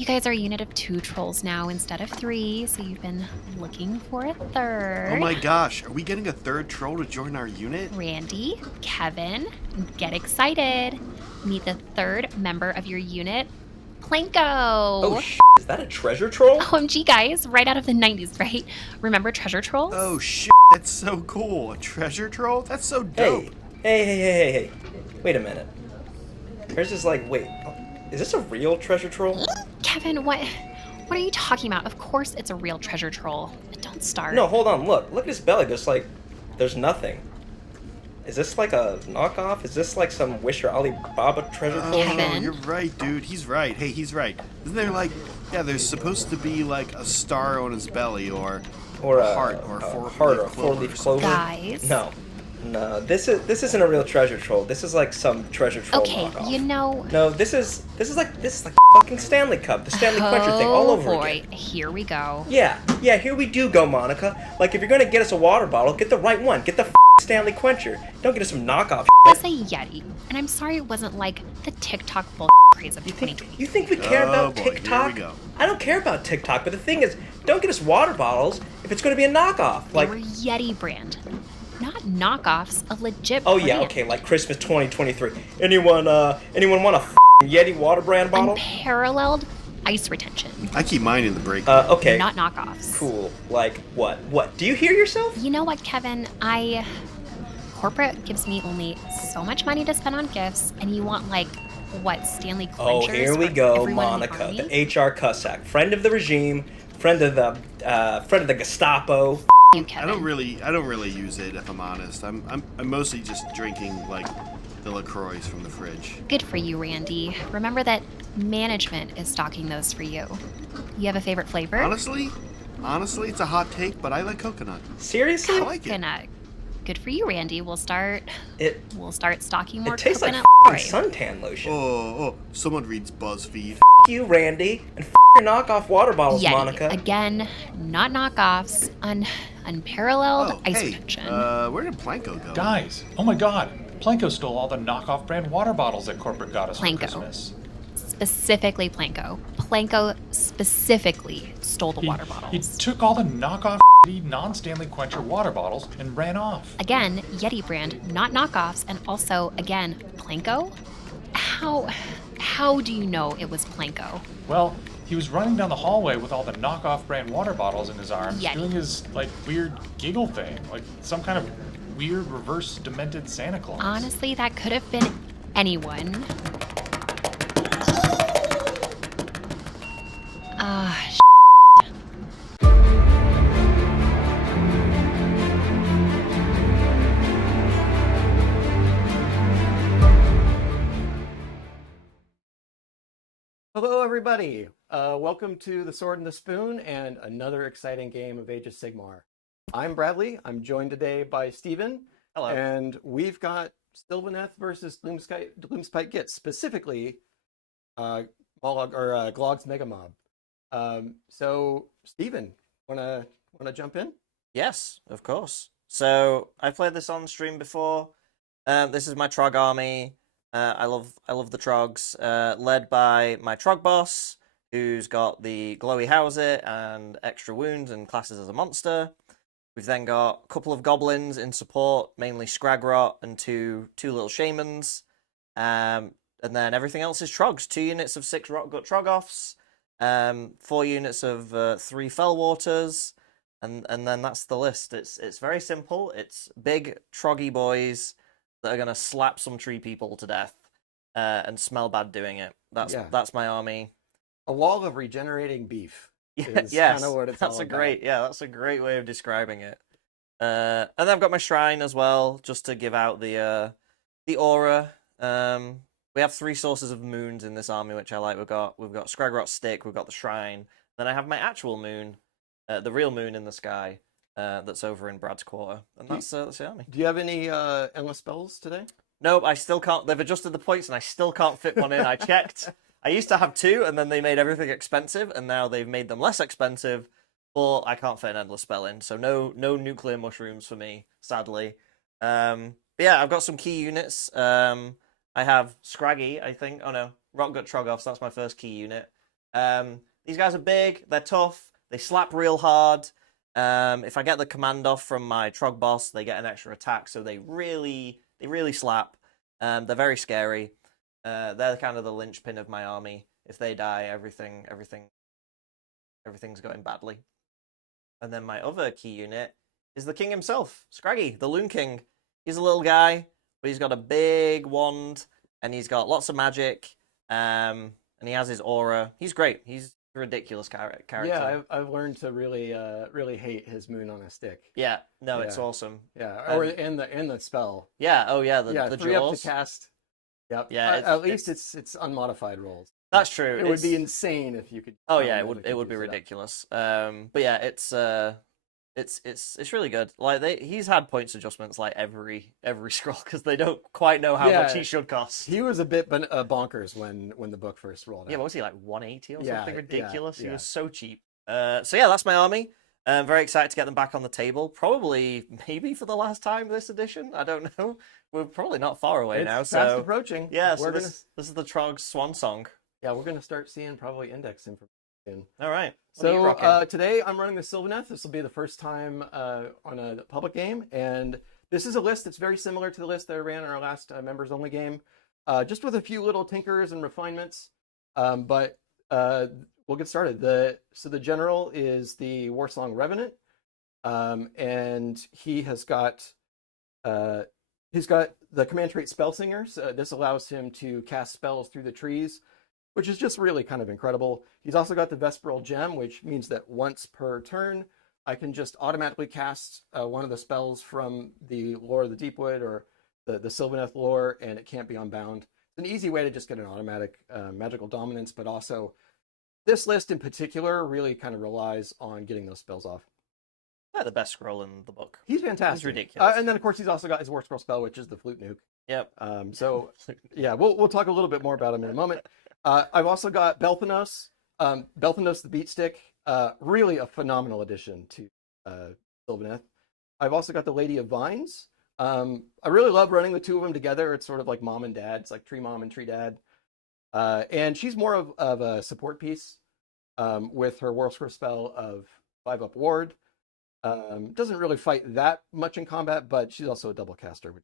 You guys are a unit of 2 trolls now instead of 3, so you've been looking for a Oh third. my gosh, are we getting a third troll to join our unit? Randy, Kevin, get excited. Meet the third member of your unit, Planko. Oh is that a treasure troll? OMG, guys, right out of the 90s, right? Remember treasure trolls? Oh that's so cool. A treasure troll? That's so dope. Hey. Wait a minute. There's this wait, is this a real treasure troll? Kevin, what are you talking about? Of course it's a real treasure troll. Don't start. No, hold on, look at his belly, there's nothing. Is this like a knockoff? Is this like some Wish or Alibaba treasure troll? Kevin. You're right, dude. He's right. Hey, he's right. Isn't there there's supposed to be like a star on his belly or a heart or a four-leaf clover? Guys. No, this isn't a real treasure troll. This is like some treasure troll knockoff. Okay, you know. No, this is like fucking Stanley Cup, the Stanley Quencher thing all over again. Here we go. Yeah, here we do go, Monica. Like, if you're gonna get us a water bottle, get the right one. Get the Stanley Quencher. Don't get us some knockoff It's a Yeti, and I'm sorry it wasn't like the TikTok bull craze of 2020. You think we care about boy, TikTok? here we go. I don't care about TikTok, but the thing is, don't get us water bottles if it's gonna be a knockoff. They were Yeti brand, not knockoffs, a legit oh brand. yeah, okay, like Christmas 2023. Anyone want a Yeti water brand bottle? Unparalleled ice retention. I keep mine in the break. Okay. Not knockoffs. Cool. Like, what? Do you hear yourself? You know what, Kevin? Corporate gives me only so much money to spend on gifts, and you want, like, what, Stanley Quenchers? Oh, here we for go, everyone in the Monica, army? the HR cussack, friend of the regime, friend of the Gestapo. You, Kevin. I don't really use it if I'm honest. I'm mostly just drinking like the LaCroix from the fridge. Good for you, Randy. Remember that management is stocking those for you. You have a favorite flavor? Honestly, it's a hot take, but I like coconut. Seriously? I like it. Coconut. Good for you, Randy. We'll start stocking more It tastes like coconut suntan lotion. Oh, someone reads BuzzFeed. You, Randy, and your knockoff water bottles, Yeti. Monica. Again, not knockoffs. Unparalleled Oh, ice hey, retention. where did Planko go? Guys, oh my god, Planko stole all the knockoff brand water bottles that corporate got us for Planko. Christmas. Specifically Planko. Planko specifically stole the water He bottles. took all the knockoff non-Stanley Quencher water bottles and ran off. Again, Yeti brand, not knockoffs, and also, again, Planko? How do you know it was Planko? Well, he was running down the hallway with all the knockoff brand water bottles in his arms, Yeti. doing his, weird giggle thing, like some kind of weird reverse demented Santa Claus. Honestly, that could have been anyone. Hello, everybody. Welcome to The Sword and the Spoon and another exciting game of Age of Sigmar. I'm Bradley. I'm joined today by Steven. Hello. And we've got Sylvaneth versus Gloomspite Gitz, specifically Glog's Mega Mob. So, Steven, wanna jump in? Yes, of course. So I've played this on stream before. This is my Trogg army. I love the Troggs, led by my Trogg boss, who's got the glowy howser and extra wounds and classes as a monster. We've then got a couple of goblins in support, mainly Scragrot and two little shamans. And then everything else is Troggs. 2 units of 6 Rotgut Troggoffs, 4 units of 3 Fellwaters, and then that's the list. It's very simple. It's big Troggy boys that are gonna slap some tree people to death, and smell bad doing it. That's my army. A wall of regenerating beef. Is Yes, kind of what it's all about. that's a great way of describing it. And then I've got my shrine as well, just to give out the aura. We have 3 sources of moons in this army, which I like. We've got Scragrot's stick, we've got the shrine. Then I have my actual moon, the real moon in the sky, that's over in Brad's quarter, and that's the army. Do you have any endless spells today? Nope, I still can't. They've adjusted the points, and I still can't fit one in. I checked. I used to have 2, and then they made everything expensive, and now they've made them less expensive, but I can't fit an endless spell in, so no nuclear mushrooms for me, sadly. But yeah, I've got some key units. I have Scraggy, I think. Oh no, Rotgut Troggoffs, that's my first key unit. These guys are big, they're tough, they slap real hard. If I get the command off from my Trog boss, they get an extra attack, so they really slap. They're very scary. They're kind of the linchpin of my army. If they die, everything's going badly. And then my other key unit is the king himself, Scraggy, the Loon King. He's a little guy, but he's got a big wand, and he's got lots of magic, and he has his aura. He's great. He's a ridiculous character. Yeah, I've learned to really hate his moon on a stick. Yeah, no, it's Yeah. awesome. Yeah, or in the spell. Yeah, oh yeah, the 3 up jaws. to cast. Yep. Yeah, At least it's unmodified rolls. That's true. It would be insane if you could. Oh find yeah, a it way would to be use up. ridiculous. But yeah, it's really good. Like he's had points adjustments like every scroll because they don't quite know how much Yeah. he should cost. He was a bit bonkers when the book first rolled out. Yeah, what was he like 180 or Yeah, something ridiculous? He yeah. was so cheap. So yeah, that's my army. I'm very excited to get them back on the table. Probably, maybe for the last time this edition. I don't know. We're probably not far away It's now. fast So approaching. yeah, so we're this is the Troggs swan song. we're gonna start seeing probably index information. All right. What are you So rocking? today I'm running the Sylvaneth. This will be the first time on a public game, and this is a list that's very similar to the list that I ran in our last members only game, just with a few little tinkers and refinements. But we'll get started. The general is the Warsong Revenant, and he's got the command trait Spellsinger. So this allows him to cast spells through the trees, which is just really kind of incredible. He's also got the Vesperal Gem, which means that once per turn, I can just automatically cast one of the spells from the Lore of the Deepwood or the Sylvaneth lore, and it can't be unbound. It's an easy way to just get an automatic magical dominance, but also this list in particular really kind of relies on getting those spells off. Yeah, the best scroll in the book. He's fantastic. He's ridiculous. And then, of course, he's also got his War Scroll spell, which is the Flute Nuke. Yep. So, yeah, we'll talk a little bit more about him in a moment. I've also got Belthanos. Belthanos the Beatstick, really a phenomenal addition to Sylvaneth. I've also got the Lady of Vines. I really love running the two of them together. It's sort of like mom and dad. It's like tree mom and tree dad. And she's more of a support piece with her War Scroll spell of 5-up ward. Doesn't really fight that much in combat, but she's also a double caster.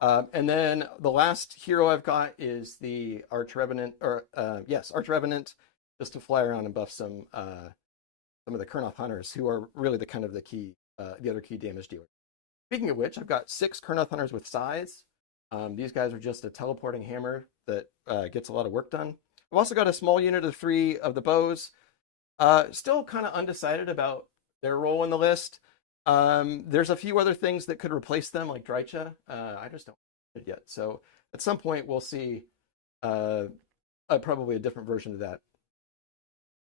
And then the last hero I've got is the Arch Revenant, Arch Revenant, just to fly around and buff some of the Kurnoth Hunters, who are really the other key damage dealers. Speaking of which, I've got 6 Kurnoth Hunters with Scythes. These guys are just a teleporting hammer that gets a lot of work done. I've also got a small unit of 3 of the bows. Still kind of undecided about their role in the list. There's a few other things that could replace them, like Drycha. I just don't know it yet. So at some point, we'll see probably a different version of that.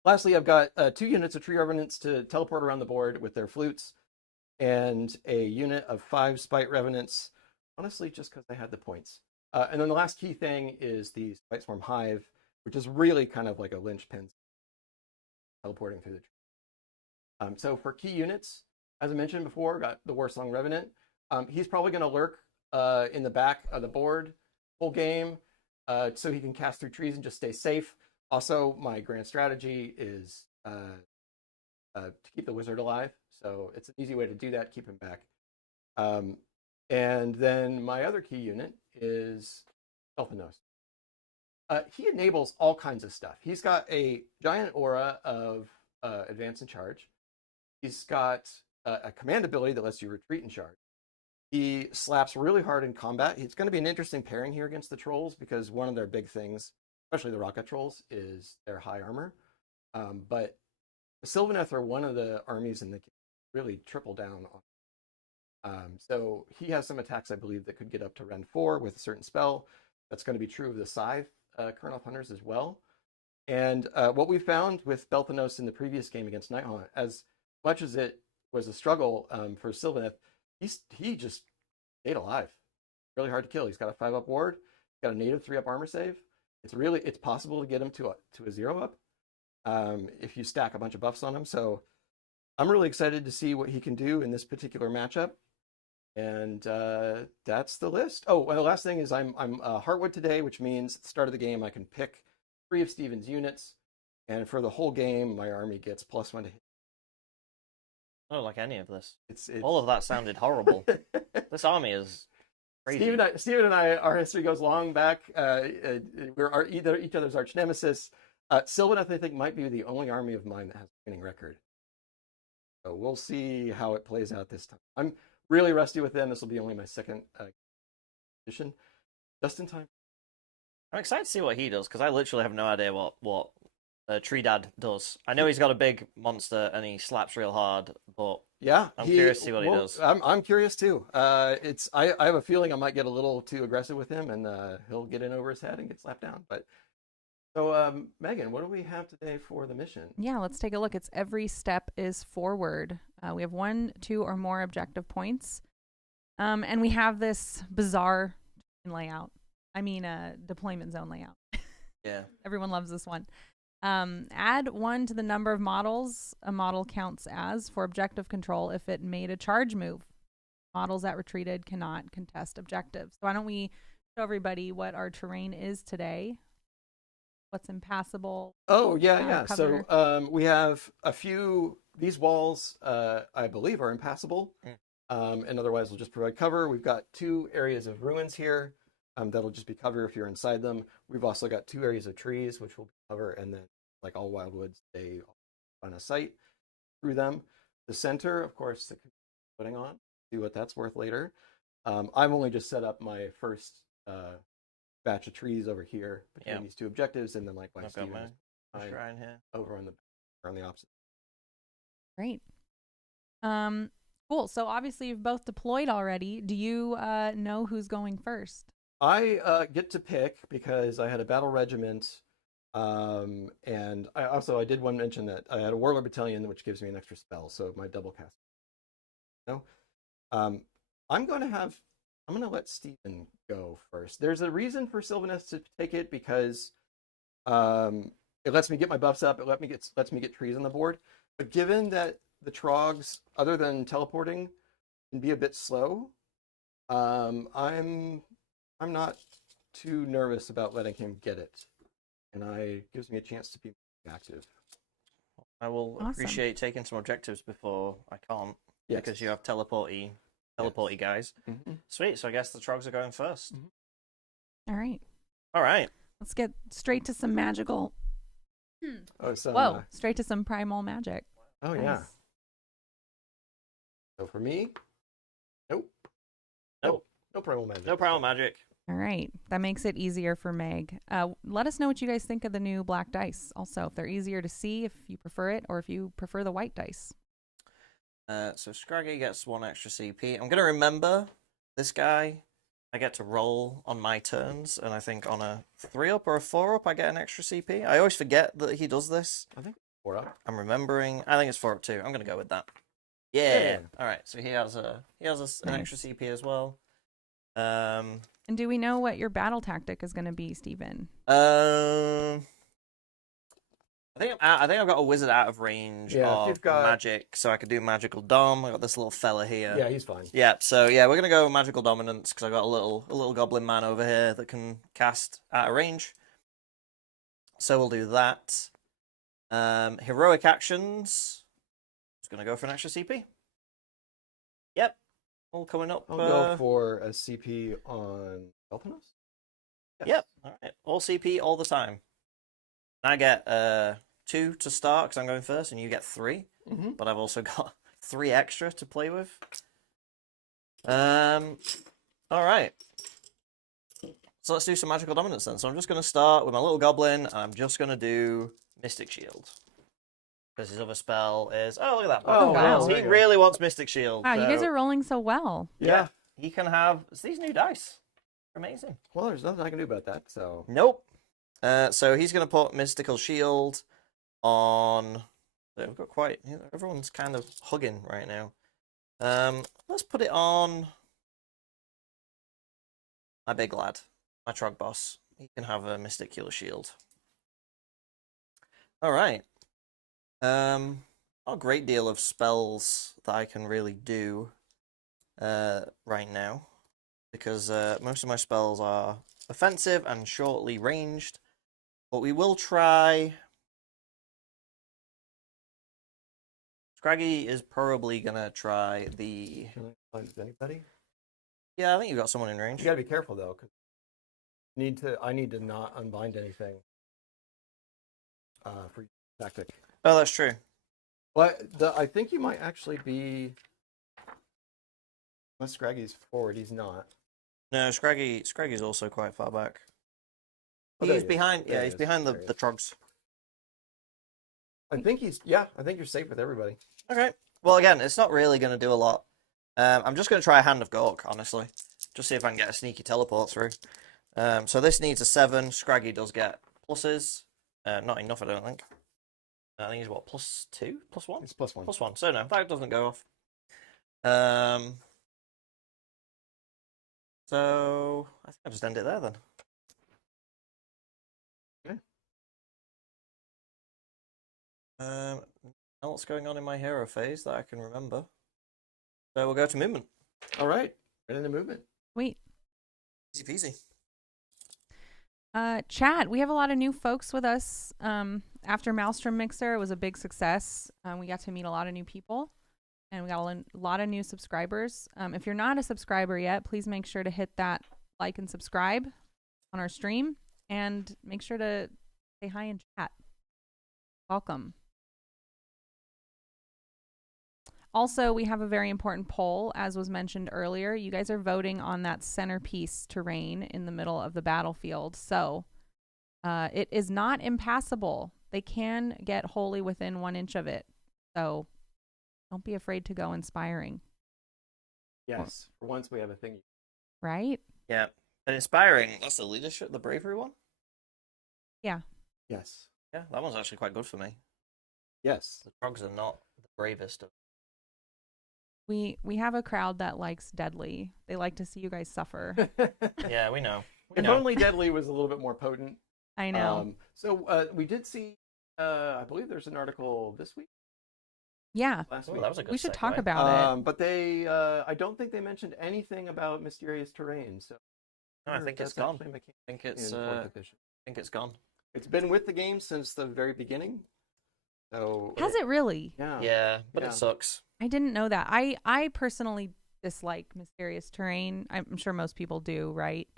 Lastly, I've got 2 units of Tree Revenants to teleport around the board with their flutes, and a unit of 5 Spite Revenants, honestly, just because I had the points. And then the last key thing is the Spite Swarm Hive, which is really kind of like a linchpin teleporting through the tree. So for key units, as I mentioned before, got the Warsong Revenant. He's probably going to lurk in the back of the board full game, so he can cast through trees and just stay safe. Also, my grand strategy is to keep the wizard alive, so it's an easy way to do that, keep him back. And then my other key unit is Belthanos. He enables all kinds of stuff. He's got a giant aura of advance and charge. He's got a command ability that lets you retreat and charge. He slaps really hard in combat. It's going to be an interesting pairing here against the trolls because one of their big things, especially the rocket trolls, is their high armor. But the Sylvaneth are one of the armies in the game really triple down on. So he has some attacks, I believe, that could get up to Ren 4 with a certain spell. That's going to be true of the Scythe Kurnoth Hunters as well. And what we found with Belthanos in the previous game against Nighthaunt, as much as it was a struggle for Sylvaneth, he just stayed alive. Really hard to kill. He's got a 5-up ward. He's got a native 3-up armor save. It's possible to get him to a 0-up if you stack a bunch of buffs on him. So I'm really excited to see what he can do in this particular matchup. And that's the list. Oh, well, the last thing is I'm Heartwood today, which means at the start of the game I can pick 3 of Steven's units. And for the whole game, my army gets +1 to hit. I don't like any of this. It's All of that sounded horrible. This army is crazy. Steven and I, our history goes long back. We're each other's arch nemesis. Sylvaneth, I think, might be the only army of mine that has a winning record. So we'll see how it plays out this time. I'm really rusty with them. This will be only my second edition. Just in time. I'm excited to see what he does because I literally have no idea what Tree Dad does. I know he's got a big monster and he slaps real hard, but yeah, I'm curious to see what he does. I'm curious too. I have a feeling I might get a little too aggressive with him and he'll get in over his head and get slapped down. But so Megan, what do we have today for the mission? Yeah, let's take a look. It's every step is forward. We have 1, 2, or more objective points, and we have this bizarre layout. I mean, deployment zone layout. Yeah, everyone loves this one. Add 1 to the number of models a model counts as for objective control if it made a charge move. Models that retreated cannot contest objectives. So why don't we show everybody what our terrain is today? What's impassable? Oh, yeah. Cover. So we have a few, these walls, I believe, are impassable. And otherwise will just provide cover. We've got 2 areas of ruins here. That'll just be cover if you're inside them. We've also got 2 areas of trees, which will cover, and then, like all wildwoods, they on a sight through them. The center, of course, the putting on. See what that's worth later. I've only just set up my first batch of trees over here between these 2 objectives, and then likewise, I've got my shrine here over on the opposite. Great. Cool. So obviously you've both deployed already. Do you know who's going first? I get to pick because I had a battle regiment, and I did want to mention that I had a warlord battalion, which gives me an extra spell, so my double cast. No, I'm going to let Stephen go first. There's a reason for Sylvaneth to take it because it lets me get my buffs up. It lets me get trees on the board. But given that the Troggs, other than teleporting, can be a bit slow, I'm not too nervous about letting him get it, and it gives me a chance to be active. I will appreciate taking some objectives before I can't, because you have teleporty guys. Mm-hmm. Sweet, so I guess the Troggs are going first. All right. All right. Let's get straight to some magical. Straight to some primal magic. Oh, nice. Yeah. So for me, nope. No primal magic. No primal magic. All right. That makes it easier for Meg. Let us know what you guys think of the new black dice. Also, if they're easier to see, if you prefer it, or if you prefer the white dice. So Scraggy gets 1 extra CP. I'm going to remember this guy. I get to roll on my turns, and I think on a 3-up or a 4-up, I get an extra CP. I always forget that he does this. I think 4-up. I'm remembering. I think it's 4-up too. I'm going to go with that. Yeah. All right. So he has an extra CP as well. And do we know what your battle tactic is going to be, Stephen? I think I've got a wizard out of range of magic, so I could do magical dom. I got this little fella here. Yeah, he's fine. Yeah, so yeah, we're gonna go magical dominance because I got a little goblin man over here that can cast out of range. So we'll do that. Heroic actions. Just gonna go for an extra CP. Yep, all coming up. I'll go for a CP on Elthanos. Yep. All right, all CP all the time. I get 2 to start because I'm going first, and you get 3. Mm-hmm. But I've also got 3 extra to play with. All right. So let's do some magical dominance then. So I'm just going to start with my little goblin, and I'm just going to do Mystic Shield. Because his other spell is... Oh, look at that. Oh, wow. He really wants Mystic Shield. Wow, so... you guys are rolling so well. Yeah. He can have... It's these new dice. They're amazing. Well, there's nothing I can do about that, so... Nope. So he's going to put Mystical Shield on... We've got quite... Everyone's kind of hugging right now. Let's put it on... my big lad. My Trog boss. He can have a Mystical Shield. Alright. Not a great deal of spells that I can really do right now. Because most of my spells are offensive and shortly ranged. But we will try Scraggy is probably gonna try the. Can I find anybody? Yeah, I think you've got someone in You range. gotta be careful though, because I need to not unbind anything for tactic. Oh, that's true. But I think you might actually be. Unless Scraggy's forward, he's not. No, Scraggy's also quite far back. Oh, there He's he is. behind. There Yeah, he he's is. behind There the he the is. Troggs. I think I think you're safe with everybody. Okay. Well, again, it's not really going to do a lot. I'm just going to try a Hand of Gork, honestly. Just see if I can get a sneaky teleport through. So this needs a 7. Scraggy does get pluses. Not enough, I don't think. I think he's what, +2? +1? It's +1. +1. So no, that doesn't go off. So I think I'll just end it there then. Okay. What's going on in my hero phase that I can remember? So we'll go to movement. All right. Right into movement. Wait. Easy peasy. Chat, we have a lot of new folks with us. After Maelstrom Mixer, it was a big success. We got to meet a lot of new people, and we got a lot of new subscribers. If you're not a subscriber yet, please make sure to hit that like and subscribe on our stream, and make sure to say hi in chat. Welcome. Also, we have a very important poll, as was mentioned earlier. You guys are voting on that centerpiece terrain in the middle of the battlefield. So it is not impassable. They can get wholly within 1 inch of it. So don't be afraid to go inspiring. Yes. For once, we have a thing. Right? Yeah. And inspiring. That's the leadership, the bravery one. Yeah. Yes. Yeah, that one's actually quite good for me. Yes. The Troggs are not the bravest of. We have a crowd that likes Deadly. They like to see you guys suffer. Yeah, we know. We If know. only Deadly was a little bit more potent. I know. So we did see, I believe there's an article this week, Yeah. last Oh, week. that was a good We should segue. talk about it. But they, I don't think they mentioned anything about mysterious terrain. So No, I think it's that's gone. actually a mechanic I think it's in fourth edition. gone. It's been with the game since the very beginning. So Has it really? Yeah. Yeah, but Yeah. it sucks. I didn't know that. I personally dislike mysterious terrain. I'm sure most people do, right?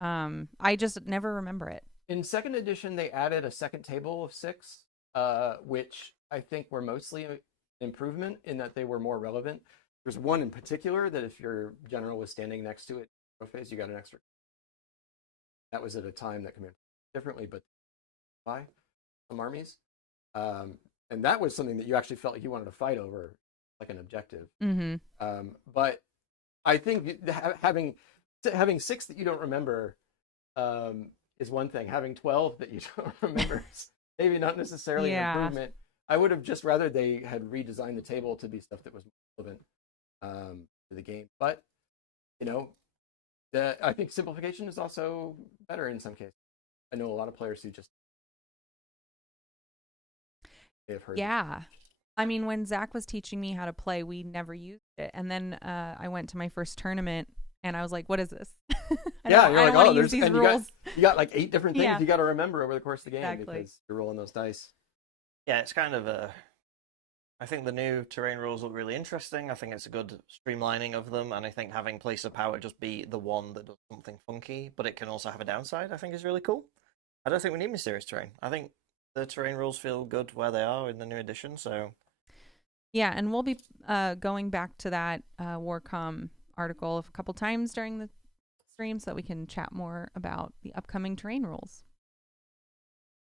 I just never remember it. In second edition, they added a second table of 6, which I think were mostly an improvement in that they were more relevant. There's one in particular that if your general was standing next to it, phase, you got an extra. That was at a time that commanded differently, but by some armies. And that was something that you actually felt like you wanted to fight over, like an objective. Mm-hmm. But I think having 6 that you don't remember is one thing. Having 12 that you don't remember is maybe not necessarily an improvement. I would have just rather they had redesigned the table to be stuff that was relevant to the game. But you know, I think simplification is also better in some cases. I know a lot of players who just have heard. Yeah. I mean, when Zach was teaching me how to play, we never used it. And then I went to my first tournament and I was like, what is this? I You're don't like, wanna oh, use these and rules. you got like 8 different things Yeah. you got to remember over the course of the game Exactly. because you're rolling those dice. Yeah, it's kind of a. I think the new terrain rules look really interesting. I think it's a good streamlining of them, and I think having place of power just be the one that does something funky, but it can also have a downside, I think is really cool. I don't think we need mysterious terrain. I think the terrain rules feel good where they are in the new edition, so. Yeah, and we'll be going back to that Warcom article a couple times during the stream so that we can chat more about the upcoming terrain rules.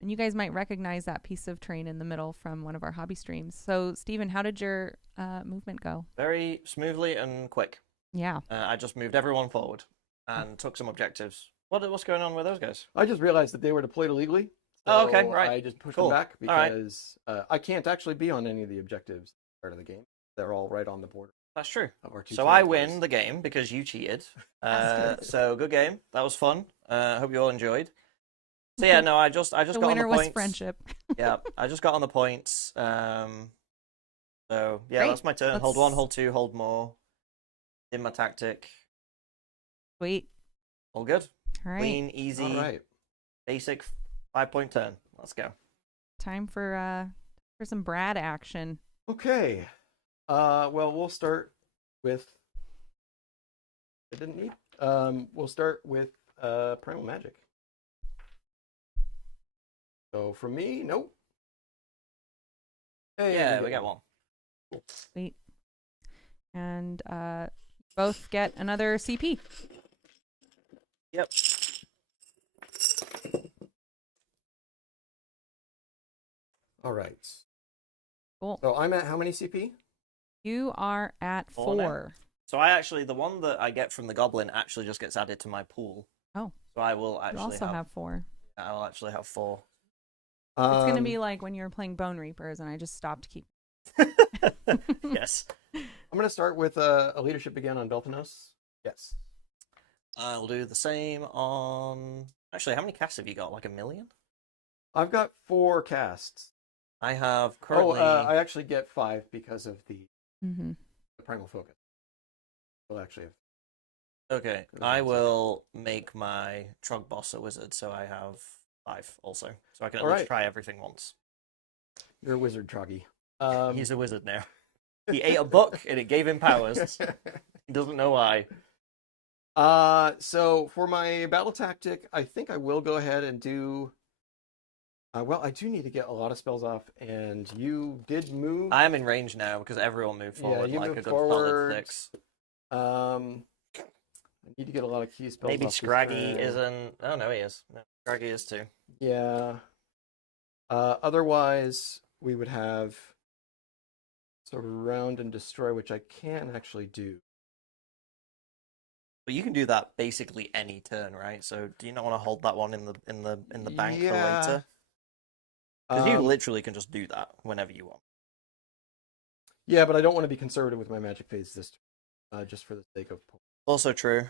And you guys might recognize that piece of terrain in the middle from one of our hobby streams. So, Steven, how did your movement go? Very smoothly and quick. Yeah. I just moved everyone forward and took some objectives. What's going on with those guys? I just realized that they were deployed illegally. Oh, okay, so right. I just pushed Cool. them back All right. because I can't actually be on any of the objectives part of the game. They're all right on the border That's true. of our 2 So I territories. win the game because you cheated. That's good. So good game. That was fun. Hope you all enjoyed. So yeah, no, I just The got on winner the was points. friendship. Yeah, I just got on the points. So yeah, Great. that's my turn. Hold 1, hold 2, hold more. In my tactic. Sweet. All good. All right. Clean, easy, All right. basic 5-point turn. Let's go. Time for some Brad action. Okay. Well, we'll start with. I didn't need. We'll start with primal magic. So for me, nope. Hey, Yeah, you we get got one. Sweet. And both get another CP. Yep. All right. Cool. So I'm at how many CP? You are at 4 now. 4. So the one that I get from the goblin actually just gets added to my pool. Oh. So I will You actually also have 4. I'll actually have 4. It's going to be like when you were playing Bone Reapers and I just stopped keeping. Yes. I'm going to start with a leadership again on Beltanos. Yes. I'll do the same on. Actually, how many casts have you got? Like 1 million? I've got 4 casts. I have currently. I actually get 5 because of the Mm-hmm. primal focus. Well, actually, Okay, I will make my Trog boss a wizard, so I have 5 also. So I can at least try everything once. you're a wizard, Troggy. He's a wizard now. He ate a book and it gave him powers. He doesn't know why. So for my battle tactic, I think I will go ahead and do. Well, I do need to get a lot of spells off, and you did move. I am in range now because everyone moved forward you like moved a good forward. solid 6. I need to get a lot of key spells. Maybe off this Scraggy turn. isn't. Oh no, he is. No, Scraggy is too. Yeah. Otherwise, we would have surround and destroy, which I can actually do. But you can do that basically any turn, right? So do you not want to hold that one in the bank for later? Because you literally can just do that whenever you want. Yeah, but I don't want to be conservative with my magic phase this turn, just for the sake of. Also true.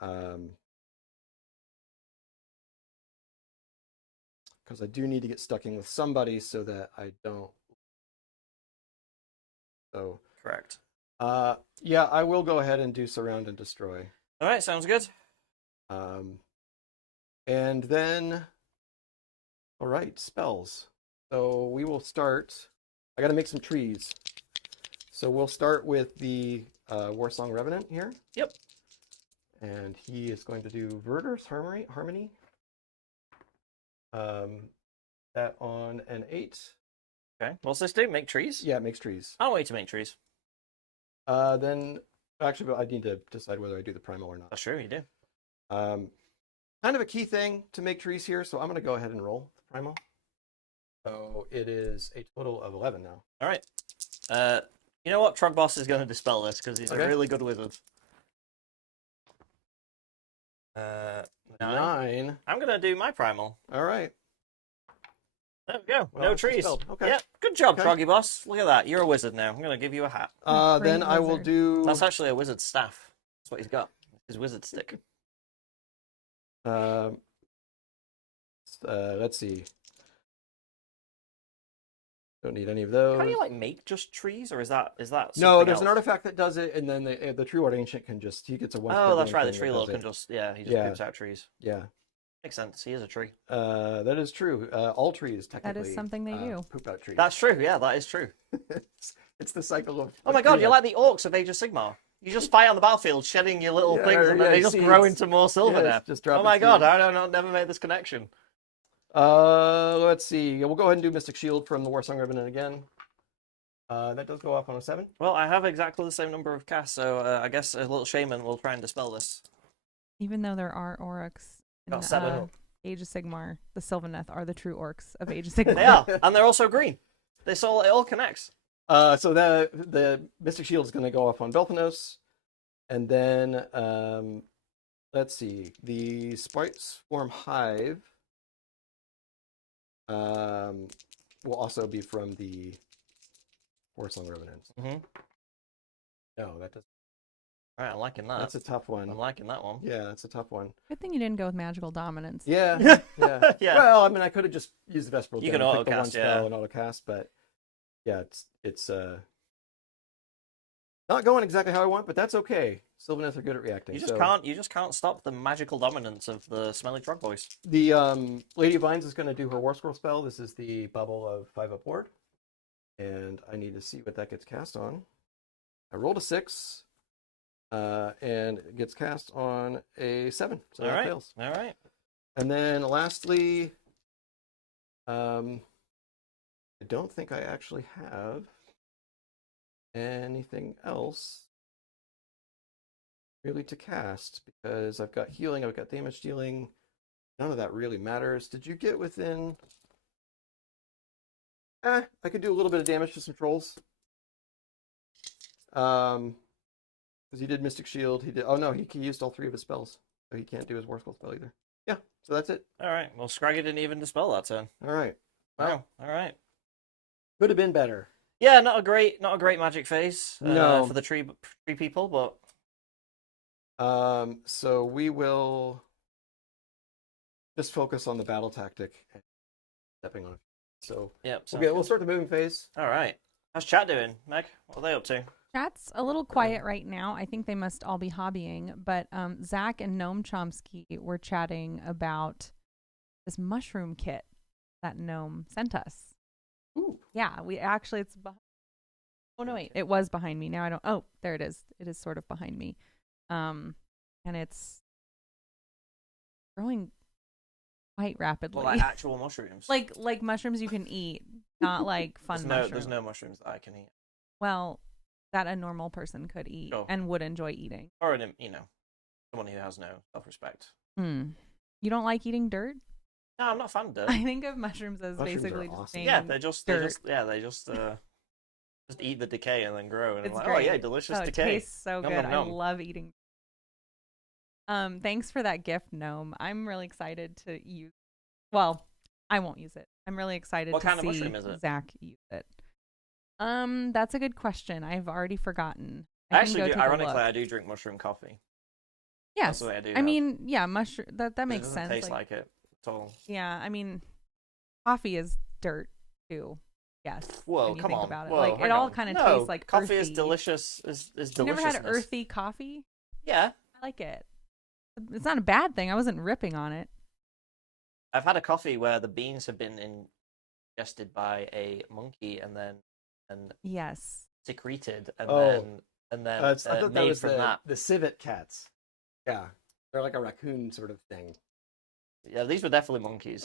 Because I do need to get stuck in with somebody so that I don't. So. Correct. Yeah, I will go ahead and do surround and destroy. All right, sounds good. And then, all right, spells. So we will start. I got to make some trees. So we'll start with the Warsong Revenant here. Yep. And he is going to do Verdur's Harmony. That on an 8. Okay. What's this do? Make trees? Yeah, it makes trees. I'll wait to make trees. Then, actually, I need to decide whether I do the primal or not. That's true, you do. Kind of a key thing to make trees here, so I'm going to go ahead and roll the primal. So it is a total of 11 now. All right. You know what? Trog Boss is going to dispel this because he's Okay. a really good wizard. 9. I'm going to do my primal. All right. There we go. Well, no it's trees. dispelled. Okay. Yep. Good job, Okay. Troggy Boss. Look at that. You're a wizard now. I'm going to give you a hat. Then I will wizard. do. That's actually a wizard staff. That's what he's got. His wizard stick. Let's see. Don't need any of those. Can you like make just trees, or is that No, something there's an else? artifact that does it, and then the True Art Ancient can just he gets a one. Oh, that's right. The thing tree that lord does can it. just he just Yeah. poops out trees. Yeah. Makes sense. He is a tree. That is true. All trees technically. That is something they do. Poop out trees. That's true. Yeah, that is true. it's the cycle of. Oh my god, you're like the orcs of Age of Sigmar. You just fight on the battlefield, shedding your little things, and then they just grow into more Sylvaneth. just Oh dropping my god, seeds. I don't know, never made this connection. Let's see. We'll go ahead and do Mystic Shield from the Warsong Revenant again. That does go off on a 7. Well, I have exactly the same number of casts, so I guess a little shaman will try and dispel this. Even though there are orcs in Got 7. Age of Sigmar, the Sylvaneth are the true orcs of Age of Sigmar. They are, and they're also green. It all connects. So the Mystic Shield is going to go off on Belthanos, and then let's see, the Sprite Swarm Hive will also be from the Warsong Revenant. Mm-hmm. No, that doesn't. All right, I'm liking that. That's a tough one. I'm liking that one. Yeah, that's a tough one. Good thing you didn't go with magical dominance. Yeah, yeah. Yeah. Well, I mean, I could have just used the Vesperal. You Gem can and picked the one auto-cast, spell yeah. and auto cast, but yeah, it's not going exactly how I want, but that's okay. Sylvaneth are good at reacting. You just can't stop the magical dominance of the smelly Trog boys. The Lady of Vines is going to do her War Scroll spell. This is the bubble of 5 up ward. And I need to see what that gets cast on. I rolled a 6, and it gets cast on a 7, so that fails. All right. And then lastly, I don't think I actually have anything else really to cast because I've got healing, I've got damage dealing. None of that really matters. Did you get within? I could do a little bit of damage to some trolls. Because he did Mystic Shield. He did. Oh no, he used all 3 of his spells, so he can't do his War Scroll spell either. Yeah, so that's it. All right. Well, Scraggy didn't even dispel that turn. All right. Wow. All right. Could have been better. Yeah, not a great magic phase. No. For the tree people, but So we will just focus on the battle tactic and stepping on it. So yeah. okay, we'll start the moving phase. All right. How's chat doing, Meg? What are they up to? Chat's a little quiet right now. I think they must all be hobbying. But Zach and Gnome Chomsky were chatting about this mushroom kit that Gnome sent us. Ooh. Yeah, it's behind. Oh no, wait, it was behind me. Now I don't. Oh, there it is. It is sort of behind me. And it's growing quite rapidly. Well, like actual mushrooms. like mushrooms you can eat, not like fun mushrooms. There's no mushrooms that I can eat. Well, that a normal person could eat and would enjoy eating. Or someone who has no self-respect. You don't like eating dirt? No, I'm not a fan of dirt. I think of mushrooms as Mushrooms basically are just awesome. being Yeah, they just dirt. just eat the decay and then grow, and It's I'm like, great. oh yeah, delicious It decay. tastes so Nom, good. nom, nom. I love eating. Thanks for that gift, Gnome. I'm really excited to use. Well, I won't use it. I'm really excited What to kind of see mushroom is it? Zach use it. That's a good question. I've already forgotten. Ironically, I do drink mushroom coffee. Yes, That's the way I do. I mean, yeah, mushroom. That it makes doesn't sense. taste like it at all. Yeah, I mean, coffee is dirt too. Yes. Whoa, when you come think on. about it. Whoa, like hang it all on. kind of No, tastes like coffee is earthy. delicious. Is delicious. You never had earthy coffee? Yeah, I like it. It's not a bad thing. I wasn't ripping on it. I've had a coffee where the beans have been ingested by a monkey and then Yes. secreted and Oh. then I thought that made was from the that. civet cats. Yeah, they're like a raccoon sort of thing. Yeah, these were definitely monkeys.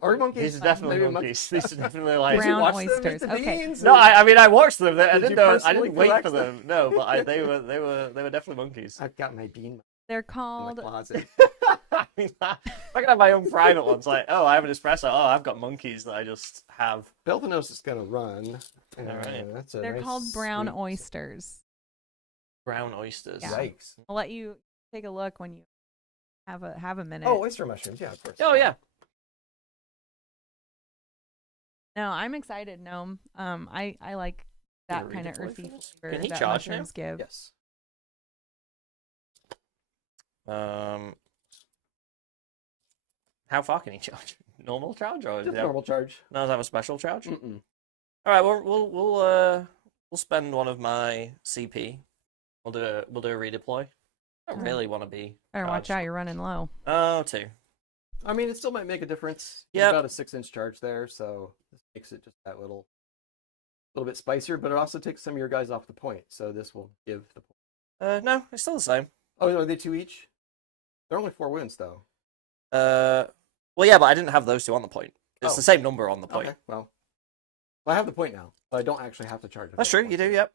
Are monkeys? These are definitely Maybe monkeys. These are definitely like. Did you Brown watch them eat oysters. the Okay. beans? No, I mean I watched them. I Did didn't you know. I personally didn't wait collect for them. No, but they were definitely monkeys. I've got my bean They're in called the closet. I mean, I can have my own private ones. Like, oh, I have an espresso. Oh, I've got monkeys that I just have. Belthanos is gonna run. Alright. That's a they're nice, called brown sweet- oysters. Brown oysters. Yeah. Yikes! I'll let you take a look when you have a minute. Oh, oyster mushrooms. Yeah, of course. Oh yeah. No, I'm excited, Gnome. I like that Can you kind of redeploy for earthy this? flavor Can he that charge now? mushrooms give. Yes. How far can he charge? Normal charge or Just normal charge. No, does it have a special charge? Mm-mm. All right, we'll spend one of my CP. We'll do a redeploy. I don't Alright. really want to be. Better watch charged. out, you're running low. Oh, 2. I mean, it still might make a difference. Yep. About a 6-inch charge there, so this makes it just that little bit spicier. But it also takes some of your guys off the point, so this will give the point. No, it's still the same. Oh, are they 2 each? They're only 4 wounds though. Well, yeah, but I didn't have those 2 on the point. It's Oh. the same number on the point. Okay, well, I have the point now. But I don't actually have to charge it. That's true. You do. Yep.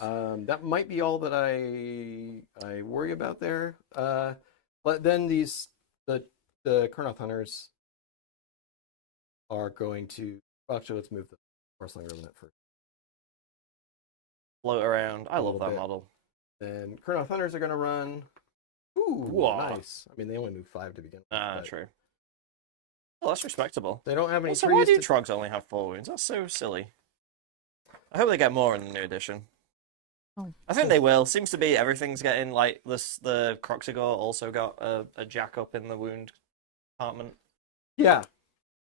That might be all that I worry about there. But then the Kurnoth hunters are going to. Actually, let's move the Rustling Revenant first. Float around. I A love little that bit. model. Then Kurnoth hunters are going to run. Ooh, Whoa. nice. I mean, they only move 5 to begin with. but True. Well, that's respectable. They don't have any Also, why trees do to Troggs only have 4 wounds? That's so silly. I hope they get more in the new edition. Oh. I think they will. Seems to be everything's getting like this. The Croxigor also got a jack up in the wound department. Yeah,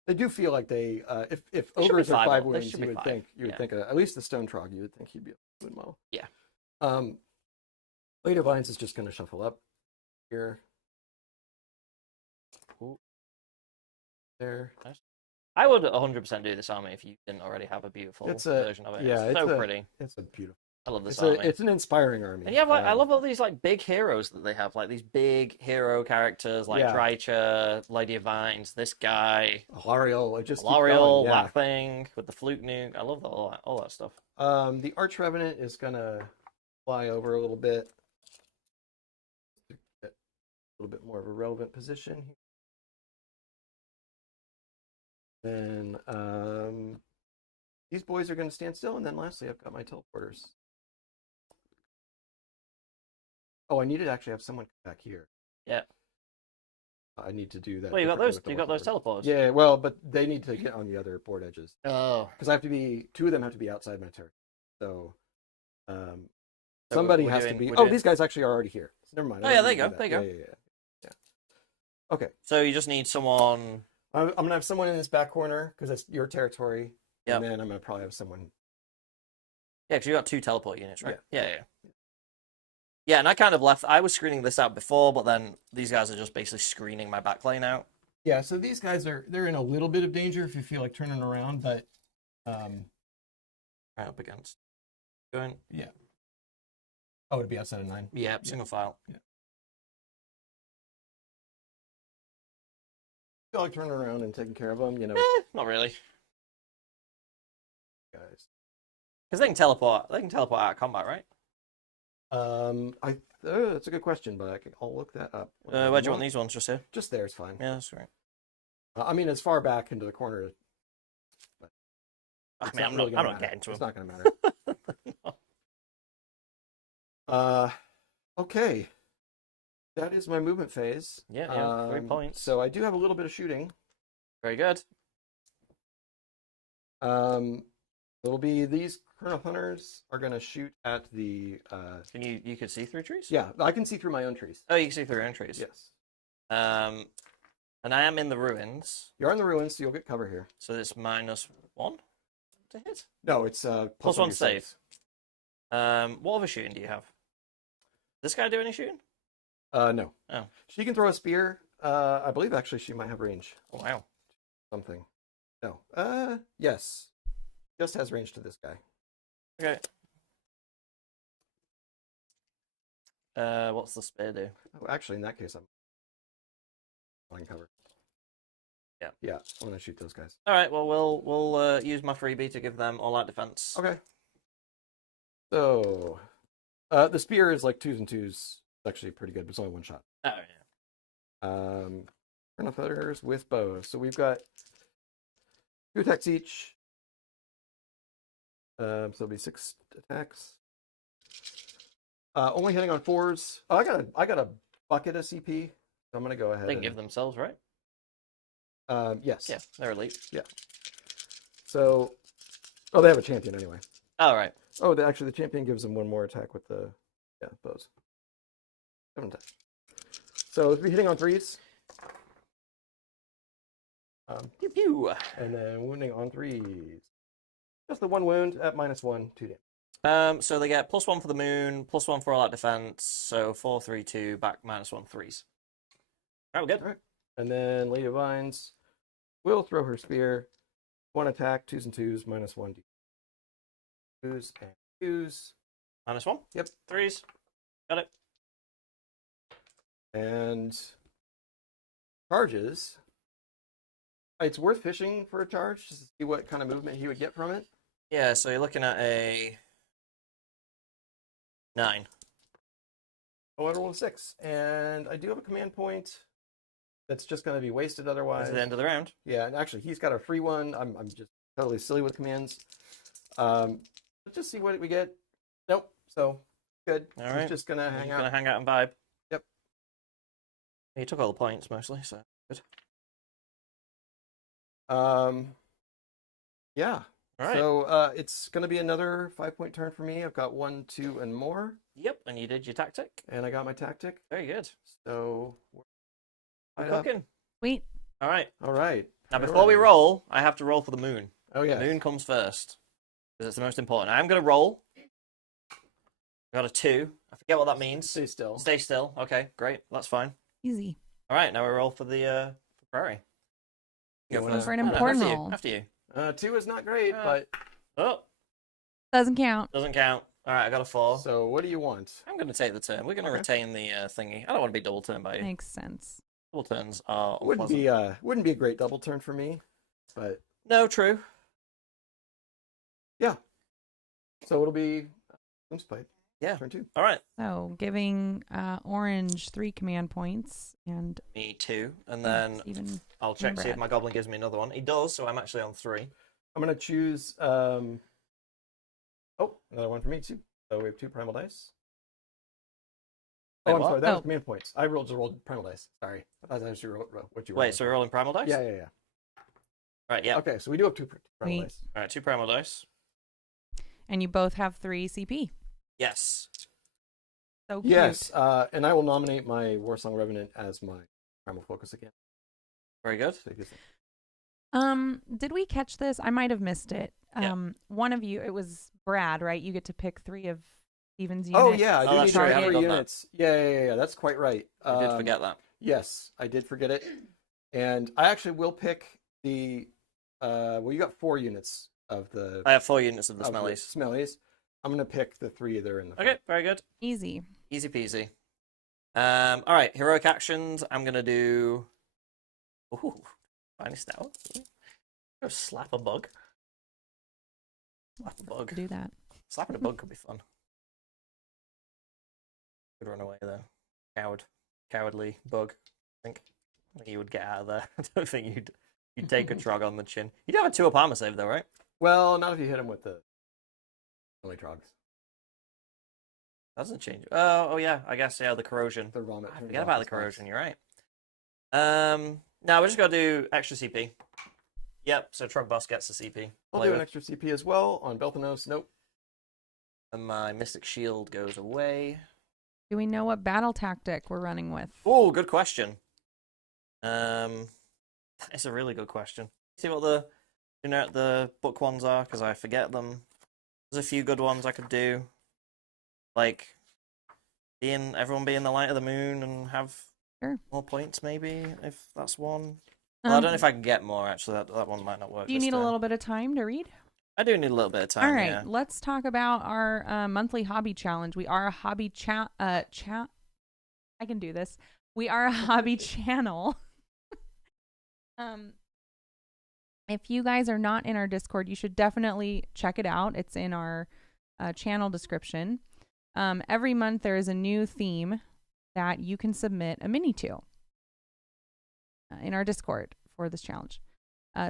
they do feel like they. If They should be ogres are 5 5 they wounds, should you be would 5, think yeah. at least the Stone Trog, you would think he'd be a wound model. Yeah. Blade of Vines is just going to shuffle up here. Ooh. There. Nice. I would 100% do this army if you didn't already have a beautiful It's a version of it. yeah, It's so pretty. It's a beautiful. I love this It's army. it's an inspiring army. And yeah, like, I love all these like big heroes that they have, like these big hero characters like Yeah. Drycha, Lady of Vines, this guy, Lariel. It just keeps L'Oreal, going, yeah. that thing with the flute nuke. I love all that stuff. The Arch Revenant is gonna fly over a little bit. Get a little bit more of a relevant position here. Then these boys are gonna stand still, and then lastly, I've got my teleporters. Oh, I need to actually have someone come back here. Yeah. I need to do that. Well, you got differently those. with the You got those teleporters. teleporters. Yeah, well, but they need to get on the other board edges Oh. because I have to be. Two of them have to be outside my territory. So, So somebody we're has doing- to be. we're Oh, doing- these guys actually are already here. So never mind. Oh, I yeah, don't there need you to go, do there that. you go. Yeah. Okay. So you just need someone. I'm gonna have someone in this back corner because it's your territory. Yep. And then I'm gonna probably have someone. Yeah, because you got 2 teleport units, right? Yeah. Yeah, and I kind of left. I was screening this out before, but then these guys are just basically screening my backplane out. Yeah. So these guys they're in a little bit of danger if you feel like turning around, but Right up against. Going. yeah. Oh, it'd be outside of 9. Yeah, single file. Feel like turning around and taking care of them, Not really, guys. because they can teleport. They can teleport out of combat, right? That's a good question, but I'll look that up. Where do you want these ones? Just here. Just there is fine. Yeah, that's great. I mean, as far back into the corner. I It's mean, I'm really not. gonna I'm not matter. getting to It's them. not going to matter. No. Okay. That is my movement phase. Yeah, 3 points. So I do have a little bit of shooting. Very good. It'll be these Colonel Hunters are going to shoot at the. Can you could see through trees? Yeah, I can see through my own trees. Oh, you can see through your own trees. Yes. And I am in the ruins, You're on the ruins, so you'll get cover here. so it's -1 to hit. No, it's Plus 1 your save. saves. What other shooting do you have? This guy do any shooting? No. Oh. She can throw a spear. I believe actually she might have range. Oh, wow. Something. No. Yes. Just has range to this guy. Okay. What's the spear do? Oh, actually, in that case, I'm line cover. Yeah. Yeah, I'm gonna shoot those guys. All right. Well, we'll use my freebie to give them all-out defense. Okay. So, the spear is like 2s and 2s. It's actually pretty good, but it's only 1 shot. Oh yeah. Colonel Feathers with bows. So we've got 2 attacks each. So it'll be 6 attacks. Only hitting on 4s. Oh, I got a bucket of CP. So I'm gonna go ahead. They can give themselves, right? Yes. Yeah, they're elite. So, they have a champion anyway. All right. Oh, actually, the champion gives them 1 more attack with the bows. 7 attacks. So it'll be hitting on 3s. Pew pew. And then wounding on 3s. Just the 1 wound at -1, 2 damage. So they get +1 for the moon, +1 for all-out defense. So 4, 3, 2, back -1, 3s. All right, we're good. All right. And then Lady of Vines will throw her spear. 1 attack, 2s and 2s, -1 d. 2s and 2s. -1. Yep. 3s. Got it. And charges. It's worth fishing for a charge just to see what kind of movement he would get from it. Yeah, so you're looking at a 9. Oh, I rolled a 6. And I do have a command point that's just going to be wasted otherwise. At the end of the round. Yeah, and actually, he's got a free one. I'm just totally silly with commands. Let's just see what we get. Nope. So, good. All He's right. just going to hang You're gonna out. hang out and vibe. Yep. He took all the points mostly, so good. Yeah. All right. So, it's going to be another 5-point turn for me. I've got 1, 2, and more. Yep, and you did your tactic. And I got my tactic. Very good. So, I'm right up. cooking. Sweet. All right. All right. Now, before we roll, I have to roll for the moon. Oh, yeah. Moon comes first because it's the most important. I'm going to roll. I got a 2. I forget what that means. Stay still. Stay still. Okay, great. That's fine. Easy. All right, now we roll for the prairie. You Go wanna- first. For an No, important after roll. you. After you. 2 is not great, but Oh, Doesn't count. doesn't count. All right, I got a 4. so what do you want? I'm going to take the turn. We're going to Okay. retain the thingy. I don't want to be double turned by you. Makes sense. Double turns are Wouldn't unpleasant. be a great double turn for me, but No, true. yeah. So it'll be Gloomspite. Yeah. Turn 2. All right. So giving Orange 3 command points and Me 2. And then Steven. I'll check, see if Brad. my goblin gives me another one. He does, so I'm actually on 3. I'm gonna choose. Oh, another one for me too. So we have 2 primal dice. Wait, Oh, I'm what? sorry. That Oh. was command points. I just rolled primal dice. Sorry. I thought that was what you rolled. Wait, so we're rolling primal dice? Yeah. Right, yeah. Okay, so we do have 2 primal Wait. dice. All right, 2 primal dice. And you both have 3 CP. Yes. So cute. Yes, and I will nominate my Warsong Revenant as my primal focus again. Very good. So you can say- Did we catch this? I might have missed it. Yeah. One of you, it was Brad, right? You get to pick 3 of Steven's units. Oh yeah, I Oh, do that's need to right, I pick haven't 3 done that. units. Yeah. That's quite right. I did forget that. Yes, I did forget it, and I actually will pick the. Well, you got 4 units of the. I have 4 units of the of smellies. Smellies. I'm gonna pick the 3 that are in the. Okay, very good. Easy. Easy peasy. All right, heroic actions. I'm gonna do. Ooh, finest now. Go slap a bug. Slap a To bug. do that. Slapping a bug could be fun. Could run away though. Cowardly bug. I think you would get out of there. I don't think you'd take a Trog on the chin. You'd have a 2-up armor save though, right? Well, not if you hit him with the. Only Trogs. Doesn't change. Oh yeah. I guess the corrosion. The vomit. I turns forget off about the his box. corrosion. You're right. Now we just gotta do extra CP. Yep. So Trog boss gets the CP. I'll Play do an with. extra CP as well on Belthanos. Nope. And my Mystic Shield goes away. Do we know what battle tactic we're running with? Oh, good question. It's a really good question. See what the book ones are, because I forget them. There's a few good ones I could do, like everyone be in the light of the moon and have Sure. more points, maybe if that's one. Well, I don't know if I can get more. Actually, that one might not work. Do you this need a turn. little bit of time to read? I do need a little bit of time. All right, Yeah. let's talk about our monthly hobby challenge. We are a hobby I can do this. We are a hobby channel. If you guys are not in our Discord, you should definitely check it out. It's in our channel description. Every month there is a new theme that you can submit a mini to in our Discord for this challenge.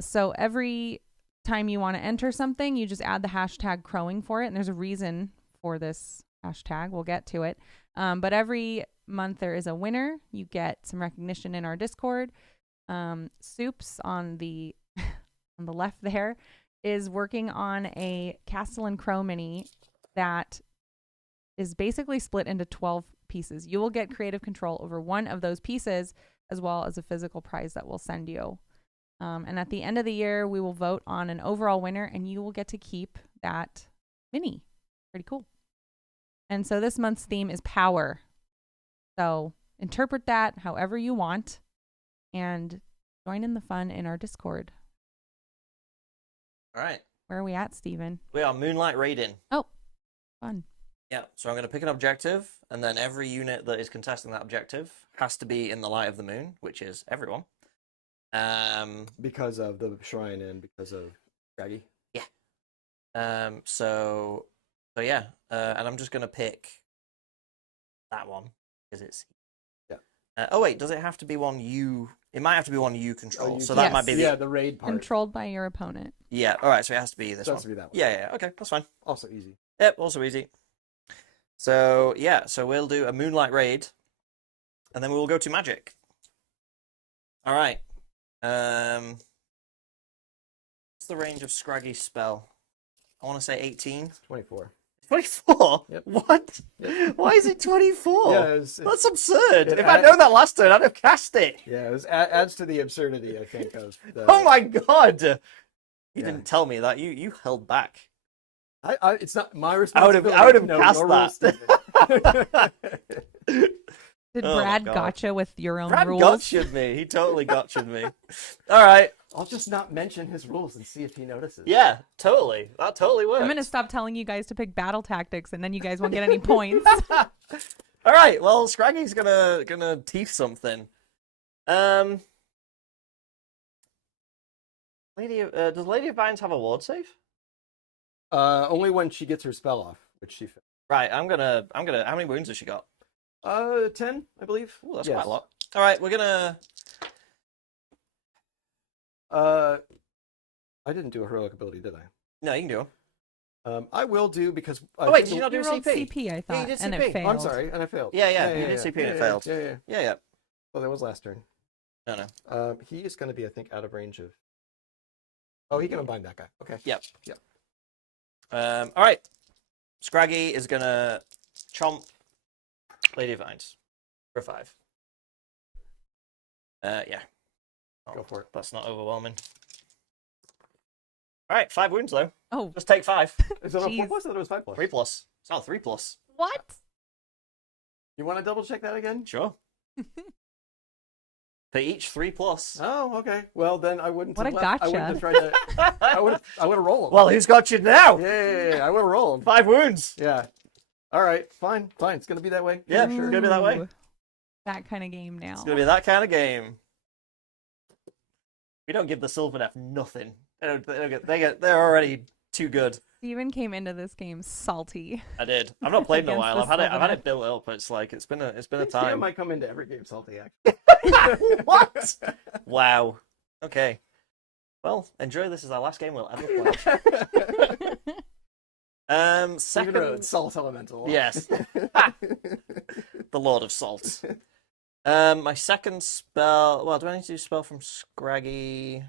So every time you want to enter something, you just add the hashtag crowing for it. And there's a reason for this hashtag. We'll get to it. But every month there is a winner. You get some recognition in our Discord. Soups on the on the left there is working on a Castle and Crow mini that is basically split into 12 pieces. You will get creative control over one of those pieces, as well as a physical prize that we'll send you. And at the end of the year, we will vote on an overall winner, and you will get to keep that mini. Pretty cool. And so this month's theme is power. So interpret that however you want, and join in the fun in our Discord. All right. Where are we at, Steven? We are Moonlight Raiding. Oh, fun. Yeah. So I'm going to pick an objective, and then every unit that is contesting that objective has to be in the light of the moon, which is everyone. Because of the shrine and because of Shaggy. So yeah, and I'm just gonna pick that one because it's. Yeah. Oh wait, does it have to be one you? It might have to be one you control. you So can- that might be the. Yeah, the raid part. Controlled by your opponent. Yeah. All right. So it has to be this It one. has to be that one. Yeah. Okay. That's fine. Also easy. Yep. Also easy. So yeah. So we'll do a Moonlight Raid, and then we will go to Magic. All right. What's the range of Scraggy's spell? I want to say 18. 24. 24? Yep. What? Yep. Why is it 24? Yeah, That's absurd. it If I'd add- known that last turn, I'd have cast it. Yeah, it adds to the absurdity, I think, of the... Oh my god! You Yeah. didn't tell me that. You held back. It's not my I would responsibility. have No, cast no that. rules, Did Oh my Brad God. gotcha with your own Brad rules? gotcha'd me. He totally gotcha'd me. All right. I'll just not mention his rules and see if he notices. Yeah, totally. That totally works. I'm gonna stop telling you guys to pick battle tactics, and then you guys won't get any points. All right. Well, Scraggy's gonna teeth something. Does Lady of Vines have a ward save? Only when she gets her spell off, which she failed. Right. I'm gonna. How many wounds has she got? 10, I believe. Ooh, that's Yes. quite a lot. All right. We're gonna. I didn't do a heroic ability, did I? No, you can do them. I will do because. Oh wait, did you not do You a rolled CP? CP, I thought, you did and CP. it Oh, failed. I'm sorry, and I failed. Yeah, you did CP and it failed. Yeah. Yeah. Oh, that was last turn. No. He is going to be, I think, out of range of. Oh, he can unbind that guy. Okay. Yep. Yep. All right. Scraggy is gonna chomp Lady of Vines for 5. Yeah. Go for it. That's not overwhelming. All right, 5 wounds though. Oh, Just take 5. Is it a 4+? Jeez. I thought it was 5+. 3+. It's not 3+. what? You want to double check that again? Sure. For each 3+. Oh, okay. Well, then I wouldn't. What have a left. I wouldn't have gotcha. tried to. I would have rolled him. Well, who's got you now? Yeah. I would have rolled. 5 wounds. Yeah. All right. Fine. It's gonna be that way. Yeah, sure. it's gonna be that way. Ooh. That kind of game now. It's gonna be that kind of game. We don't give the Sylvaneth nothing. They're already too good. Steven came into this game salty. I did. I've not played in a Against while. the I've had Sylvaneth. it built up. It's like it's been a I time. might come into every game salty. Actually. What? Wow. Okay. Well, enjoy this as our last game we'll ever play. Even Second. a salt elemental. Yes. The Lord of Salt. My second spell. Well, do I need to do a spell from Scraggy?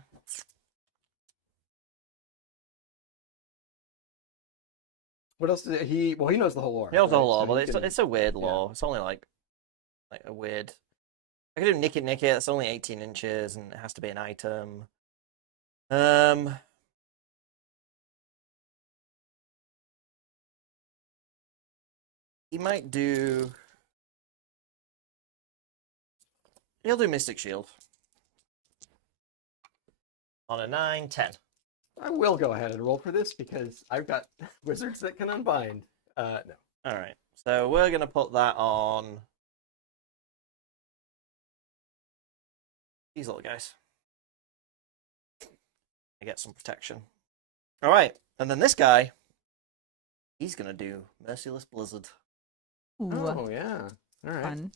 What else did he? Well, he knows the whole lore. He knows the whole right? lore, So but he it's a weird yeah. lore. It's only like a weird. I could do Nick It. It's only 18 inches, and it has to be an item. He might do. He'll do Mystic Shield. On a 9, 10. I will go ahead and roll for this because I've got wizards that can unbind. No. All right. So we're going to put that on these little guys. I get some protection. All right. And then this guy, he's going to do Merciless Blizzard. Ooh, Oh yeah. All right. fun.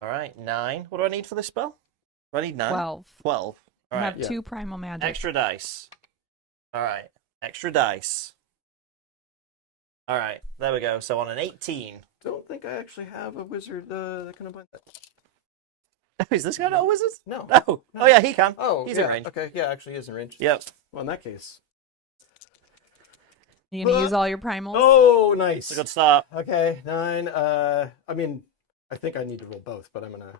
All right. 9. What do I need for this spell? Do I need 9? 12. 12. All You right. have 2 primal magic. Extra dice. All right. Extra dice. All right. There we go. So on an 18. Don't think I actually have a wizard that can unbind that. Is this guy not a wizard? No. No. Oh, yeah, he can. Oh, He's yeah. in range. Okay. Yeah, actually, he is in range. Yep. Well, in that case. You gonna use all your primals? Oh, nice. It's a good start. Okay, 9. I mean, I think I need to roll both, but I'm gonna.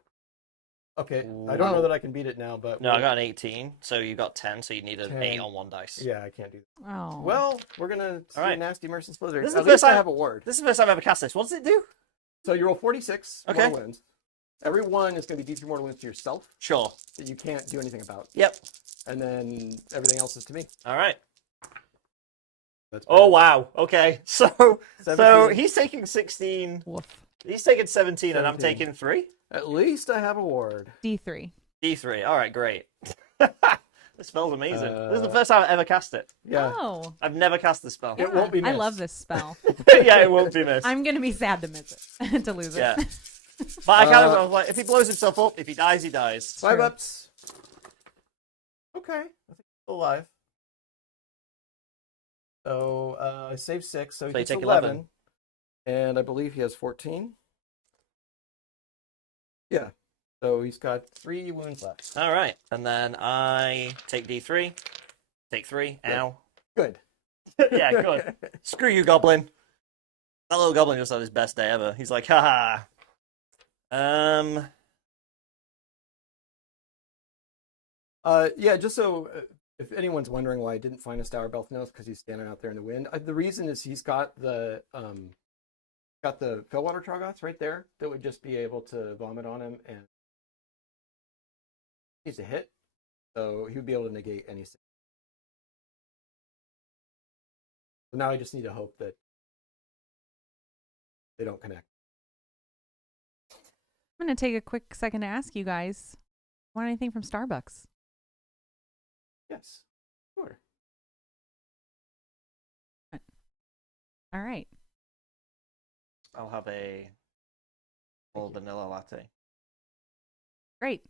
Okay, I don't know that I can beat it now, but No, I got an 18, so you got 10, so you need an 10. 8 on 1 dice. Yeah, I can't do that. Oh. Well, we're gonna see All right. nasty Merciless Blizzard. This is At the least first I time- have a ward. This is the first time I've ever cast this. What does it do? So you roll 46 Okay. mortal wounds. Every one is going to be D3 mortal wounds to yourself Sure. that you can't do anything about, Yep. and then everything else is to me. All right. That's Oh, wow. Okay. So 17. he's taking 16. Woof. He's taking 17, and I'm 17. taking 3? At least I have a ward. D3. D3. All right, great. This spell's amazing. This is the first time I've ever cast it. Yeah. Oh. I've never cast this spell. It won't be I missed. love this spell. Yeah, it won't be missed. I'm gonna be sad to miss it, to lose it. Yeah. But I kind of I was like, if he blows himself up, if he dies, he dies. 5 True. ups. Okay. I think he's still alive. So I save 6, so he So you gets take 11. And I believe he has 14. Yeah. So he's got 3 wounds left. All right, and then I take D3, take 3. Ow. Good. Yeah, good. Screw you, Goblin. That little Goblin just had his best day ever. He's like, haha. Yeah, just so if anyone's wondering why I didn't find a Stour Belthnose, because he's standing out there in the wind. The reason is he's got the Fellwater Troggoths right there that would just be able to vomit on him, and Needs a hit, so he would be able to negate any. So now I just need to hope that they don't connect. I'm going to take a quick second to ask you guys, want anything from Starbucks? Yes, sure. All right. I'll have a full vanilla latte. Great.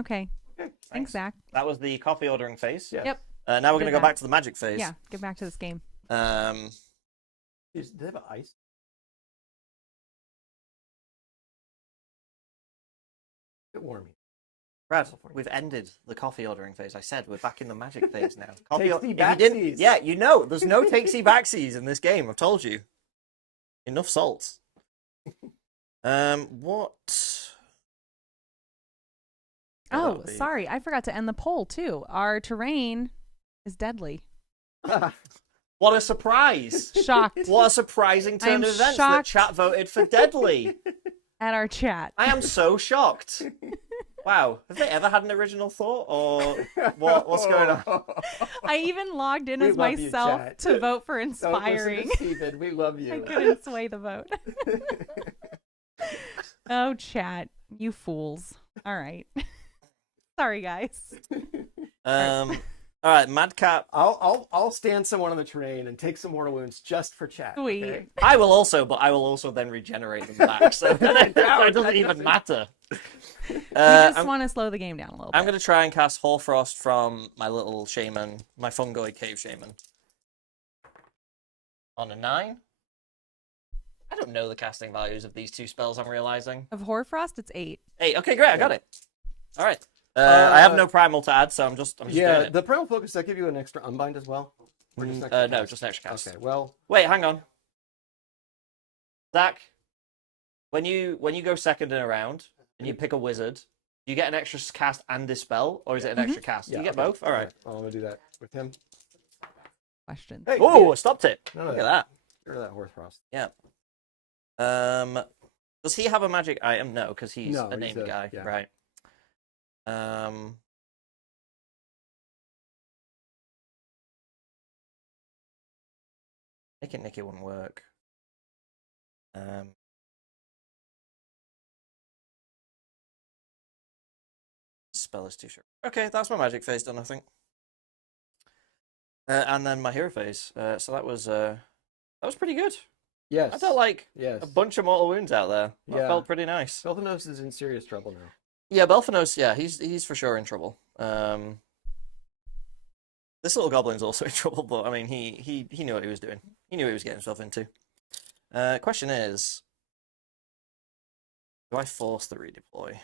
Okay. Okay. Thanks, Zach. That was the coffee ordering phase. Yeah. Yep. Now we're Did going to go that. back to the magic phase. Yeah, get back to this game. Um, Do they have ice? A bit warm. Brad, we've ended the coffee ordering phase. I said we're back in the magic phase now. Coffee Takesy if you didn't- backsies. Yeah, you know, there's no takesy backsies in this game. I've told you. Enough salt. What? Oh, that'll be- sorry. I forgot to end the poll, too. Our terrain is deadly. What a surprise! Shocked What a surprising turn I'm of events that shocked. chat voted for deadly. at our chat. I am so shocked. Wow, have they ever had an original thought, or what's going on? I even logged in We as love you, myself chat. to vote for Don't listen to inspiring. Steven. We love you. I couldn't sway the vote. Oh, chat. You fools. All right. Sorry, guys. All right, Madcap. I'll stand someone on the terrain and take some mortal wounds just for chat. Sweet. Okay? I will also then regenerate them back, so it doesn't even matter. We just I'm, want to slow the game down a little I'm bit. going to try and cast Hoarfrost from my little shaman, my fungoid cave shaman. On a 9. I don't know the casting values of these two spells, I'm realizing. Of Hoarfrost, it's 8. 8. Okay, great, I got it. All right. I have no primal to add, so I'm just doing Yeah, it. the primal focus, does that give you an extra unbind as well? Or just an extra No, cast? just an extra cast. Okay, well, Wait, hang on. Zach, when you go second in a round and you pick a wizard, do you get an extra cast and dispel, or is it an extra cast? yeah, you get okay. both? All right. Well, I'm going to do that with him. Question. Hey, Oh, I stopped it. None of Look that. at that. Get rid of that horse frost. Yeah. Does he have a magic item? No, because he's No, a he's named a- guy, yeah. right? Nicky wouldn't work. Spell is too short. Okay, that's my magic phase done, I think. And then my hero phase. So that was pretty good. Yes. I felt like yes. a bunch of mortal wounds out there. That Yeah. felt pretty nice. Belthanos is in serious trouble now. Yeah, Belphanos, yeah, he's for sure in trouble. This little goblin's also in trouble, but I mean, he knew what he was doing. He knew what he was getting himself into. Question is, do I force the redeploy?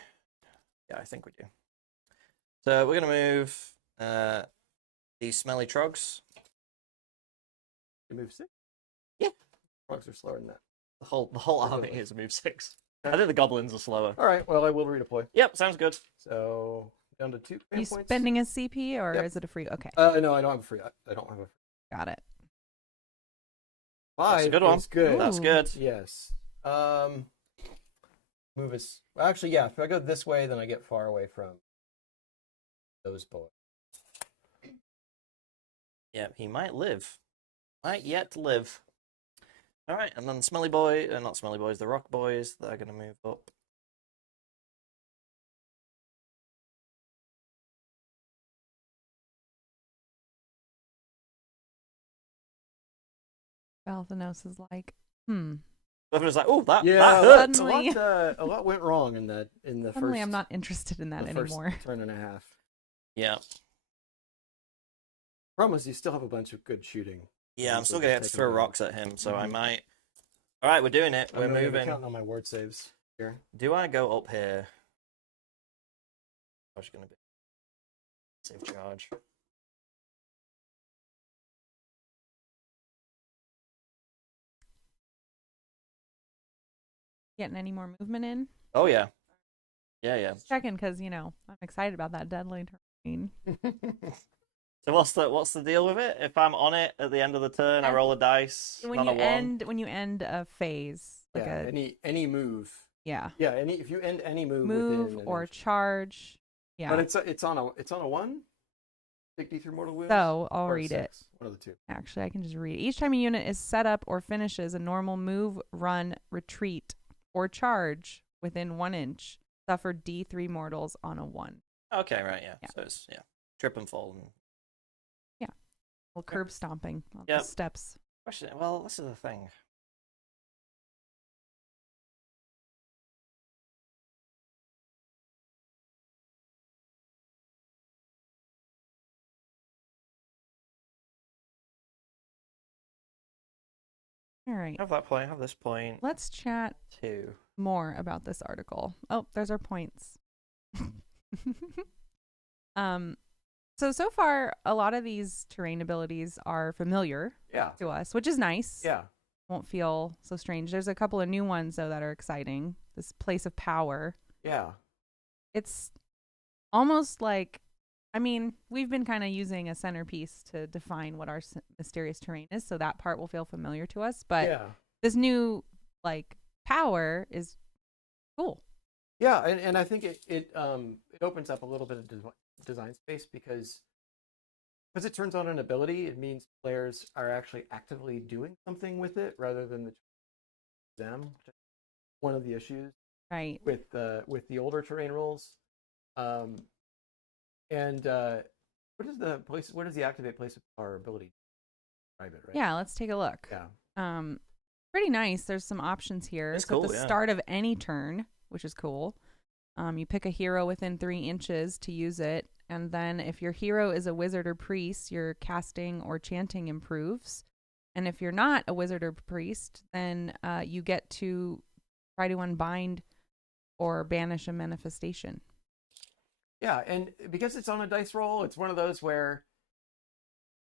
Yeah, I think we do. So we're gonna move these smelly trogs. You move 6? Yeah. Frogs are slower than that. The whole army is move 6. I think the goblins are slower. All right, well, I will redeploy. Yep, sounds good. So, down to 2 You command points. spending a CP or Yep. is it a free? Okay. No, I don't have a free. I don't have a Got it. 5. That's a good one. Is good. That's Ooh. good. Yes. Move us. Well, actually, yeah. If I go this way, then I get far away from those boys. Yeah, he might live. Might yet live. Alright, and then the Smelly Boy, not Smelly Boys, the Rock Boys, they're going to move up. Belthanos is like, Everyone's like, oh, that Yeah, hurt. Suddenly- a lot went wrong in the suddenly first. I'm not interested in that the first anymore. turn and a half. Yeah. Problem is, you still have a bunch of good shooting. Yeah, I'm So still just going to have to take throw them down. rocks at him, so I Mhm. might... Alright, we're doing it. We're I'm gonna be moving. counting on my ward saves here. Do I go up here? I was going to be... Save charge. Getting any more movement in? Oh, yeah. Yeah. Checking because, I'm excited about that deadly terrain. So what's the deal with it? If I'm on it at the end of the turn, I roll a dice, When not you a 1. end a phase, like Yeah, any move. yeah, Yeah, if you end any move move within an or inch. charge Yeah. But it's on a 1. Dig D through mortal wounds. So I'll or a read it. 6, one of the two. Actually, I can just read it. Each time a unit is set up or finishes a normal move, run, retreat, or charge within 1 inch, suffer D3 mortals on a 1. Okay, right, yeah. Yeah. So it's trip and fall. And... Yeah. Well, curb stomping on Yep. the steps. Question. Well, this is the thing. All right. Have that point. Have this point. Let's chat 2. more about this article. Oh, there's our points. So far, a lot of these terrain abilities are familiar Yeah. to us, which is nice. Yeah. Won't feel so strange. There's a couple of new ones, though, that are exciting. This place of power. Yeah. It's almost like, I mean, we've been kind of using a centerpiece to define what our mysterious terrain is, so that part will feel familiar to us. But Yeah. this new, like, power is cool. Yeah, and I think it opens up a little bit of design space because it turns on an ability. It means players are actually actively doing something with it rather than them. One of the issues Right. with the older terrain rules, and what does the activate place of power ability describe it, right? Yeah, let's take a look. Yeah. Pretty nice. There's some options here. It's So cool, at the yeah. start of any turn, which is cool, you pick a hero within 3 inches to use it. And then if your hero is a wizard or priest, your casting or chanting improves. And if you're not a wizard or priest, then you get to try to unbind or banish a manifestation. Yeah, and because it's on a dice roll, it's one of those where,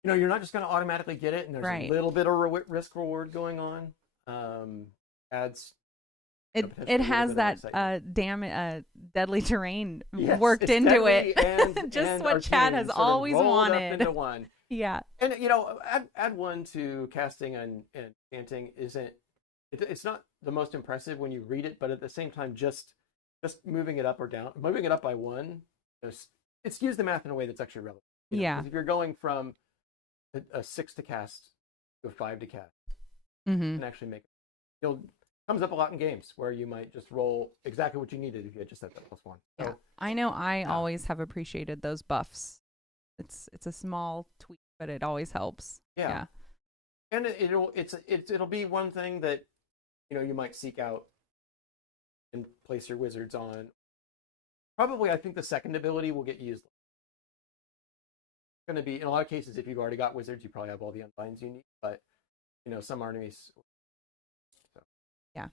you're not just going to automatically get it, and there's Right. a little bit of risk reward going on. Adds. It potentially it a has little bit of that excitement. deadly terrain Yes, worked it's into deadly it. and- Just and what Chad arcane has sort of always rolled up wanted. into one. Yeah. And add 1 to casting and chanting isn't. It's not the most impressive when you read it, but at the same time, just moving it up or down, moving it up by 1, it skews the math in a way that's actually relevant. Yeah. 'Cause if you're going from a 6 to cast to a 5 to cast, Mm-hmm. and actually make it. Comes up a lot in games where you might just roll exactly what you needed if you had just set that +1. So, Yeah. I know I yeah. always have appreciated those buffs. It's a small tweak, but it always helps. Yeah. And it'll be one thing that you might seek out and place your wizards on. Probably, I think the second ability will get used. It's going to be in a lot of cases, if you've already got wizards, you probably have all the unbinds you need. But some armies. So. Yeah.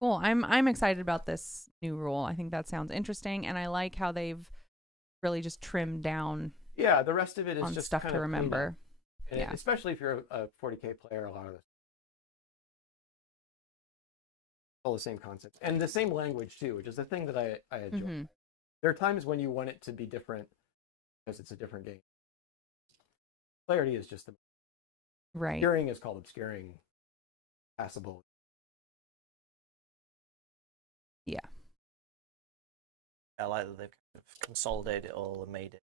Cool. I'm excited about this new rule. I think that sounds interesting, and I like how they've really just trimmed down Yeah, the rest of it is on just stuff kind to of cleaned up. remember. And Yeah. especially if you're a 40K player, a lot of this. All the same concepts and the same language too, which is the thing that I enjoy. Mhm. There are times when you want it to be different because it's a different game. Clarity is just Right. obscuring is called obscuring. Passable. Yeah. I like that they've kind of consolidated it all and made it.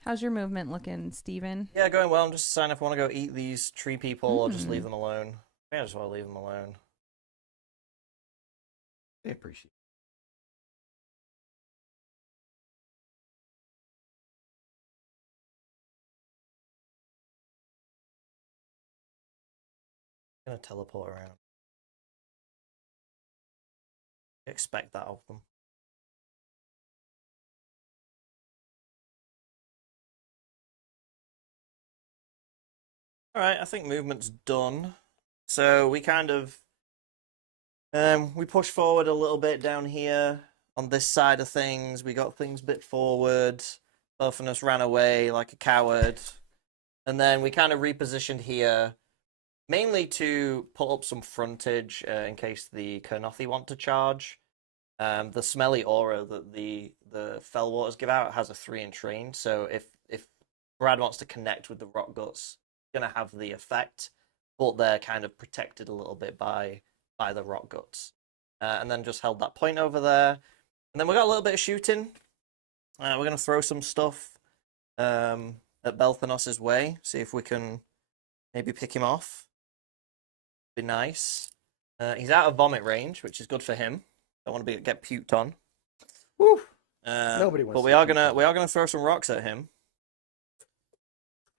How's your movement looking, Steven? Yeah, going well. I'm just deciding if I want to go eat these tree people or just Mm. leave them alone. I think I just want to leave them alone. They appreciate it. I'm going to teleport around. I expect that of them. Alright, I think movement's done. So we kind of we push forward a little bit down here on this side of things. We got things a bit forward. Both of us ran away like a coward. And then we kind of repositioned here, mainly to put up some frontage in case the Kernothi want to charge. The smelly aura that the Fellwaters give out has a 3-inch range, so if Brad wants to connect with the rock guts, it's gonna have the effect, but they're kind of protected a little bit by the rock guts. and then just held that point over there. And then we got a little bit of shooting. We're going to throw some stuff at Belthanos' way, see if we can maybe pick him off. Be nice. He's out of vomit range, which is good for him. Don't want to get puked on. Woo! Nobody wants But to we get are puked on. gonna throw some rocks at him.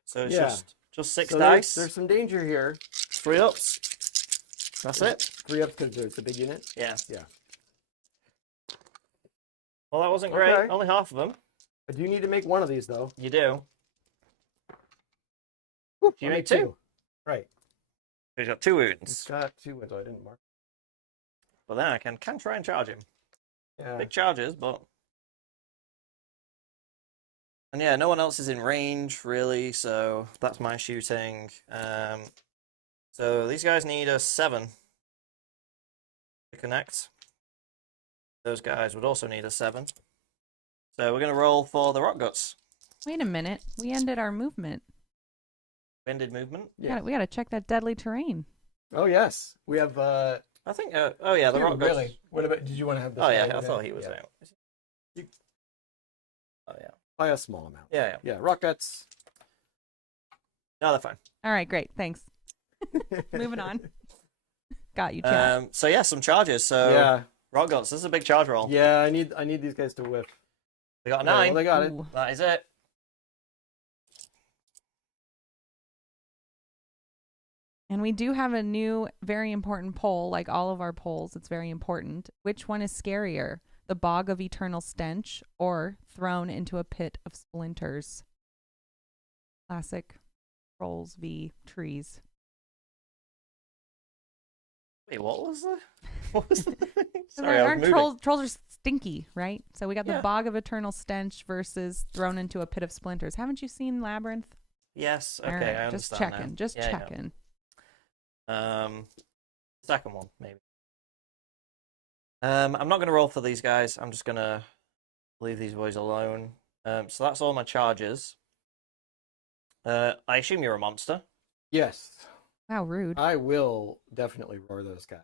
So it's Yeah. just 6 So dice. There's some danger here. 3 ups. That's it. 3 ups because it's a big unit. Yeah. Yeah. Well, that wasn't great. Okay. Only half of them. I do need to make one of these though. You do. Woo, You I'll make make 2. Right. He's got 2 It's wounds. got 2 wins. I didn't mark. But then I can try and charge him. Yeah. Big charges, but. And yeah, no one else is in range really, so that's my shooting. So these guys need a 7 to connect. Those guys would also need a 7. So we're gonna roll for the rock guts. Wait a minute. We ended our movement. Winded movement. Yeah. We gotta check that deadly terrain. Oh yes, we have. I think. Oh yeah, the rock guts. Really? What about? Did you want to have this? Oh yeah, guy I in thought there? he was Yeah. out. Oh yeah. By a small amount. Yeah. Yeah. Rock guts. No, they're fine. All right, great. Thanks. Moving on. Got you, chat. So yeah, some charges. So Yeah. rock guts. This is a big charge roll. Yeah. I need these guys to whiff. They got a Yeah, 9. well, they got it. Ooh. That is it. And we do have a new, very important poll, like all of our polls. It's very important. Which one is scarier, the bog of eternal stench or thrown into a pit of splinters? Classic trolls v trees. Wait, what was the? What was the? So Sorry, I was aren't moving. trolls are stinky, right? So we got the Yeah. bog of eternal stench versus thrown into a pit of splinters. Haven't you seen Labyrinth? Yes. Okay, All right, I just understand checking. now. Just Yeah, yeah. checking. Second one maybe. I'm not gonna roll for these guys. I'm just gonna leave these boys alone. So that's all my charges. I assume you're a monster. Yes. Wow, rude. I will definitely roar those guys.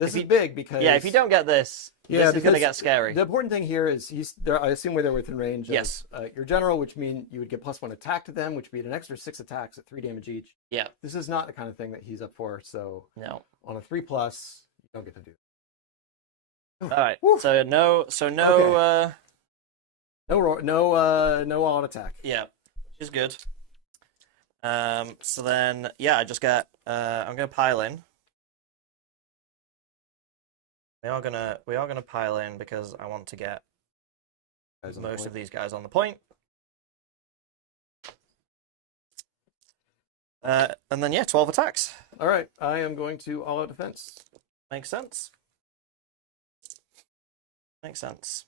This If is you- big because Yeah, if you don't get this, Yeah, this is gonna because get scary. the important thing here is he's there. I assume they're within range. Yes. Of, your general, which mean you would get +1 attack to them, which would be an extra 6 attacks at 3 damage each. Yeah. This is not the kind of thing that he's up for. So No. on a 3+, you don't get to do it. All right. Woo. So no. Okay. No all attack. Yeah, which is good. So then, yeah, I just get. I'm gonna pile in. We are gonna pile in because I want to get Guys on the most point. of these guys on the point. And then yeah, 12 attacks. All right, I am going to all out defense. Makes sense. Makes sense.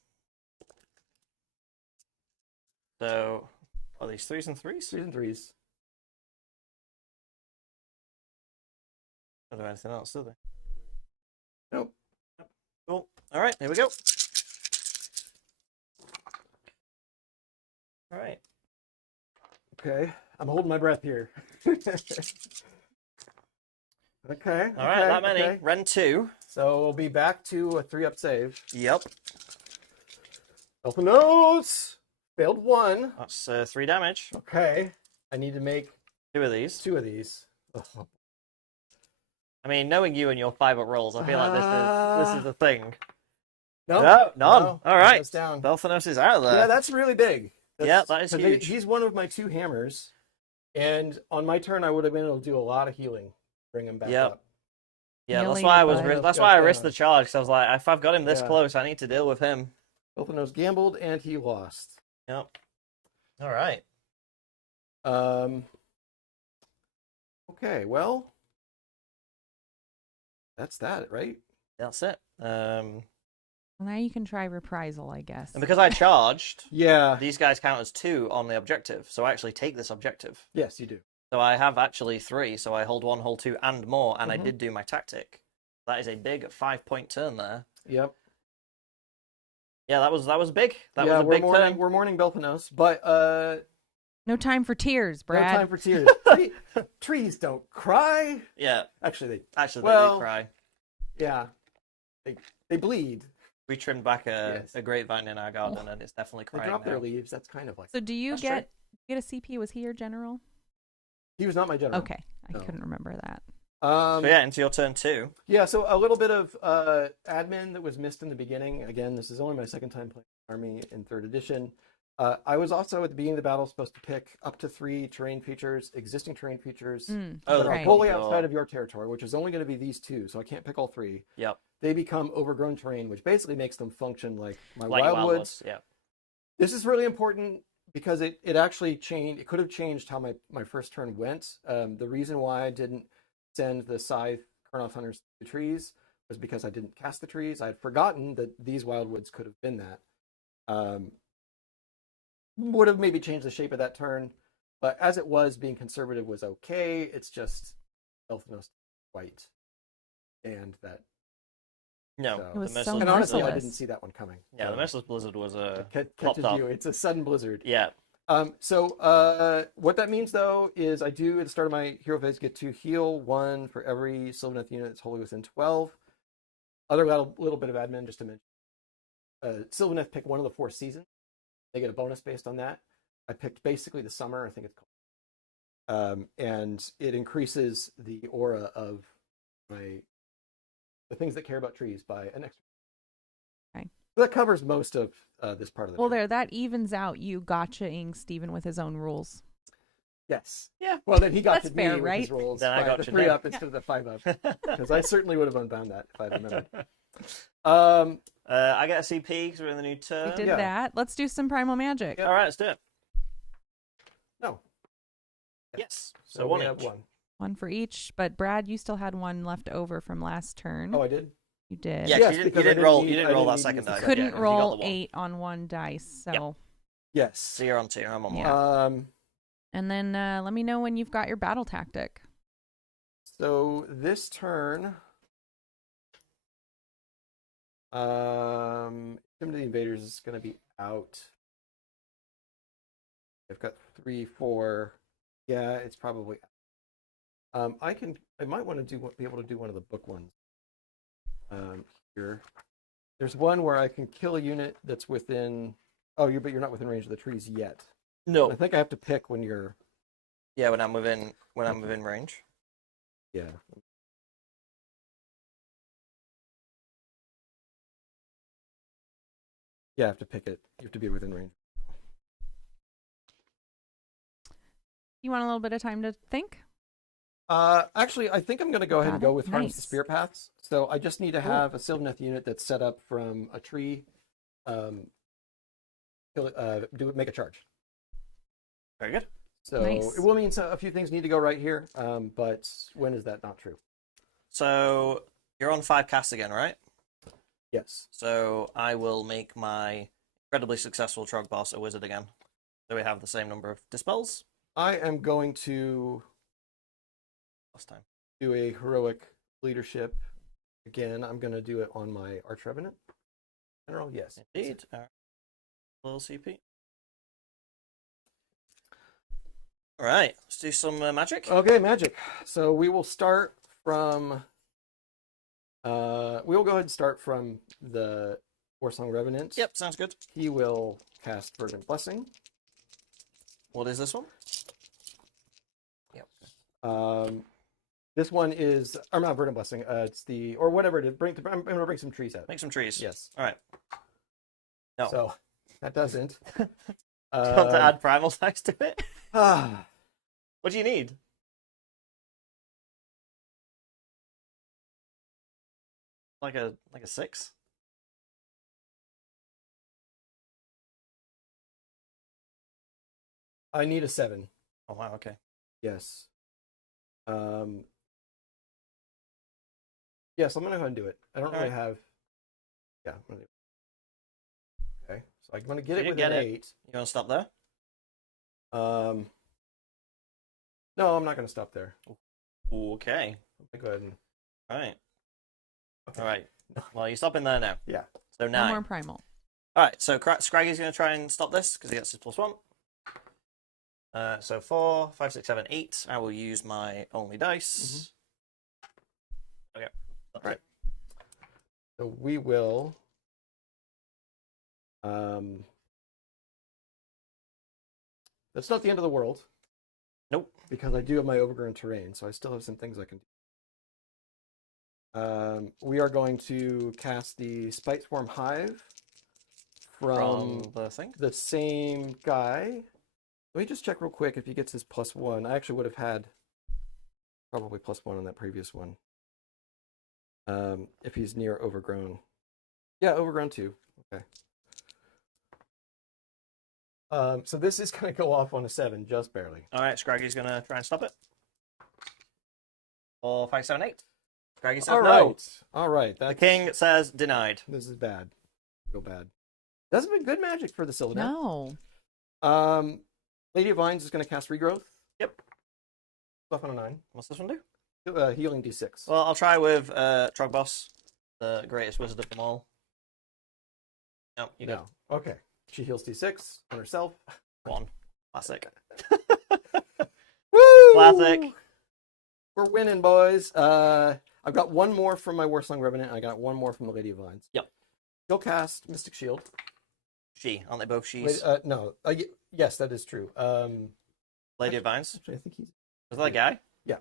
So, are these 3s and 3s? 3s and 3s. Don't do anything else, do they? Nope. Cool. All right, here we go. All right. Okay, I'm holding my breath here. Okay. All right, that many. Okay. Ren 2. So we'll be back to a 3-up save. Yep. Open nose. Failed 1. That's 3 damage. Okay. I need to make 2 of these. 2 of these. Oh. I mean, knowing you and your 5-up rolls, I feel like this is the thing. No, No, none. no, All right. that's down. Belthanos is out of there. Yeah, that's really big. Yeah, that is 'cause huge. He's one of my 2 hammers, and on my turn, I would have been able to do a lot of healing, bring him back Yep. up. Yeah, that's Healing why I it was. by- That's why I risked the charge. Because I was like, if I've got him this Yeah. close, I need to deal with him. Belthanos gambled, and he lost. Yep. All right. Okay, well, that's that, right? That's it. Well, now you can try reprisal, I guess. And because I charged, Yeah. these guys count as 2 on the objective. So I actually take this objective. Yes, you do. So I have actually 3. So I hold 1, hold 2, and more. And I Mhm. did do my tactic. That is a big 5-point turn there. Yep. Yeah, that was big. That yeah, was a big turn. we're mourning Belthanos, but No time for tears, Brad. no time for tears. Trees don't cry. Yeah, Actually, actually, they Well- do cry. yeah. they bleed. We trimmed back Yes. a grapevine in our garden, and it's definitely They crying drop their now. leaves. That's kind of like. So do you That's true. get a CP? Was he your general? He was not my general. Okay, I No. couldn't remember that. So yeah, into your turn 2. Yeah, so a little bit of admin that was missed in the beginning. Again, this is only my second time playing Army in 3rd edition. I was also at the beginning of the battle supposed to pick up to 3 terrain features, existing terrain features Oh, that are right. wholly your- outside of your territory, which is only going to be these 2, so I can't pick all 3. Yep. They become overgrown terrain, which basically makes them function like my Like wildwoods. Yeah. This is really important because it actually changed. It could have changed how my first turn went. The reason why I didn't send the Scythe Karnoth Hunters to the trees was because I didn't cast the trees. I had forgotten that these wildwoods could have been that. Would have maybe changed the shape of that turn, but as it was, being conservative was okay. It's just Elfnos white, and that. No, So- It was the so And Merciless honestly, I merciless. didn't see that one coming. Yeah, the So Merciless Blizzard was it popped catches up. you. It's a sudden blizzard. Yeah. So what that means though is I do at the start of my hero phase get to heal 1 for every Sylvaneth unit that's wholly within 12. Other little bit of admin just to mention. Sylvaneth pick one of the 4 seasons. They get a bonus based on that. I picked basically the summer, I think it's called. And it increases the aura of the things that care about trees by an extra. Okay. So that covers most of this part of the Well, tree. there, that evens out you gotcha-ing Steven with his own rules. Yes. Yeah. Well, then he got That's to fair, me with right? his rolls. Then I by got the you 3 down. up instead of the 5 up, because I certainly would have unbound that if I'd remembered. I get a CP because we're in the new turn. We did yeah. that. Let's do some primal magic. All right, let's do it. No. Yes. So, So we one have each. 1. One for each. But Brad, you still had one left over from last turn. Oh, I did. You did. Yeah, Yes, you because I didn't didn't roll. need- You didn't I roll didn't that second need to die. use Couldn't Yeah, 'cause you got roll the one. 8 on one dice. So, Yes. So you're on 2. I'm on 1. Yeah. And then let me know when you've got your battle tactic. So this turn, Kingdom of the Invaders is going to be out. I've got 3, 4. Yeah, it's probably. I might want to be able to do one of the book ones. Here, there's one where I can kill a unit that's within. Oh, but you're not within range of the trees yet. No. I think I have to pick when you're. Yeah, when I'm within range. Yeah. Yeah, I have to pick it. You have to be within range. You want a little bit of time to think? Actually, I think I'm going to go ahead and Got go it. with Harness the Nice. Spear Paths. So I just need to have a Sylvaneth unit that's set up from a tree. Make a charge. Very good. So Nice. it will mean a few things need to go right here. But when is that not true? So you're on 5 casts again, right? Yes. So I will make my incredibly successful Trog boss a wizard again. So we have the same number of dispels I am going to last time. do a heroic leadership again. I'm going to do it on my Arch Revenant. General, yes. Indeed. Little CP. All right, let's do some magic. Okay, magic. So we will start from. We will go ahead and start from the Warsong Revenant. Yep, sounds good. He will cast Verdant Blessing. What is this one? This one is, or not Verdant Blessing. It's the or whatever it is. I'm going to bring some trees out. Make some trees. Yes. All right. No. So that doesn't. Do you want to add primal tax to it? Ah, What do you need? Like a 6? I need a 7. Oh wow, okay. Yes. Yes, I'm gonna go ahead and do it. I don't really Alright. have. Yeah. I'm gonna do it. Okay, so I'm gonna get So it you with get an it. 8. You want to stop there? No, I'm not gonna stop there. Okay. I'll go ahead and. All right. Okay. All right. Well, you're stopping there now. Yeah. So No 9. more primal. All right. So Scraggy's going to try and stop this because he gets his +1. So 4, 5, 6, 7, 8. I will use my only dice. Okay. That's Right. it. So we will. That's not the end of the world. Nope. Because I do have my overgrown terrain, so I still have some things I can do. We are going to cast the Spite Swarm Hive from the thing. the same guy. Let me just check real quick if he gets his +1. I actually would have had probably +1 on that previous one. If he's near overgrown. Yeah, overgrown 2. Okay. So this is going to go off on a 7, just barely. All right, Scraggy's gonna try and stop it. 4, 5, 7, 8. Scraggy says All no. right. All right. The king says denied. This is bad. Real bad. Doesn't been good magic for the Sylvaneth. No. Lady of Vines is going to cast Regrowth. Yep. Off on a 9. What's this one do? Healing D6. Well, I'll try with Trogboss, the greatest wizard of them all. No, you go. No. Okay. She heals D6 on herself. 1. Classic. Woo! Classic. We're winning, boys. I've got one more from my Warsong Revenant. I got one more from the Lady of Vines. Yep. She'll cast Mystic Shield. Aren't they both she's? No. Yes, that is true. Lady of Vines? Actually, I think he's... Was that a guy? Yeah.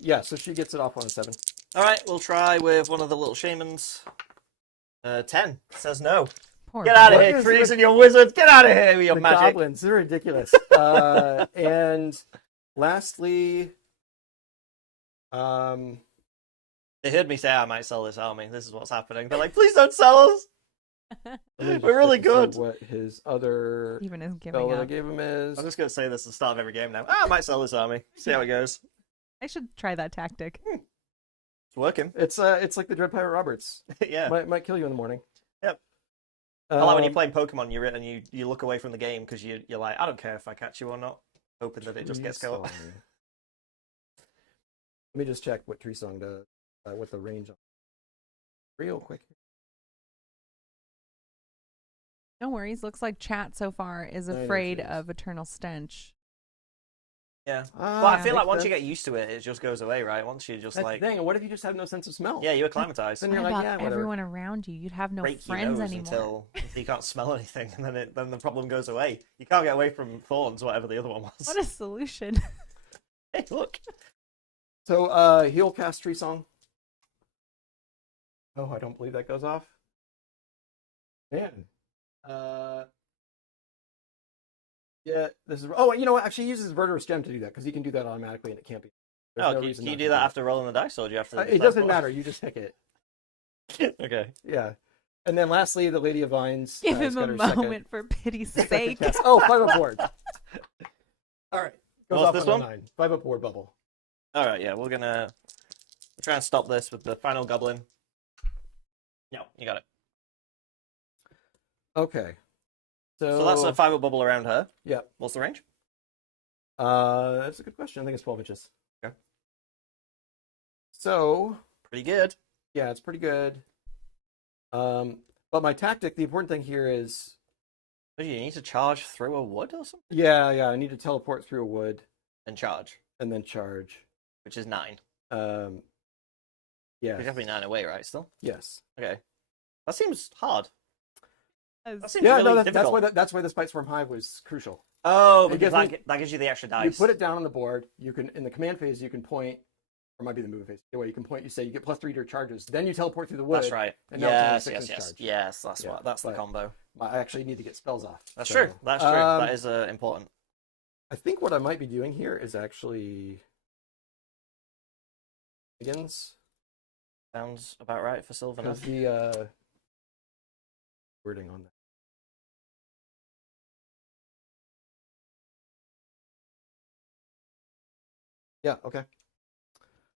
Yeah, so she gets it off on a 7. All right, we'll try with one of the little shamans. 10 says no. Poor Get out of guy. here, trees and your wizards. Get out of here with your The magic. goblins, they're ridiculous. And lastly, They heard me say I might sell this army. This is what's happening. They're like, please don't sell us. let me just We're really check to see good. what his other Even is spell giving that I up. gave him is. I'm just going to say this at the start of every game now. I might sell this army. See how it goes. I should try that tactic. It's working. It's like the Dread Pirate Roberts. Yeah. Might kill you in the morning. Yep. I like when you're Um, playing Pokemon, you look away from the game because you're like, I don't care if I catch you or not, hoping that it just gets killed. Treesong. Let me just check what Tree Song does, what the range on. Real quick. No worries. Looks like chat so far is afraid of Eternal Stench. Yeah. Ah, Well, I feel like makes once sense. you get used to it, it just goes away, right? Once you just That's like, the thing. What if you just have no sense of smell? yeah, you acclimatize. Then What you're like, about yeah, whatever. everyone around you? You'd have no Break your friends nose anymore. until you can't smell anything, and then the problem goes away. You can't get away from thorns, whatever the other one was. What a solution. Hey, look. So he'll cast Tree Song. Oh, I don't believe that goes off. Man. Yeah, this is. Oh, you know what? Actually, he uses Verdurous Gem to do that because he can do that automatically, and it can't be. There's Oh, no can reason you not do to that after rolling the dice, or do you have to? It doesn't matter. You just pick it. Okay. Yeah. And then lastly, the Lady of Vines. Give has him a got her second- moment for pity's sake. Yes. Oh, 5 up board. All right. Goes What's off this on a one? 9. 5 up board bubble. All right. Yeah, we're gonna try and stop this with the final goblin. No, you got it. Okay. So that's a 5-up bubble around her. Yeah. What's the range? That's a good question. I think it's 12 inches. Okay. So, Pretty good. yeah, it's pretty good. But my tactic, the important thing here is, What do you need to charge through a wood or something? yeah, I need to teleport through a wood And charge, and then charge. which is 9. Yeah. You have to be 9 away, right? Still. Yes. Okay. That seems hard. That seems Yeah, really no, difficult. that's why the Spite Swarm Hive was crucial. Oh, It because gives me- that gives you the extra dice. You put it down on the board. You can, in the command phase, you can point, or it might be the movement phase. The way you can point, you say you get +3 to your charges. Then you teleport through the wood. That's right. And now it's only a Yes, 6-inch yes. charge. Yes, that's Yeah, what. That's the but- combo. I actually need to get spells off. That's So, true. That's true. That is important. I think what I might be doing here is actually Higgins, Sounds about right for because Sylvaneth. the wording on that. Yeah. Okay.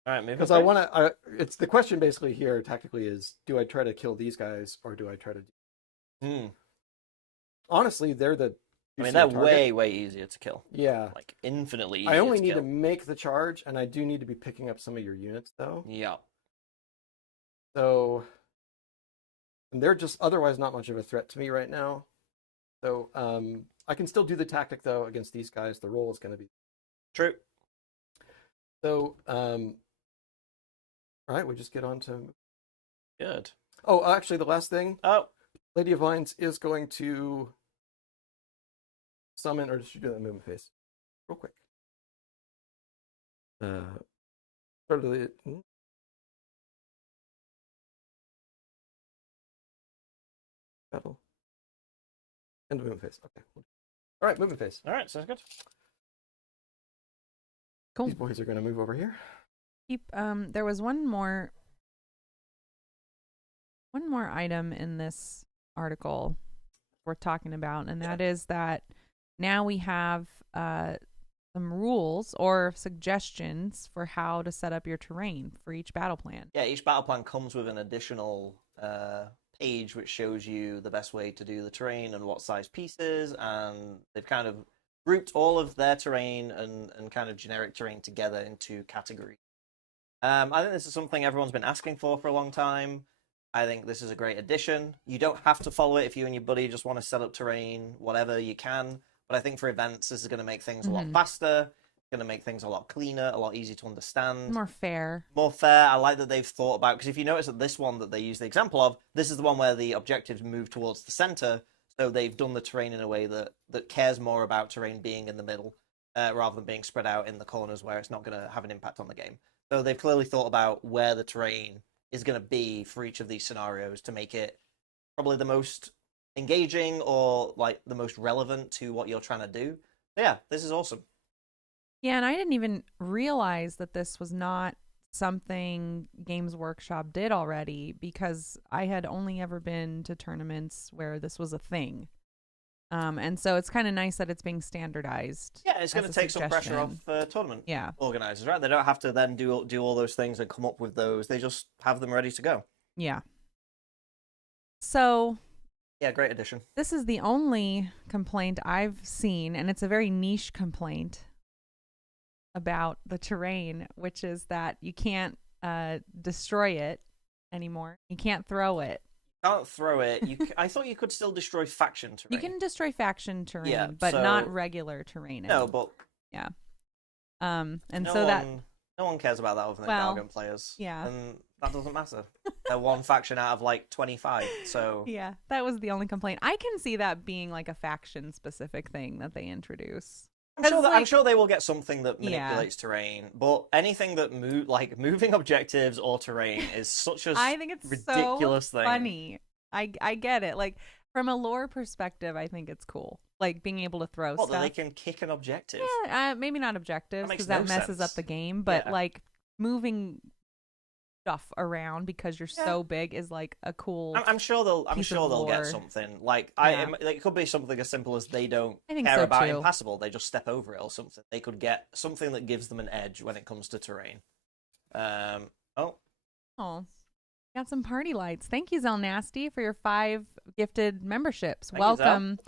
All right, moving. Because I want to. It's the question basically here. Tactically, is do I try to kill these guys or do I try to? Honestly, they're the. I mean, juicier they're target. way easier to kill. Yeah. Like infinitely easier I only to need kill. to make the charge, and I do need to be picking up some of your units, though. Yeah. So, and they're just otherwise not much of a threat to me right now. So, I can still do the tactic though against these guys. The roll is going to be True. so. All right, we just get on to. Good. Oh, actually, the last thing, Oh, Lady of Vines is going to summon, or just do that movement phase, real quick. Start of the battle. End of movement phase. Okay. All right, movement phase. all right, sounds good. Cool. These boys are going to move over here. There was one more item in this article worth talking about, and that is that now we have some rules or suggestions for how to set up your terrain for each battle plan. Yeah, each battle plan comes with an additional page which shows you the best way to do the terrain and what size pieces, and they've kind of grouped all of their terrain and kind of generic terrain together into categories. I think this is something everyone's been asking for a long time. I think this is a great addition. You don't have to follow it if you and your buddy just want to set up terrain, whatever you can. But I think for events, this is going to make things a lot faster. It's going to make things a lot cleaner, a lot easier to understand. More fair. More fair. I like that they've thought about, because if you notice that this one that they use the example of, this is the one where the objectives move towards the center. So they've done the terrain in a way that cares more about terrain being in the middle rather than being spread out in the corners where it's not going to have an impact on the game. So they've clearly thought about where the terrain is going to be for each of these scenarios to make it probably the most engaging or like the most relevant to what you're trying to do. So yeah, this is awesome. Yeah, and I didn't even realize that this was not something Games Workshop did already, because I had only ever been to tournaments where this was a thing. And so it's kind of nice that it's being standardized. Yeah, it's going to take some pressure off tournament organizers, right? They don't have to then do all those things and come up with those. They just have them ready to go. Yeah. So yeah, great addition. This is the only complaint I've seen, and it's a very niche complaint about the terrain, which is that you can't destroy it anymore. You can't throw it. Can't throw it. I thought you could still destroy faction terrain. You can destroy faction terrain, yeah, but not regular terrain. No, but yeah. And no one cares about that other than Gargant players. Yeah, and that doesn't matter. They're one faction out of like 25. So yeah, that was the only complaint. I can see that being like a faction specific thing that they introduce. I'm sure they will get something that manipulates terrain, but anything that moving objectives or terrain is such a I think it's ridiculous so thing. Funny. I get it. Like from a lore perspective, I think it's cool. Like being able to throw stuff. That they can kick an objective. Yeah, maybe not objectives because that messes up the game, but like moving stuff around because you're so big is like a cool. I'm sure they'll get something like it could be something as simple as they don't care about impassable. They just step over it or something. They could get something that gives them an edge when it comes to terrain. Got some party lights. Thank you, Zell Nasty, for your 5 gifted memberships. Thank Welcome,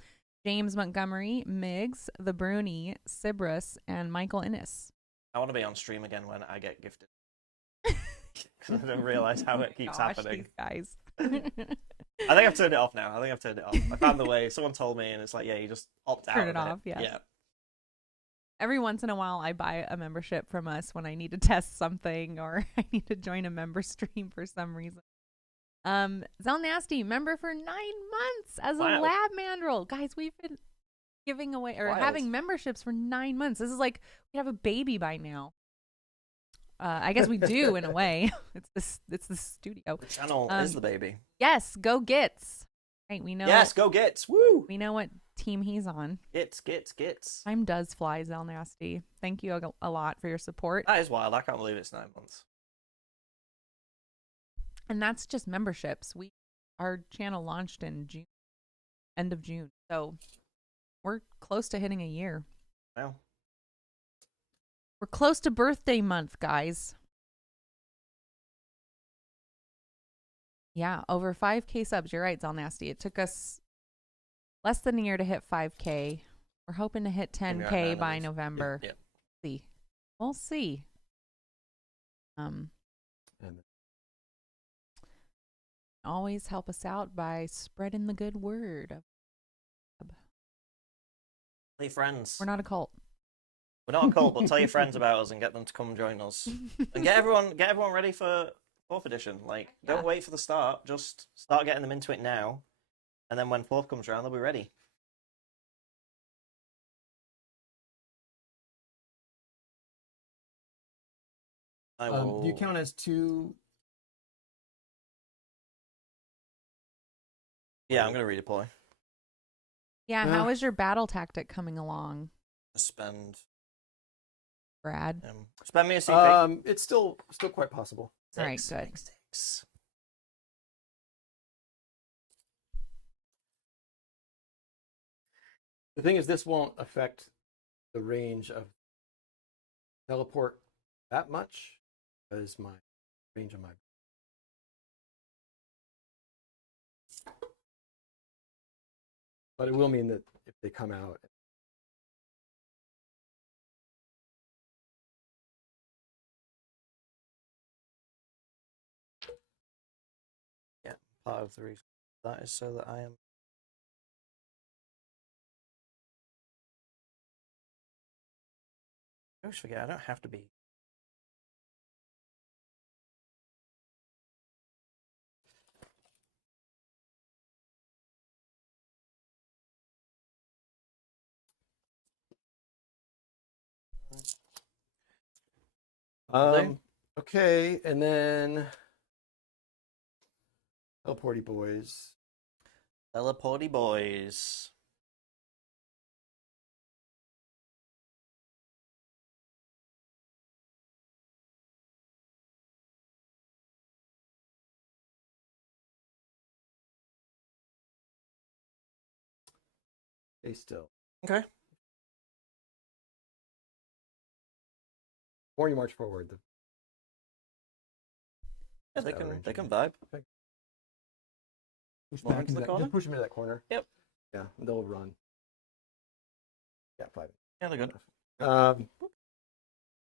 James Montgomery, Miggs, The Bruni, Sybrus, and Michael Innes. I want to be on stream again when I get gifted. Because I don't realize how it keeps happening. These guys. I think I've turned it off now. I found the way. Someone told me, and it's like, yeah, you just opt out. Turn it off. Yeah. Every once in a while, I buy a membership from us when I need to test something or I need to join a member stream for some reason. Zell Nasty, member for 9 months as a lab mandrel. Guys, we've been giving away or having memberships for 9 months. This is like we have a baby by now. I guess we do in a way. It's the studio. The channel is the baby. Yes, go Gitz. Right, we know. Yes, go Gitz. Woo! We know what team he's on. Gitz. Time does fly, Zell Nasty. Thank you a lot for your support. That is wild. I can't believe it's 9 months. And that's just memberships. Our channel launched in June, end of June. So we're close to hitting a year. Wow. We're close to birthday month, guys. Yeah, over 5K subs. You're right, Zell Nasty. It took us less than a year to hit 5K. We're hoping to hit 10K by November. Yeah. We'll see. Always help us out by spreading the good word. Tell your friends. We're not a cult. We're not a cult, but tell your friends about us and get them to come join us. And get everyone ready for 4th edition. Like, don't wait for the start. Just start getting them into it now, and then when 4th comes around, they'll be ready. I will... Do you count as 2? Yeah, I'm gonna redeploy. Yeah, how is your battle tactic coming along, Spend. Brad? Spend me a CP. It's still quite possible. All right, good. Six. The thing is, this won't affect the range of teleport that much, because my range of my... But it will mean that if they come out... Yeah, part of the reason that is so that I am... I always forget, I don't have to be... Okay, and then teleporty boys. Teleporty boys. Stay still. Okay. Or you march forward. Yeah, they can vibe. Push More back into the that, corner? just push them into that corner. Yep. Yeah, they'll run. Yeah, 5. Yeah, they're good.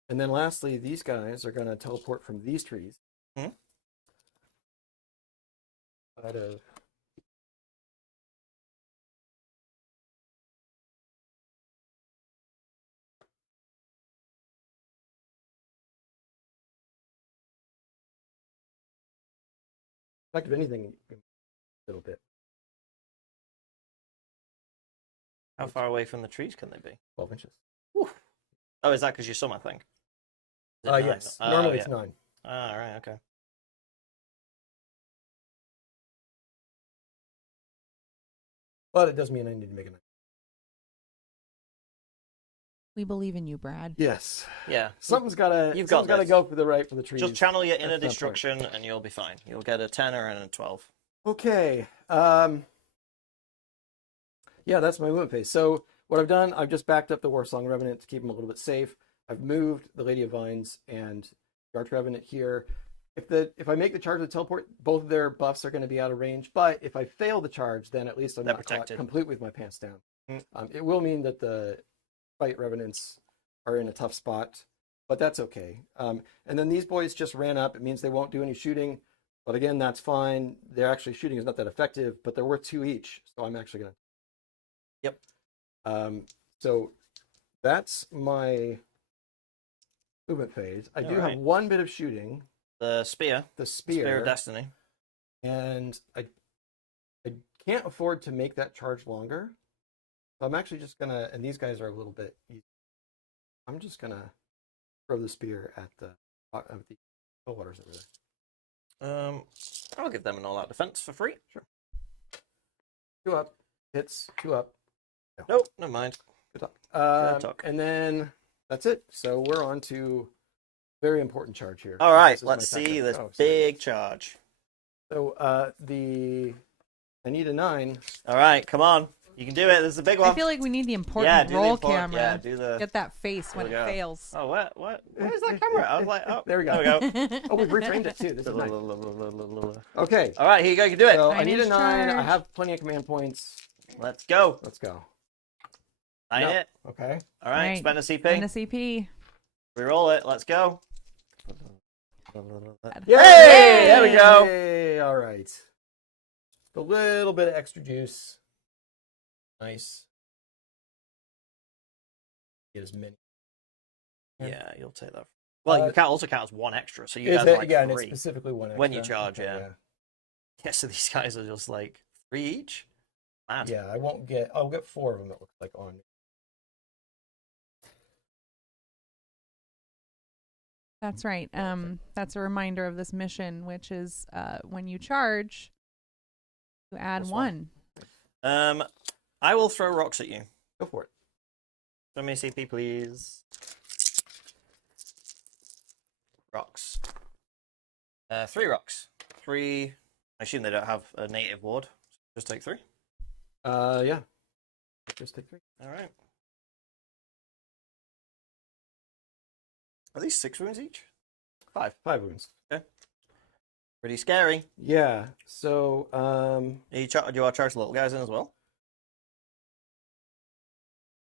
And then lastly, these guys are going to teleport from these trees. Hmm? Out of... In fact, if anything, a little bit. How far away from the trees can they be? 12 inches. Oh, is that because you saw my thing? Is it 9? Yes. Oh, Normally yeah. it's 9. Ah, right, okay. But it does mean I need to make a 9. We believe in you, Brad. Yes. Yeah. Something's gotta go for the trees. Just channel your inner That's not destruction and you'll be fine. You'll get a 10 or a 12. Okay. Yeah, that's my movement phase. So what I've done, I've just backed up the Warsong Revenant to keep them a little bit safe. I've moved the Lady of Vines and the Arch Revenant here. If I make the charge of the teleport, both of their buffs are going to be out of range. But if I fail the charge, then at least I'm They're not caught protected. completely with my pants down. Mm. It will mean that the fight Revenants are in a tough spot, but that's okay. And then these boys just ran up. It means they won't do any shooting. But again, that's fine. They're actually shooting is not that effective, but they're worth 2 each. So I'm actually going to... Yep. So that's my movement phase. I do have one bit of shooting. The spear. The spear. Spear of Destiny. And I can't afford to make that charge longer. So I'm actually just going to... And these guys are a little bit easy. I'm just going to throw the spear at the waters over there. I'll give them an all-out defense for free. Sure. 2 up. Hits. 2 up. No. Nope, never mind. Good talk. Good talk. And then that's it. So we're on to very important charge here. All right, This is let's my tactic. see this sorry. big charge. So I need a 9. All right, come on. You can do it. This is a big one. I feel like we need the yeah, important do roll the important, camera. Yeah, do the... Get that face when Here it we go. fails. Oh, what? Where's that camera? I was like, oh, There we go. There we go. Oh, we've retrained it too. This is nice. Okay. All right, here you go. You can do it. So I Nine need a inch 9. I charge. have plenty of command points. Let's go. Let's go. Nine No. it. Okay. All right, Right. spend a CP. And a CP. Reroll it. Let's go. Yay! There we go. Yay! All right. A little bit of extra juice. Nice. Get as many. Yeah, you'll take that. Well, you also count as one extra, so you Is guys it? are like Yeah, and it's 3 specifically one extra. when you charge. Okay, Yeah. Yeah. So these guys are just like 3 each. Mad. Yeah, I won't get. I'll get 4 of them. It looks like on. That's right. That's a reminder of this mission, which is when you charge, you add Plus 1. I will throw rocks at you. Go for it. Show me a CP, please. Rocks. 3 rocks. 3. I assume they don't have a native ward. Just take 3. Yeah. Just take 3. All right. Are these 6 wounds each? 5. 5 wounds. Pretty scary. Yeah. So, Do you want to charge the little guys in as well?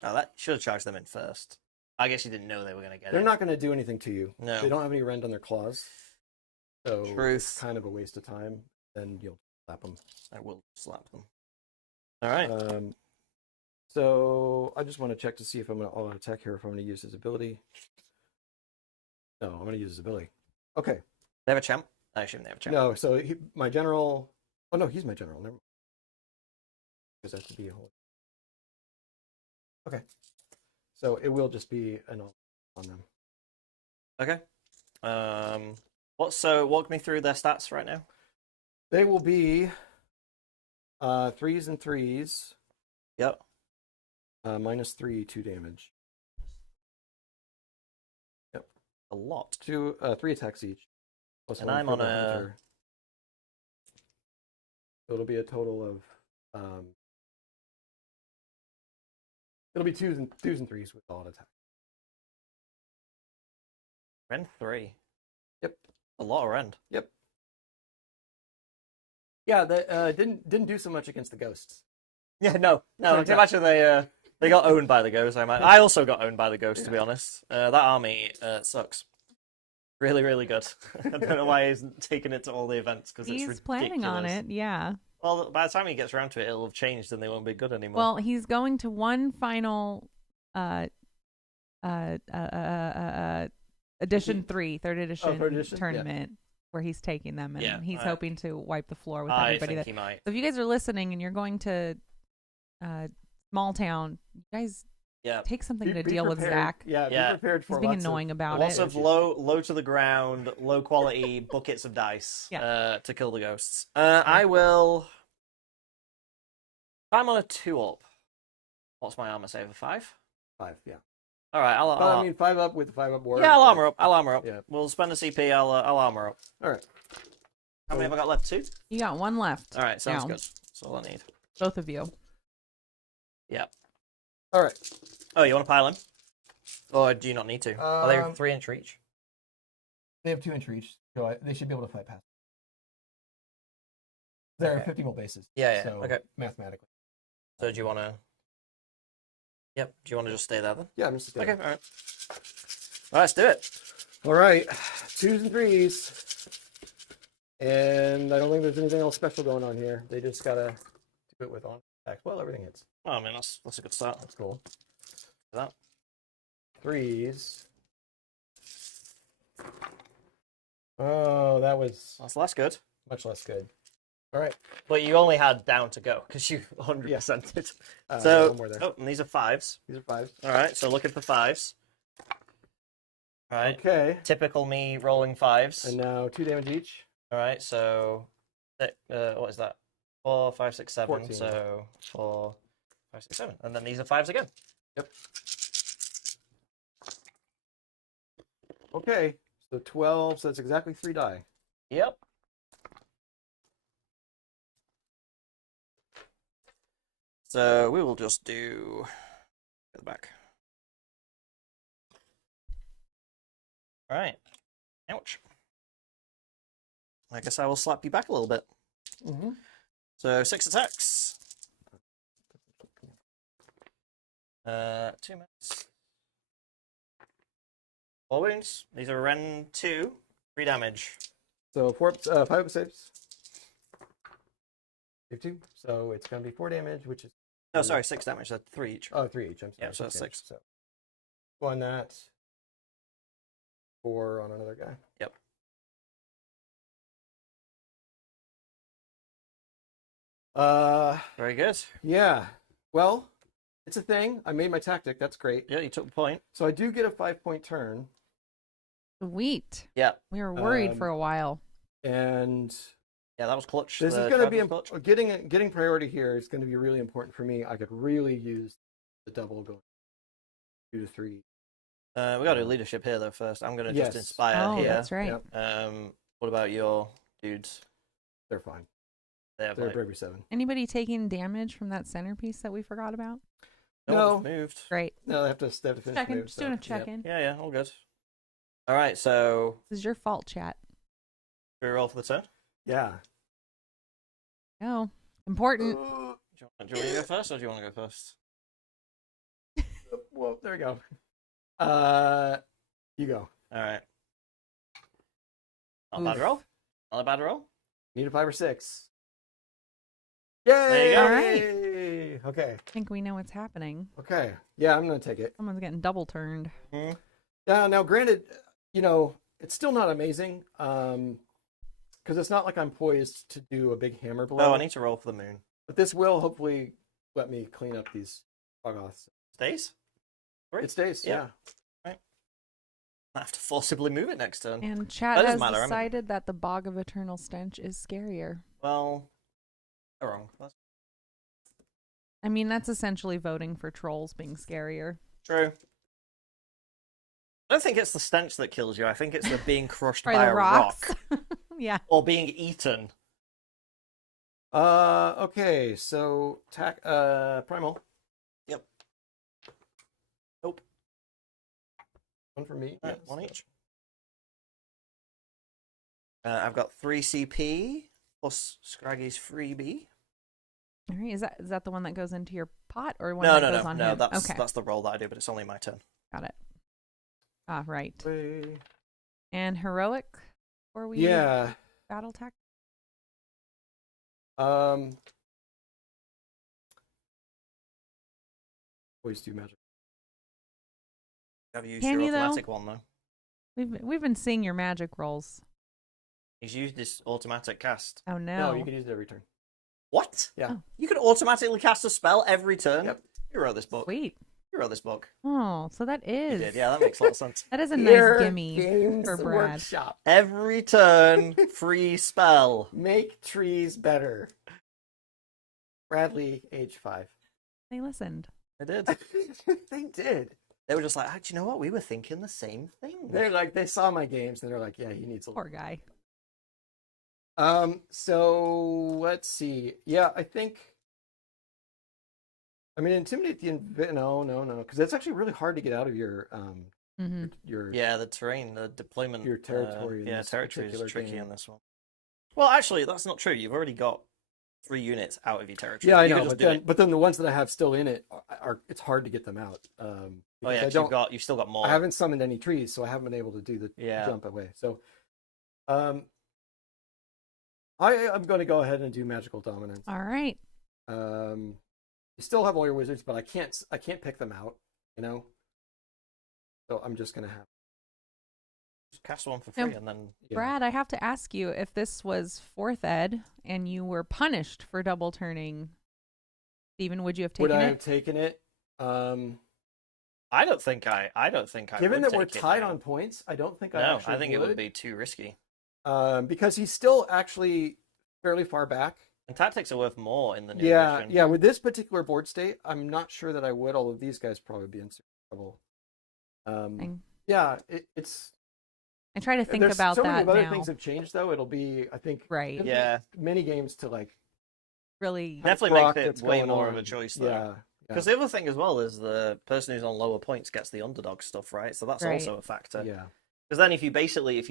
Oh, that should have charged them in first. I guess you didn't know they were going to get they're in. not going to do anything to you. No. They don't have any rend on their claws. So Truth. it's kind of a waste of time. Then you'll slap them. I will slap them. All right. So I just want to check to see if I'm going to all-out attack here, if I'm going to use his ability. No, I'm going to use his ability. Okay. They have a champ? I assume they have a champ. No, so my general... Oh, no, he's my general. Never mind. Because that has to be a whole... Okay. So it will just be an all on them. Okay. Walk me through their stats right now. They will be 3s and 3s. Yep. -3, 2 damage. Yep. A lot. 3 attacks each. Plus And 1 I'm for on the a- hunter. So it'll be a total of it'll be 2s and 3s with all attack. Rend 3. Yep. A lot of rend. Yep. Yeah, that didn't do so much against the ghosts. Yeah, no. Turns out- Imagine they got owned by the ghost. I also got owned by the ghost, to be honest. That army sucks. Really, really good. I don't know why he's taking it to all the events, because it's He's ridiculous. planning on it, yeah. Well, by the time he gets around to it, it'll have changed and they won't be good anymore. Well, he's going to one final edition 3, third edition, third edition? Yeah. tournament where he's taking them, and Yeah, he's I- hoping to wipe the floor with I everybody. think That he might. so if you guys are listening and you're going to small town, you guys Yeah. take something to Be deal with prepared. Zach. Yeah, Yeah. be prepared for He's being lots annoying about Lots it. of low to the ground, low quality buckets of dice to kill the ghosts. I will. If I'm on a 2-up, what's my armor save? 5? 5, yeah. All right, I'll, Well, I mean, 5 up with the 5 up ward. yeah, I'll armor up. I'll armor up. Yeah. We'll spend a CP. I'll armor up. All right. How many have I got left? 2. You got 1 left. All right, sounds Now. good. That's all I need. Both of you. Yeah. All right. Oh, you want to pile in? Or do you not need to? Are they 3-inch reach? They have 2-inch reach, so they should be able to fight past. They're Okay. 50 mil bases. Yeah. So Okay. mathematically. So do you want to? Yep. Do you want to just stay there then? Yeah, I'm just Okay. All right. Well, let's do it. All right. 2s and 3s. And I don't think there's anything else special going on here. They just gotta do it with on attacks. Well, everything hits. Oh, I mean, that's a good start. That's cool. That. 3s. Oh, that was That's less good. much less good. All right. But you only had down to go because you 100%ed. One more there. Oh, and these are 5s. These are 5s. All right, so looking for 5s. All right. Okay. Typical me rolling 5s. And now 2 damage each. All right, so what is that? 4, 5, 6, 7. 14. So 4, 5, 6, 7, and then these are 5s again. Yep. Okay. So 12. So that's exactly 3 die. Yep. So we will just do go back. All right. Ouch. I guess I will slap you back a little bit. Mm-hmm. So 6 attacks. 2 minutes. 4 wounds. These are Ren 2. 3 damage. So 5 up saves. 2. So it's going to be 4 damage, which is... No, sorry, 6 damage. That's 3 each. Oh, 3 each. I'm sorry. Yeah, so that's 6 damage. 6. So go on that. 4 on another guy. Yep. Very good. Yeah. Well, it's a thing. I made my tactic. That's great. Yeah, you took the point. So I do get a 5-point turn, Sweet. Yeah. We were worried for a while. and Yeah, that was clutch. this The is going to be Travis clutch. getting priority here is going to be really important for me. I could really use the double going 2 to 3. We got to do leadership here though first. I'm gonna just Yes. inspire Oh, here. that's right. Yep. What about your dudes? They're fine. They have They're like, bravery 7. Anybody taking damage from that centerpiece that we forgot about? no one's No. moved. Great. No, they have to finish Checking. moves, Just doing a so, yep. check-in. Yeah, all good. All right, so This is your fault, chat. we roll for the turn. Yeah. No. Important. Do you want me to go first, or do you want to go first? Well, there we go. You go. All right. Not a Oof. bad roll. Not a bad roll. Need a 5 or 6. Yay! There you go. All All right. Okay. I think we know what's happening. Okay. Yeah, I'm gonna take it. Someone's getting double turned. Hmm. Now, granted, it's still not amazing, because it's not like I'm poised to do a big hammer blow. Oh, I need to roll for the moon. But this will hopefully let me clean up these Troggs. Stays? Great. It stays. Yeah. Yeah. I have to forcibly move it next turn. And chat That has doesn't matter, decided that the Bog of Eternal Stench is scarier. Well, they're wrong. That's I mean, that's essentially voting for trolls being scarier. true. I don't think it's the stench that kills you. I think it's the being crushed Or by the a rocks. rock Yeah. or being eaten. Okay. So primal. Yep. Nope. One for me. Right, yes. one each. I've got 3 CP plus Scraggy's freebie. All right. Is that the one that goes into your pot or one No, that goes no. on No, him? that's Okay. that's the roll that I do, but it's only my turn. Got it. Ah, right. Way. And heroic before we Yeah. battle tech. Always do magic. Have you used Can your you, though? automatic one though? We've been seeing your magic rolls. He's used this automatic cast. Oh No, no. you can use it every turn. What? Yeah. Oh. You can automatically cast a spell every turn? Yep. You wrote this book. Sweet. You wrote this book. Oh, so that You is. did. Yeah, that makes a lot of sense. That is a Here, nice gimme Games for Brad. Workshop. Every turn, free spell. Make trees better. Bradley, age 5. They listened. I did. They did. They were just like, do you know what? We were thinking the same thing. They're like, they saw my games and they're like, yeah, he needs a Poor guy. So let's see. Yeah, I mean, intimidate the no, because that's actually really hard to get out of your Mm-hmm. your Yeah, the terrain, the deployment. Your territory in yeah, this territory is particular tricky game. on this one. Well, actually, that's not true. You've already got 3 units out of your territory. Yeah, I You can know, just but do then it. but then the ones that I have still in it are it's hard to get them out. Oh because yeah, I 'cause don't. you've still got more. I haven't summoned any trees, so I haven't been able to do the Yeah. jump away. So, I'm going to go ahead and do magical dominance. All right. You still have all your wizards, but I can't pick them out. So I'm just gonna have. Just cast one for No. free, and then Yeah. Brad, I have to ask you if this was 4th ed and you were punished for double turning. Stephen, would you have Would taken I it? have taken it? I don't think I Given would that we're take it tied now. on points, I don't think I No, actually I think it would be too risky. because he's still actually fairly far back. And tactics are worth more in the new Yeah, edition. yeah. With this particular board state, I'm not sure that I would. All of these guys probably be in serious trouble. Thing. Yeah, it's. I try to think there's about so that many other now. things have changed though. It'll be, I think, Right. it'll be Yeah. many games to like. Really. Definitely rock makes that's it way going more of on. a choice though. Yeah. Because the other thing as well is the person who's on lower points gets the underdog stuff, right? So that's Right. also a factor. Yeah. Because then if you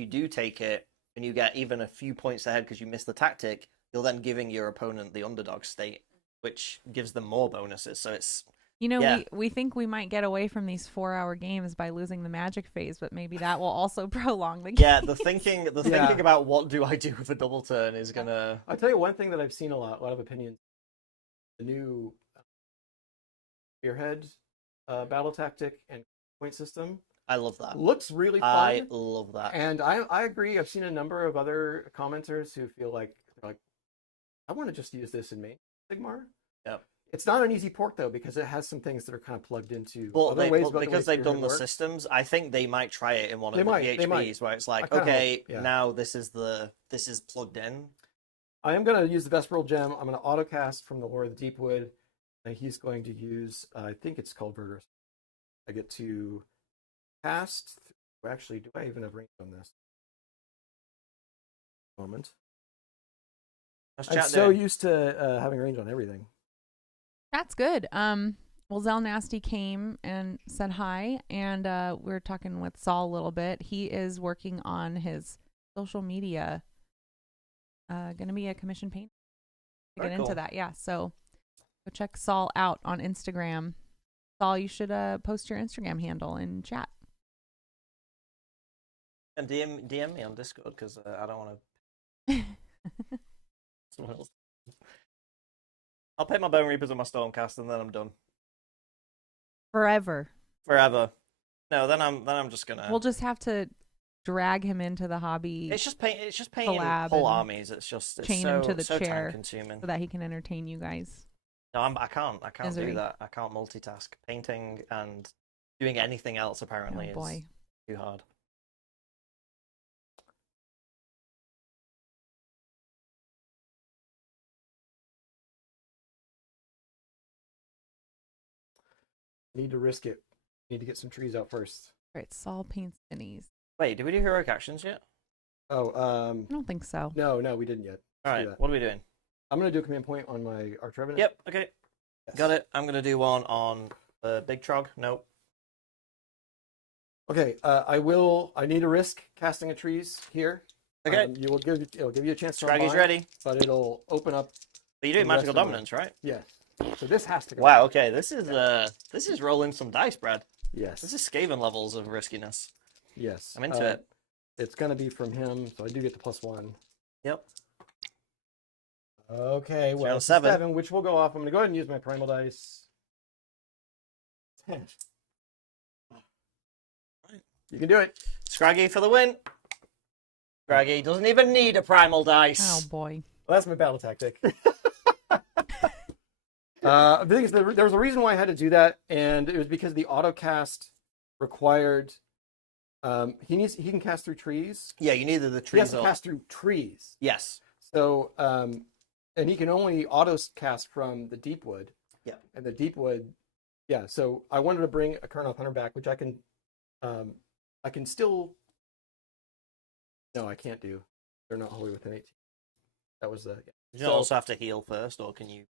do take it and you get even a few points ahead because you missed the tactic, you're then giving your opponent the underdog state, which gives them more bonuses. So it's You know, Yeah. we think we might get away from these 4-hour games by losing the magic phase, but maybe that will also prolong the game. yeah, the thinking about what do I do with a double turn is gonna I'll tell you one thing that I've seen a lot of opinions. The new spearhead battle tactic and point system. I love that. Looks really fun. I love that. And I agree. I've seen a number of other commenters who feel like I want to just use this in main Sigmar. Yep. It's not an easy port though, because it has some things that are kind of plugged into Well, other ways. because they've done the systems, I think they might try it in one of the PHPs where it's like, okay, now this is plugged in. I am going to use the Vesperal Gem. I'm going to autocast from the Lore of the Deepwood, and he's going to use, I think it's called Verter. I get to cast. Actually, do I even have range on this? Moment. I'm so used to having range on everything. That's good. Well, Zell Nasty came and said hi, and we were talking with Saul a little bit. He is working on his social media. Going to be a commission paint. Get into that, yeah. So go check Saul out on Instagram. Saul, you should post your Instagram handle in chat. And DM me on Discord because I don't want to. Someone else. I'll pay my Bone Reapers on my Stormcast and then I'm done. Forever. No, then I'm just gonna. We'll just have to drag him into the hobby. It's just painting whole armies. It's chain him to the chair time consuming so that he can entertain you guys. No, I can't do that. I can't multitask. Painting and doing anything else apparently is too hard. Need to risk it. Need to get some trees out first. All right, Saul paints minis. Wait, did we do heroic actions yet? Oh, I don't think so. No, we didn't yet. All right, what are we doing? I'm going to do a command point on my Arch Revenant. Yep, okay. Yes. Got it. I'm going to do one on the Big Trog. Nope. Okay, I need to risk casting a trees here. Okay. It'll give you a chance to Scraggy's ready. But it'll open up. But you're doing magical dominance, right? Yes. So this has to go. Wow, okay. This is rolling some dice, Brad. Yes. This is Skaven levels of riskiness. Yes. I'm into it. It's going to be from him, so I do get the +1. Yep. Okay, well, 7, which will go off. I'm going to go ahead and use my primal dice. 10. You can do it. Scraggy for the win. Scraggy doesn't even need a primal dice. Oh, boy. Well, that's my battle tactic. The thing is, there was a reason why I had to do that, and it was because the autocast required. He can cast through trees. Yeah, you needed the trees. He has to cast through trees. Yes. So, and he can only auto cast from the Deepwood. Yeah. And the Deepwood, yeah. So I wanted to bring a Karnoth Hunter back, which I can still. No, I can't do. They're not wholly within 18. That was the. You don't also have to heal first, or can you?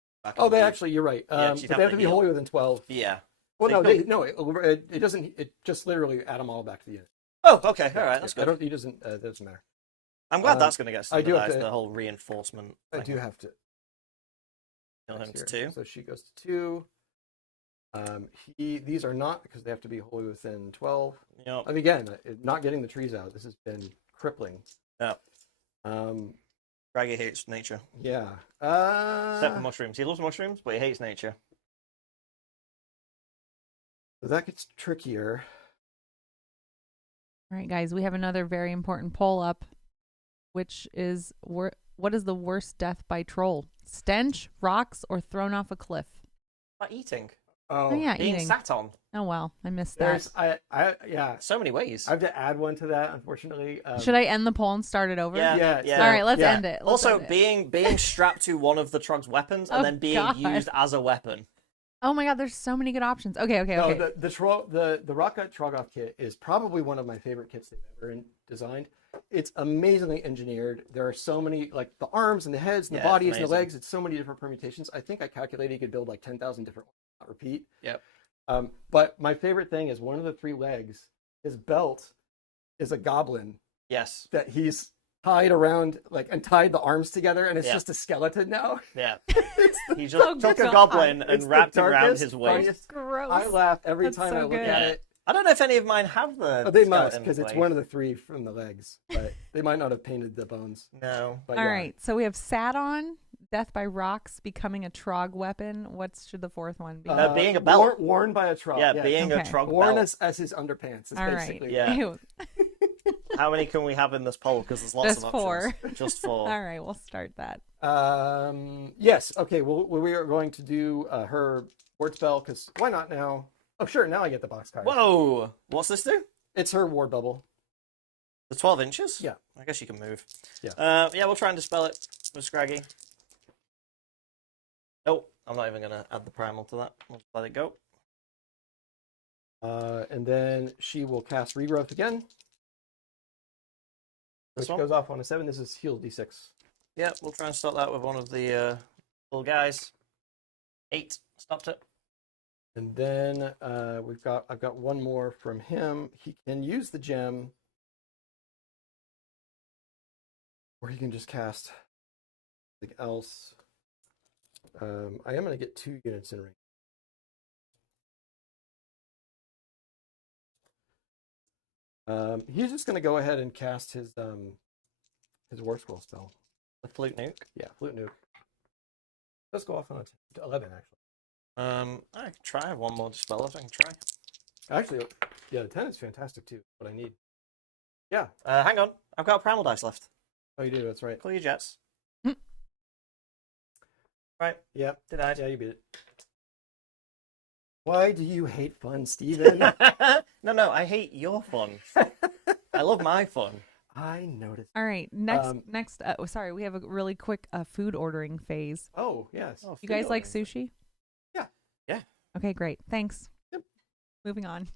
They actually, you're right. But they have to be wholly within 12. Yeah. Well, it doesn't. It just literally add them all back to the unit. Oh, okay, all right, that's good. It doesn't matter. I'm glad that's going to get standardized. The whole reinforcement. I do have to. Heal him to 2. So she goes to 2. These are not because they have to be wholly within 12. Yep. And again, not getting the trees out. This has been crippling. Yeah. Draggy hates nature. Yeah. Except for mushrooms. He loves mushrooms, but he hates nature. So that gets trickier. All right, guys, we have another very important poll up, which is what is the worst death by troll? Stench, rocks, or thrown off a cliff? Not eating. Oh, yeah, being eating. sat on. Oh, well, I missed that. Yeah. So many ways. I have to add one to that, unfortunately. Should I end the poll and start it over? Yeah. All right, let's end it. Being strapped to one of the Troggs' weapons and then being used as a weapon. Oh my god, there's so many good options. Okay. No, the Rockgut Troggoth kit is probably one of my favorite kits they've ever designed. It's amazingly engineered. There are so many, like the arms and the heads and the bodies and the legs. It's so many different permutations. I think I calculated you could build like 10,000 different ones, not repeat. Yep. But my favorite thing is one of the 3 legs, his belt is a goblin. Yes. That he's tied around, and tied the arms together, and it's just a skeleton now. Yeah. He just took a goblin and wrapped it around his waist. Gross. I laugh every time I look at it. I don't know if any of mine have the. Oh, they must, because it's one of the 3 from the legs. But they might not have painted the bones. No. But All right, so we have sat on, death by rocks, becoming a Trog weapon. What should the fourth one be? Being a belt. Worn by a Trog. Yeah, yes. being a Okay. Trog Worn belt. as his underpants. Is All right. basically Yeah. Ew. How many can we have in this poll? Because there's lots Just of four. options. Just 4. All right, we'll start that. Yes. Okay. Well, we are going to do her ward spell because why not now? Oh, sure. Now I get the box card. Whoa! What's this do? It's her ward bubble. The 12 inches? Yeah. I guess you can move. Yeah. Yeah, we'll try and dispel it with Scraggy. Nope. I'm not even going to add the primal to that. We'll just let it go. And then she will cast Regrowth again. This Which one? goes off on a 7. This is heal D6. Yeah, we'll try and stop that with one of the little guys. 8. Stopped it. And then I've got one more from him. He can use the gem, or he can just cast something else. I am going to get 2 units in range. He's just going to go ahead and cast his War Scroll spell. The flute nuke. Yeah, Flute Nuke. Let's go off on a 11, actually. I can try one more dispel if I can try. Actually, yeah, the 10 is fantastic too. What I need. Yeah. Hang on. I've got primal dice left. Oh, you do. That's right. Call your jets. Right. Yep. Denied. Yeah, you beat it. Why do you hate fun, Steven? No, I hate your fun. I love my fun. I noticed. All right, next. Sorry, we have a really quick food ordering phase. Oh, yes. Oh, You guys like feeling. sushi? Yeah. Yeah. Okay, great. Thanks. Yep. Moving on.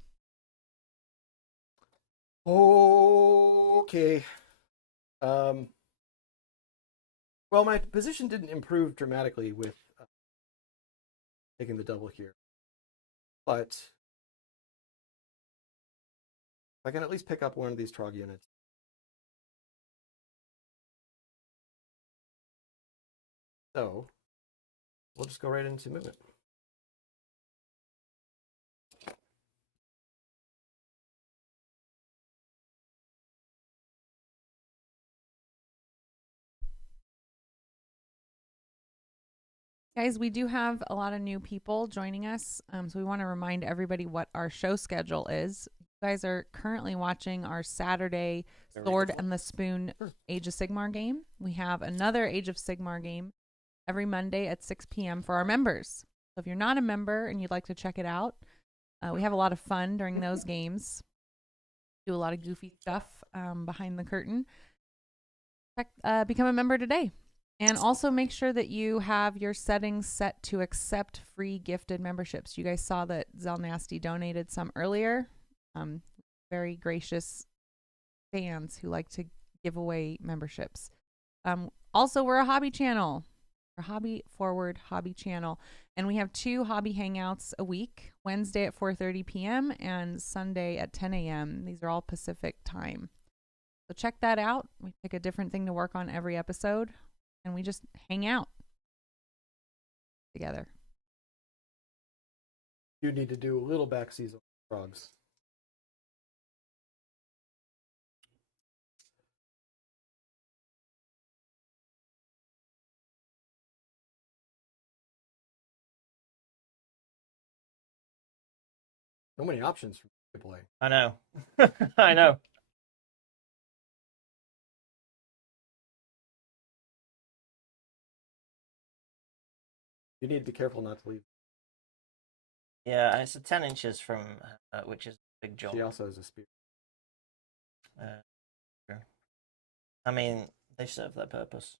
Okay. Well, my position didn't improve dramatically with taking the double here. But I can at least pick up one of these Trog units. So we'll just go right into movement. Guys, we do have a lot of new people joining us, so we want to remind everybody what our show schedule is. You guys are currently watching our Saturday Sword and the Spoon Age of Sigmar game. We have another Age of Sigmar game every Monday at 6 p.m. for our members. So if you're not a member and you'd like to check it out, we have a lot of fun during those games. Do a lot of goofy stuff behind the curtain. Become a member today. And also make sure that you have your settings set to accept free gifted memberships. You guys saw that Zelnasty donated some earlier. Very gracious fans who like to give away memberships. Also, we're a hobby channel. We're a hobby-forward hobby channel. And we have 2 hobby hangouts a week, Wednesday at 4:30 p.m. and Sunday at 10 a.m. These are all Pacific time. So check that out. We pick a different thing to work on every episode. And we just hang out together. You need to do a little backseas on Troggs. So many options for you to play. I know. I know. You need to be careful not to leave. Yeah, and it's a 10 inches from, which is a big job. She also has a spear. Sure. I mean, they serve their purpose.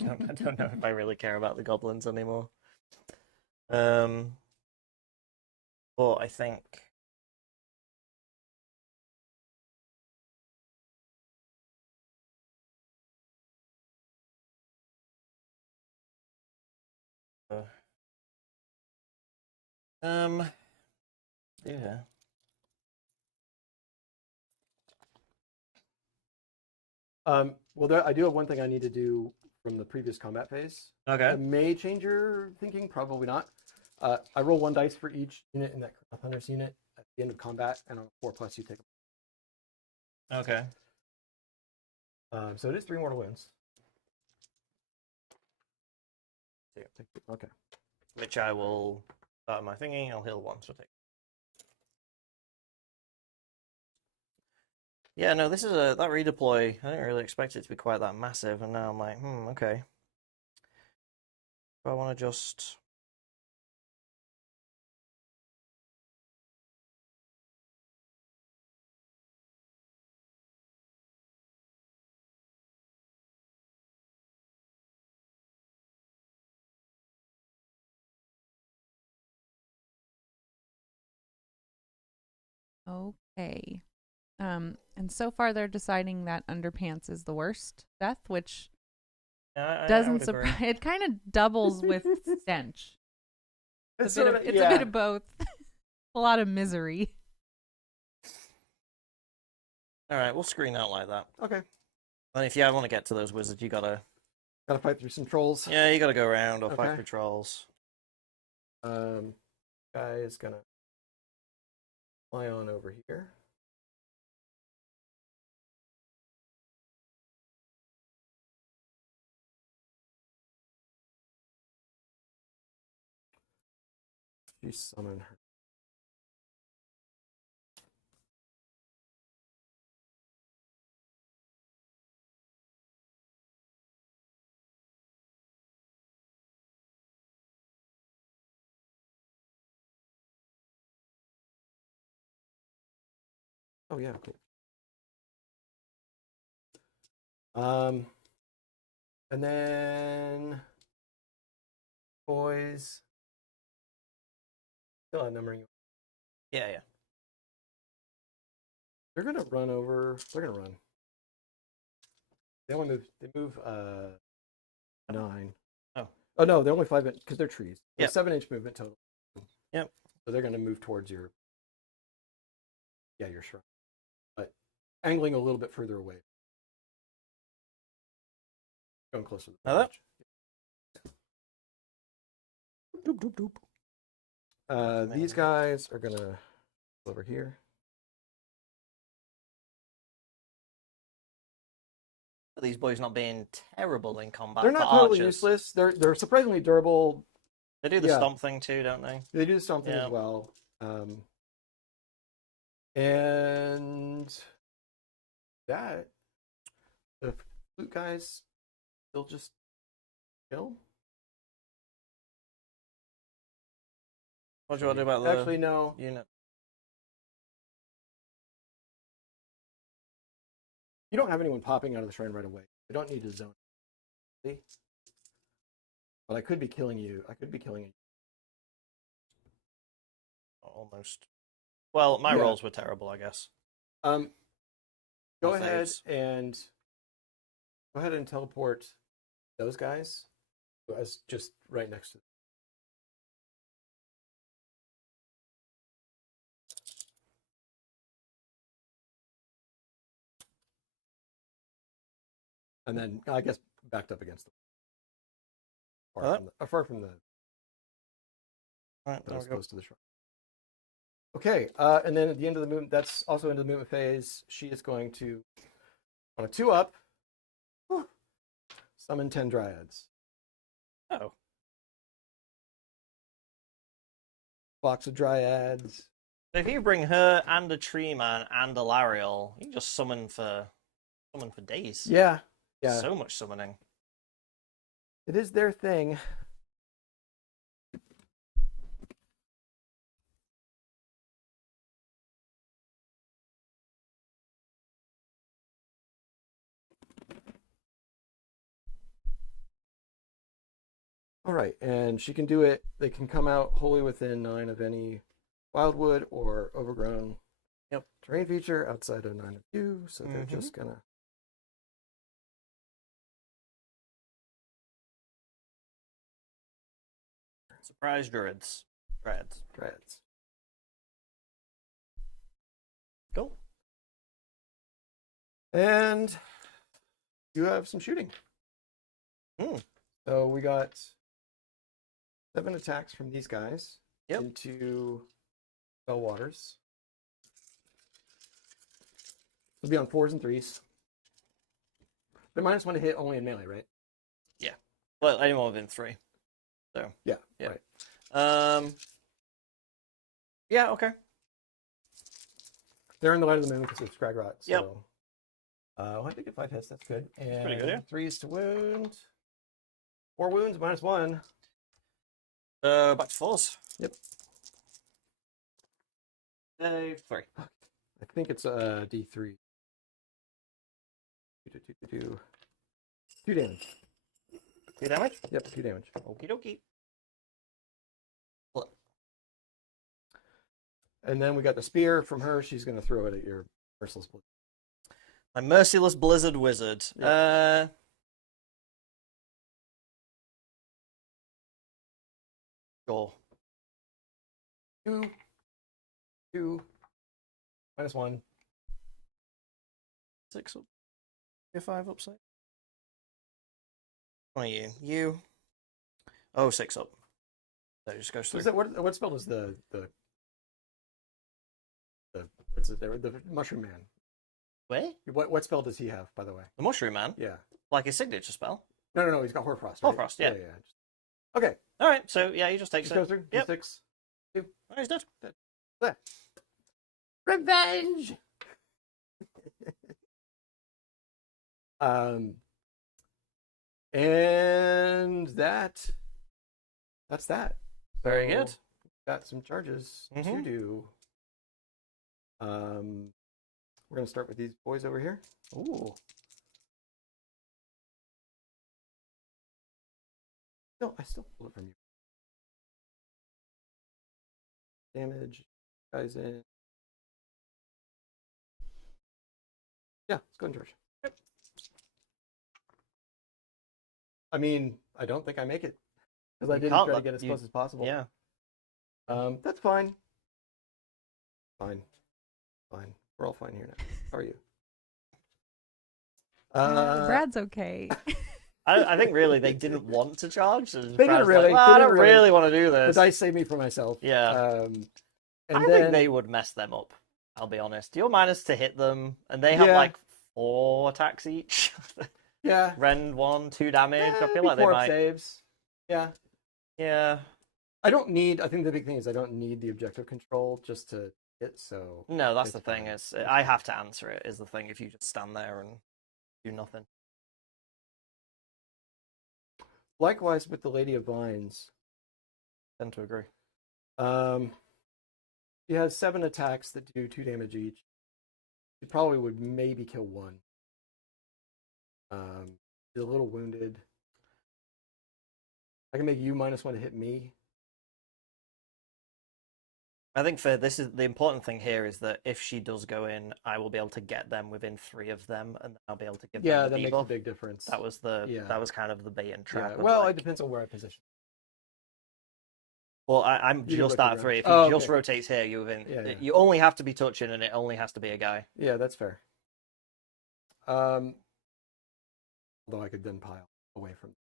I don't know if I really care about the goblins anymore. But I think yeah. Well, I do have one thing I need to do from the previous combat phase. Okay. It may change your thinking, probably not. I roll 1 dice for each unit in that Hunter's unit at the end of combat, and on a 4+ you take them. Okay. So it is 3 mortal wounds. 2. Okay. Which I will start my thingy. I'll heal 1, so take. Yeah, no, this is that redeploy. I didn't really expect it to be quite that massive, and now I'm like, okay. Do I want to just? Okay. And so far they're deciding that underpants is the worst death, which Yeah, I doesn't would agree. surprise. It kind of doubles with stench. It's It's a bit of both. A lot of misery. All right, we'll screen out like that. Okay. And if you want to get to those wizards, you gotta. Gotta fight through some trolls. Yeah, you gotta go around or fight Okay. through trolls. Guy is gonna fly on over here. She summon her. Oh yeah, cool. And then boys still outnumbering you. Yeah. They're gonna run over. They're gonna run. They only move. They move 9. Oh no, they're only 5 because they're trees. They're Yep. 7-inch movement total. Yep. So they're gonna move towards your shrine, but angling a little bit further away. Going closer to the Now that- edge. Doop, doop, doop. These guys are gonna go over here. These boys not being terrible in combat. They're not for totally archers. useless. They're surprisingly durable. They do the Yeah. stomp thing too, don't they? They do something Yeah. as well. And that the flute guys still just kill. What do you want to do about the Actually, no. unit? You don't have anyone popping out of the shrine right away. You don't need to zone. See? But I could be killing you. I could be killing you. Almost. Well, my Yeah. rolls were terrible, I guess. Go No ahead saves. and teleport those guys as just right next to them. And then I guess backed up against them. Far from the All right, that there was we go. close to the shrine. Okay, and then at the end of the movement, that's also into the movement phase. She is going to, on a 2-up, summon 10 dryads. Oh, Box of dryads. so if you bring her and a tree man and a Lariel, you can just summon for days. Yeah. So much summoning. It is their thing. All right, and she can do it. They can come out wholly within 9 of any wildwood or overgrown terrain feature outside of 9 of you. So they're just gonna. Surprise druids. Dryads. Cool. And you have some shooting. So we got 7 attacks from these guys into Fell Waters. It'll be on 4s and 3s. But -1 to hit only in melee, right? Yeah. Well, anyone within 3. So Yeah. Yeah. Right. Yeah. Okay. They're in the light of the moon because of Scragrot. So. Yep. I think at 5 hits, that's good. And pretty good, yeah. 3s to wound. 4 wounds, -1. Back to 4s. Yep. 3. I think it's D3. 2 damage. 2 damage. Yep, 2 damage. Okie dokie. And then we got the spear from her. She's going to throw it at your merciless blizzard. My merciless blizzard wizard. Sure. 2, -1. 6 up. 5 upside. One of you. You. Oh, 6 up. So it just goes through. Is that, what spell is the what's it there? The Mushroom Man. Wait? What spell does he have, by the way? The Mushroom Man? Yeah. Like his signature spell? No. He's got Hoarfrost. Right? Hoarfrost, yeah. Okay. Alright, so yeah, he just takes Just it. go through. Yep. D6. Oh, he's dead. There. Revenge. And that's that. Very So, good. Got some charges to Mhm. do. We're gonna start with these boys over here. Ooh. No, I still pull it from you. Damage, guys in. Yeah, let's go and charge. I mean, I don't think I make it because I You didn't can't, try to but get as you- close as possible. Yeah. That's fine. Fine. We're all fine here now. How are you? Brad's okay. I think really they didn't want to charge. So They didn't Brad's really. Like, well, They I didn't don't really. really want to do The this. dice save me for myself. Yeah. And I then think they would mess them up. I'll be honest. You're minus to hit them, and they have Yeah. like 4 attacks each. yeah, Rend 1, 2 damage. I feel like they before it might. saves. Yeah. Yeah. I don't need. I think the big thing is I don't need the objective control just to hit. So No, that's it's the thing. fine. Is I have to answer it. Is the thing if you just stand there and do nothing. Likewise with the Lady of Vines. Tend to agree. She has 7 attacks that do 2 damage each. She probably would maybe kill 1. She's a little wounded. I can make you -1 to hit me. I think for this is the important thing here is that if she does go in, I will be able to get them within 3 of them, and then I'll be able to give Yeah, them that the makes a debuff. big difference. That was kind of the bait and trap. Yeah. of, Well, like- it depends on where I position. Well, I'm You can just rotate at 3. If he around. Oh, just okay. rotates here, you're within. Yeah. You only have to be touching, and it only has to be a guy. Yeah, that's fair. Although I could then pile away from.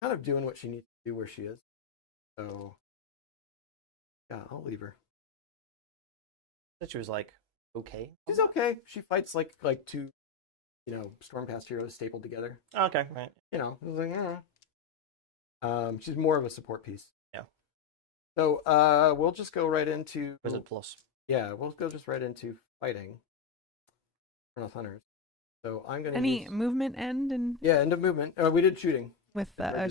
Kind of doing what she needs to do where she is. So, yeah, I'll leave her. That she was like, okay. She's okay. She fights like 2, Stormcast heroes stapled together. Okay, right. It was like, she's more of a support piece. Yeah. So, we'll just go right into Wizard plus. Yeah, we'll go just right into fighting. Earth Hunters. So I'm gonna Any use... movement end and end of movement. We did shooting. with Yeah.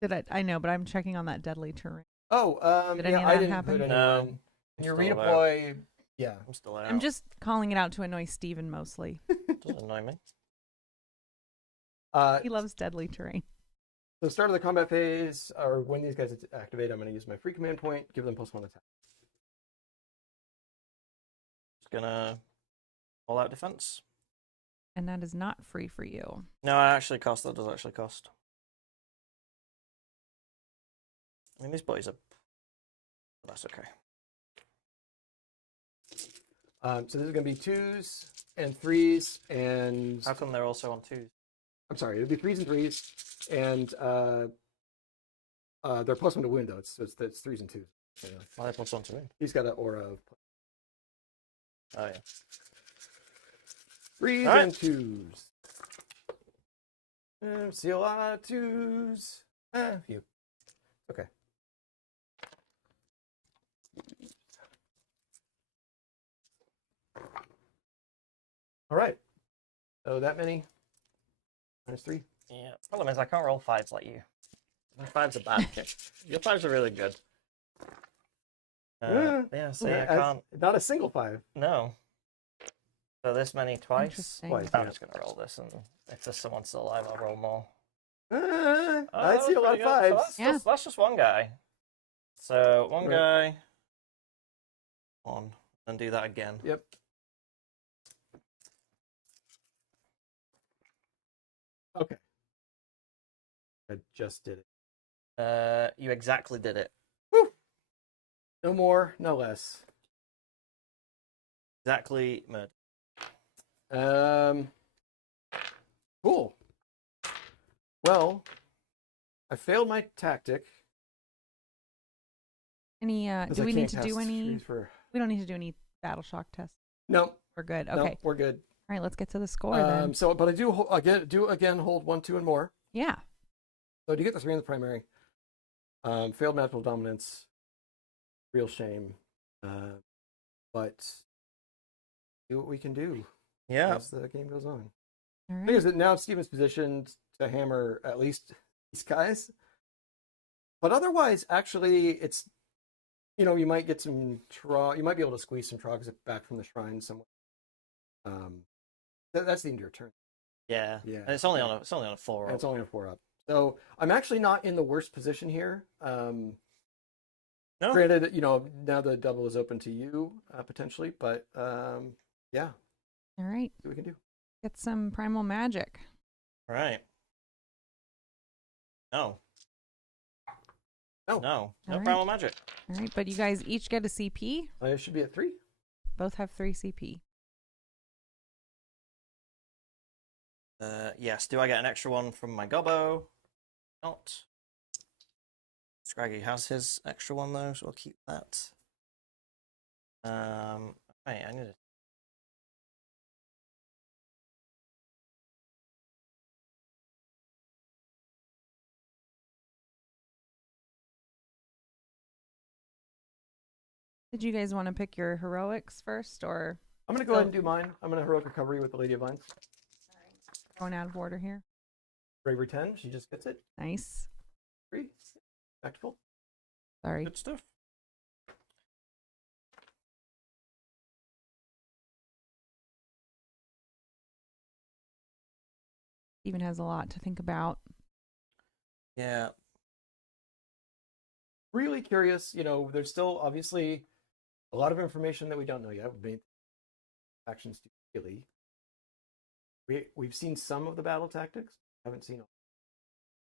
Did I know, but I'm checking on that deadly terrain. Oh, Did any of I that didn't happen? put anyone No. in. Your Still about. redeploy. Yeah. I'm still out. I'm just calling it out to annoy Steven mostly. Doesn't annoy me. He loves deadly terrain. So start of the combat phase, or when these guys activate, I'm going to use my free command point, give them +1 attack. Just gonna all out defense. And that is not free for you. No, that does actually cost. I mean, these boys are. That's okay. So this is going to be 2s and 3s, and How come they're also on 2s? I'm sorry, it'll be 3s and 3s, and they're +1 to wound though. It's 3s and 2s. Why are they plus 1 to win? He's got an aura of. Oh yeah. 3s All right. and 2s. See a lot of 2s. A few. Okay. All right. So that many. -3. Yeah. Problem is, I can't roll 5s like you. My 5s are bad. Your 5s are really good. Yeah. See, I can't. Not a single 5. No. So this many twice. Interesting. Twice. I'm Yeah. just gonna roll this, and if there's someone still alive, I'll roll more. I see a lot of pretty good. So 5s. Yeah. that's just one guy. So one Right. guy. One. And do that again. Yep. Okay. I just did it. You exactly did it. No more, no less. Exactly murder. Cool. Well, I failed my tactic. Any? 'cause Do I we need can't to do cast any? trees for... We don't need to do any battle shock tests. No, We're good. no, Okay. we're good. All right. Let's get to the score then. So, but I do again hold 1, 2, and more. Yeah. So to get the 3 in the primary, failed magical dominance, real shame, but see what we can do Yeah. as the game goes on. All The thing right. is that now Steven's positioned to hammer at least these guys, but otherwise, actually, it's you might get some you might be able to squeeze some Troggs back from the shrine somewhere. That's the end of your turn. Yeah. Yeah. And it's only on a 4. And it's only a 4 up. So I'm actually not in the worst position here. No. Granted, now the double is open to you potentially, but yeah, All right. see what we can do. Get some primal magic. All right. No. No. No. All No right. primal magic. All right. But you guys each get a CP. I should be at 3. Both have 3 CP. Yes. Do I get an extra one from my gobbo? Not. Scraggy has his extra one though, so I'll keep that. Wait, I need to. Did you guys want to pick your heroics first or I'm going to go ahead and do mine. I'm going to heroic recovery with the Lady of Vines. going out of order here? Bravery 10. She just gets it. Nice. 3. Back to full. Sorry. Good stuff. Steven has a lot to think about. Yeah. Really curious. There's still obviously a lot of information that we don't know yet. We've made actions to really. We've seen some of the battle tactics. Haven't seen all.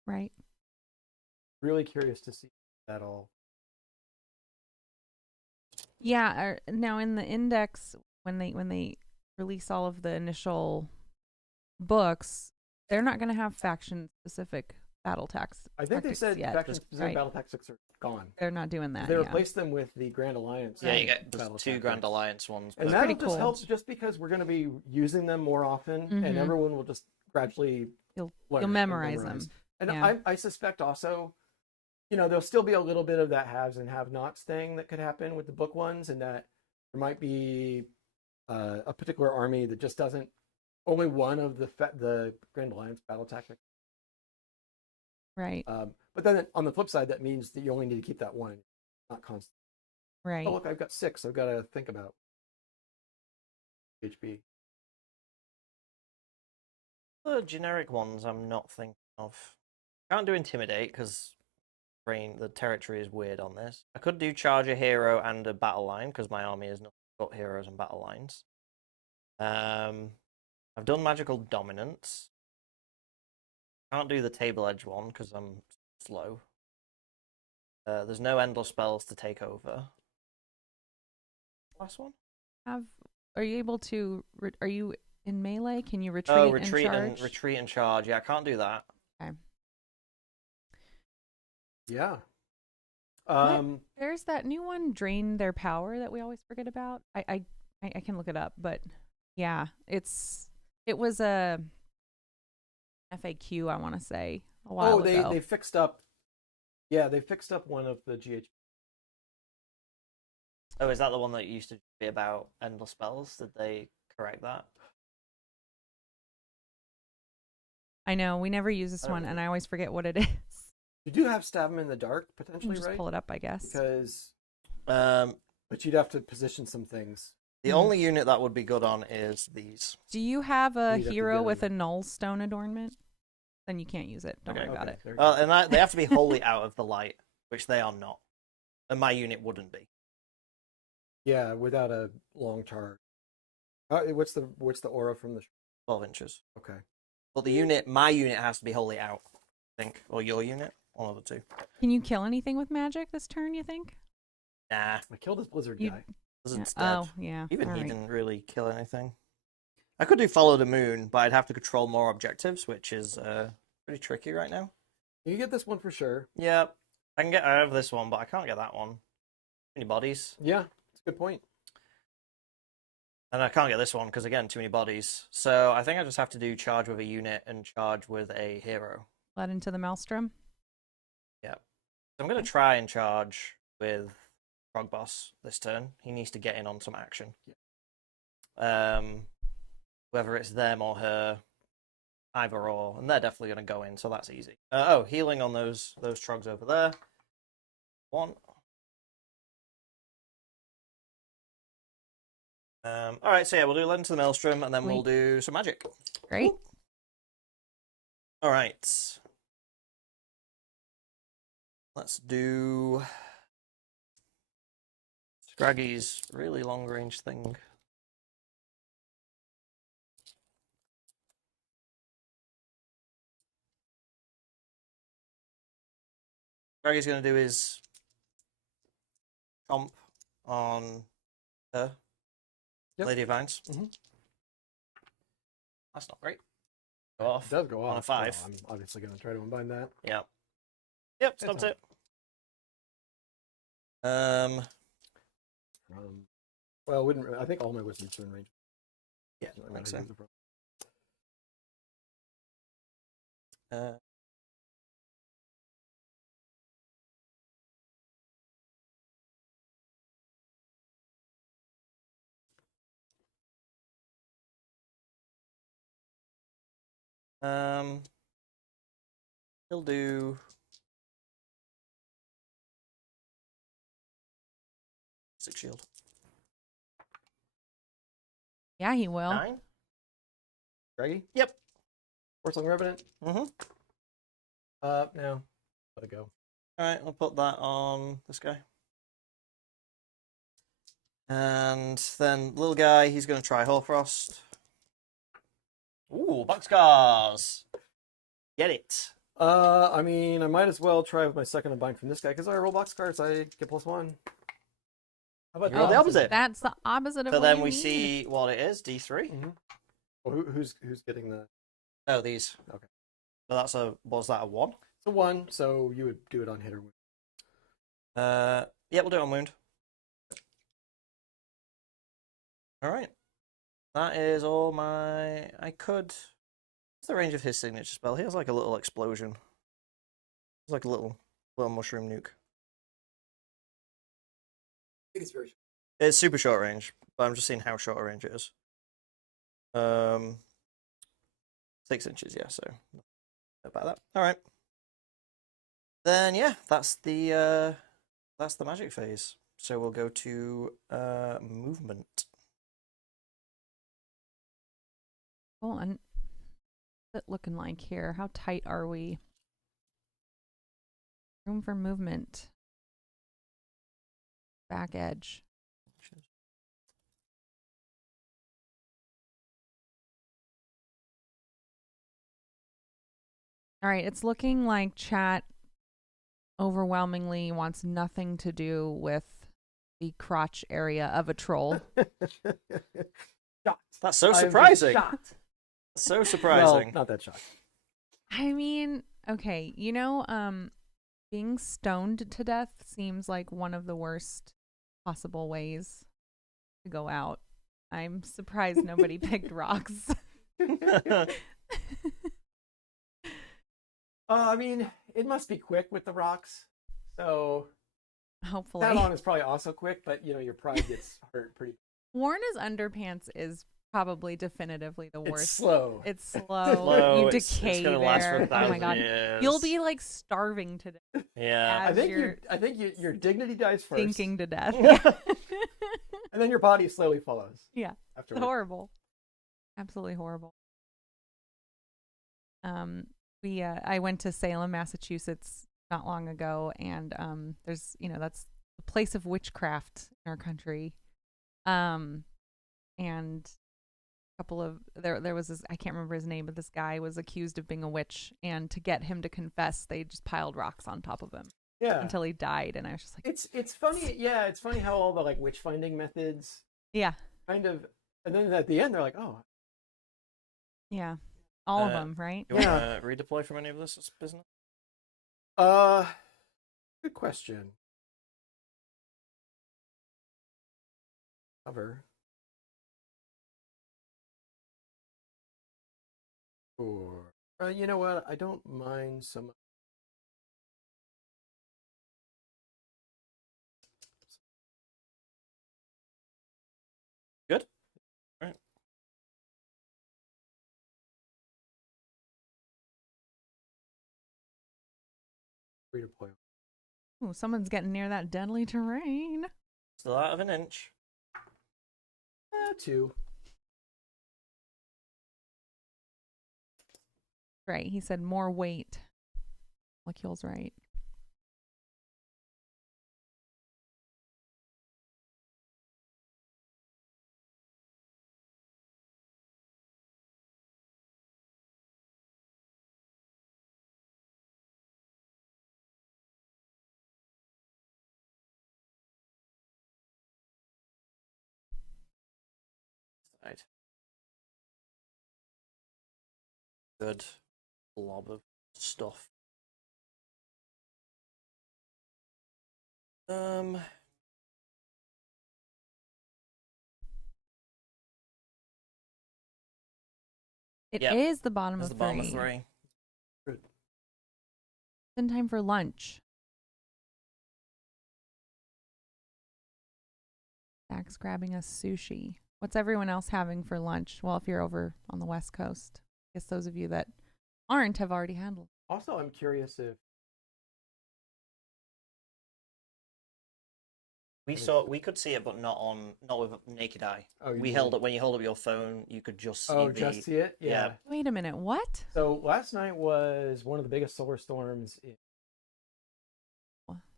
Right. Really curious to see that all. Yeah. Now in the index, when they release all of the initial books, they're not going to have faction specific battle tactics. I think they said yet. faction-specific Right. battle tactics are gone. They're not doing that. They yeah. replaced them with the Grand Alliance. Yeah, you get battle two tactics. Grand Alliance ones. And but- that'll pretty just cool. help just because we're going to be using them more often, Mhm. and everyone will just gradually You'll learn and memorize them. And Yeah. I suspect also, there'll still be a little bit of that haves and have-nots thing that could happen with the book ones, and that there might be a particular army that just doesn't only one of the Grand Alliance battle tactics. Right. But then on the flip side, that means that you only need to keep that one, not constant. Right. Oh, look, I've got 6. I've got to think about HP. The generic ones I'm not thinking of. Can't do Intimidate because the territory is weird on this. I could do Charge a Hero and a Battle Line because my army has not got heroes and battle lines. I've done Magical Dominance. Can't do the Table Edge one because I'm slow. There's no Endless spells to take over. Last one? Are you able to? Are you in melee? Can you retreat? Oh, retreat and charge? retreat and charge. Yeah, I can't do that. Okay. Yeah. There's that new one, Drain Their Power, that we always forget about. I I can look it up, but yeah, it was a FAQ, I want to say, a while ago. They fixed up. Yeah, they fixed up one of the GH. Oh, is that the one that used to be about endless spells? Did they correct that? I know we never use this one, and I always forget what it is. You do have stab 'em in the dark We'll potentially, just right? pull it up, I guess. Because, Um, but you'd have to position some things. the only unit that would be good on is these. Do you have a You'd have to hero get with him. a null stone adornment? Then you can't use it. Don't worry about it. there you Well, go. and they have to be wholly out of the light, which they are not. And my unit wouldn't be. Yeah, without a long charge. What's the aura from the? 12 inches. Okay. But my unit has to be wholly out, I think. Or your unit, one of the two. Can you kill anything with magic this turn, you think? Nah, I killed this blizzard You- guy. Blizzard's Yeah. dead. Oh, yeah. Even all he right. didn't really kill anything. I could do follow the moon, but I'd have to control more objectives, which is pretty tricky right now. You get this one for sure. Yeah, I can get out of this one, but I can't get that one. Too many bodies. Yeah, that's a good point. And I can't get this one because, again, too many bodies. So I think I just have to do charge with a unit and charge with a hero. Led into the maelstrom. Yeah. So I'm going to try and charge with Trog Boss this turn. He needs to get in on some action. Whether it's them or her, either or. And they're definitely going to go in, so that's easy. Healing on those Trogs over there. 1. Alright, so yeah, we'll do Led into the Maelstrom, and then we'll do some magic. Great. Alright. Let's do Scraggy's really long range thing. Scraggy's going to do his chomp on her. Yep. Lady of Vines. Mhm. That's not great. Go off. It does go off on a 5. Well, I'm obviously going to try to unbind that. Yeah. Yep, stopped fine. it. Well, I think all my wizards are in range. Yeah, So I think that so. is the problem. He'll do 6 shield. Yeah, he will. 9? Draggy? Yep. Force Revenant? Mm-hmm. No. Let it go. Alright, I'll put that on this guy. And then little guy, he's going to try Hoarfrost. Ooh, boxcars! Get it. I mean, I might as well try with my second unbind from this guy, because I roll box cards, I get +1. How about Roll the opposite. That's the opposite of So what then you we need. see what it is, D3. Mm-hmm. Well, who's getting the... Oh, these. Okay. So that's was that a 1? It's a 1, so you would do it on hit or wound. Yeah, we'll do it on wound. Alright. That is all my... I could... What's the range of his signature spell? He has like a little explosion. It's like a little mushroom nuke. I think it's very... It's super short range, but I'm just seeing how short a range it is. 6 inches, yeah, so about that. Alright. Then yeah, that's the magic phase. So we'll go to movement. Cool. And what's it looking like here? How tight are we? Room for movement. Back edge. All right, it's looking like chat overwhelmingly wants nothing to do with the crotch area of a troll. Shocked. That's so I am surprising. shocked. So surprising. Well, not that shocked. I mean, okay, being stoned to death seems like one of the worst possible ways to go out. I'm surprised nobody picked rocks. I mean, it must be quick with the rocks. So Hopefully. Talon is probably also quick, but your pride gets hurt pretty. Warner's underpants is probably definitively the worst. It's slow. It's slow. Slow, You it's decay gonna there. last for Oh my 1,000 god. years. You'll be like starving to death, Yeah. I as think you're I think your dignity dies first, thinking to death. and then your body slowly follows. Yeah. It's Afterwards. horrible. Absolutely horrible. I went to Salem, Massachusetts not long ago, and there's that's the place of witchcraft in our country. And a couple of there was this, I can't remember his name, but this guy was accused of being a witch, and to get him to confess, they just piled rocks on top of him Yeah. until he died. And I was just like, It's funny. Yeah, it's funny how all the like witch finding methods yeah, kind of, and then at the end they're like, oh, yeah, all of them, right? You want to redeploy from any of this business? good question. Cover. Or you know what? I don't mind so much. Good. All right. Redeploy. Ooh, someone's getting near that deadly terrain. Still out of an inch. 2. Right. He said more weight. Molecules, right. Right. Good blob of stuff. It Yep. is the bottom That's of the bottom of three. 3. It's in time for lunch. Zach's grabbing us sushi. What's everyone else having for lunch? Well, if you're over on the West Coast, I guess those of you that aren't have already handled. Also, I'm curious if We could see it, but not with naked eye. Oh, you We mean- held it when you hold up your phone. You could just see the. just see it. Yeah. Wait a minute, what? So last night was one of the biggest solar storms.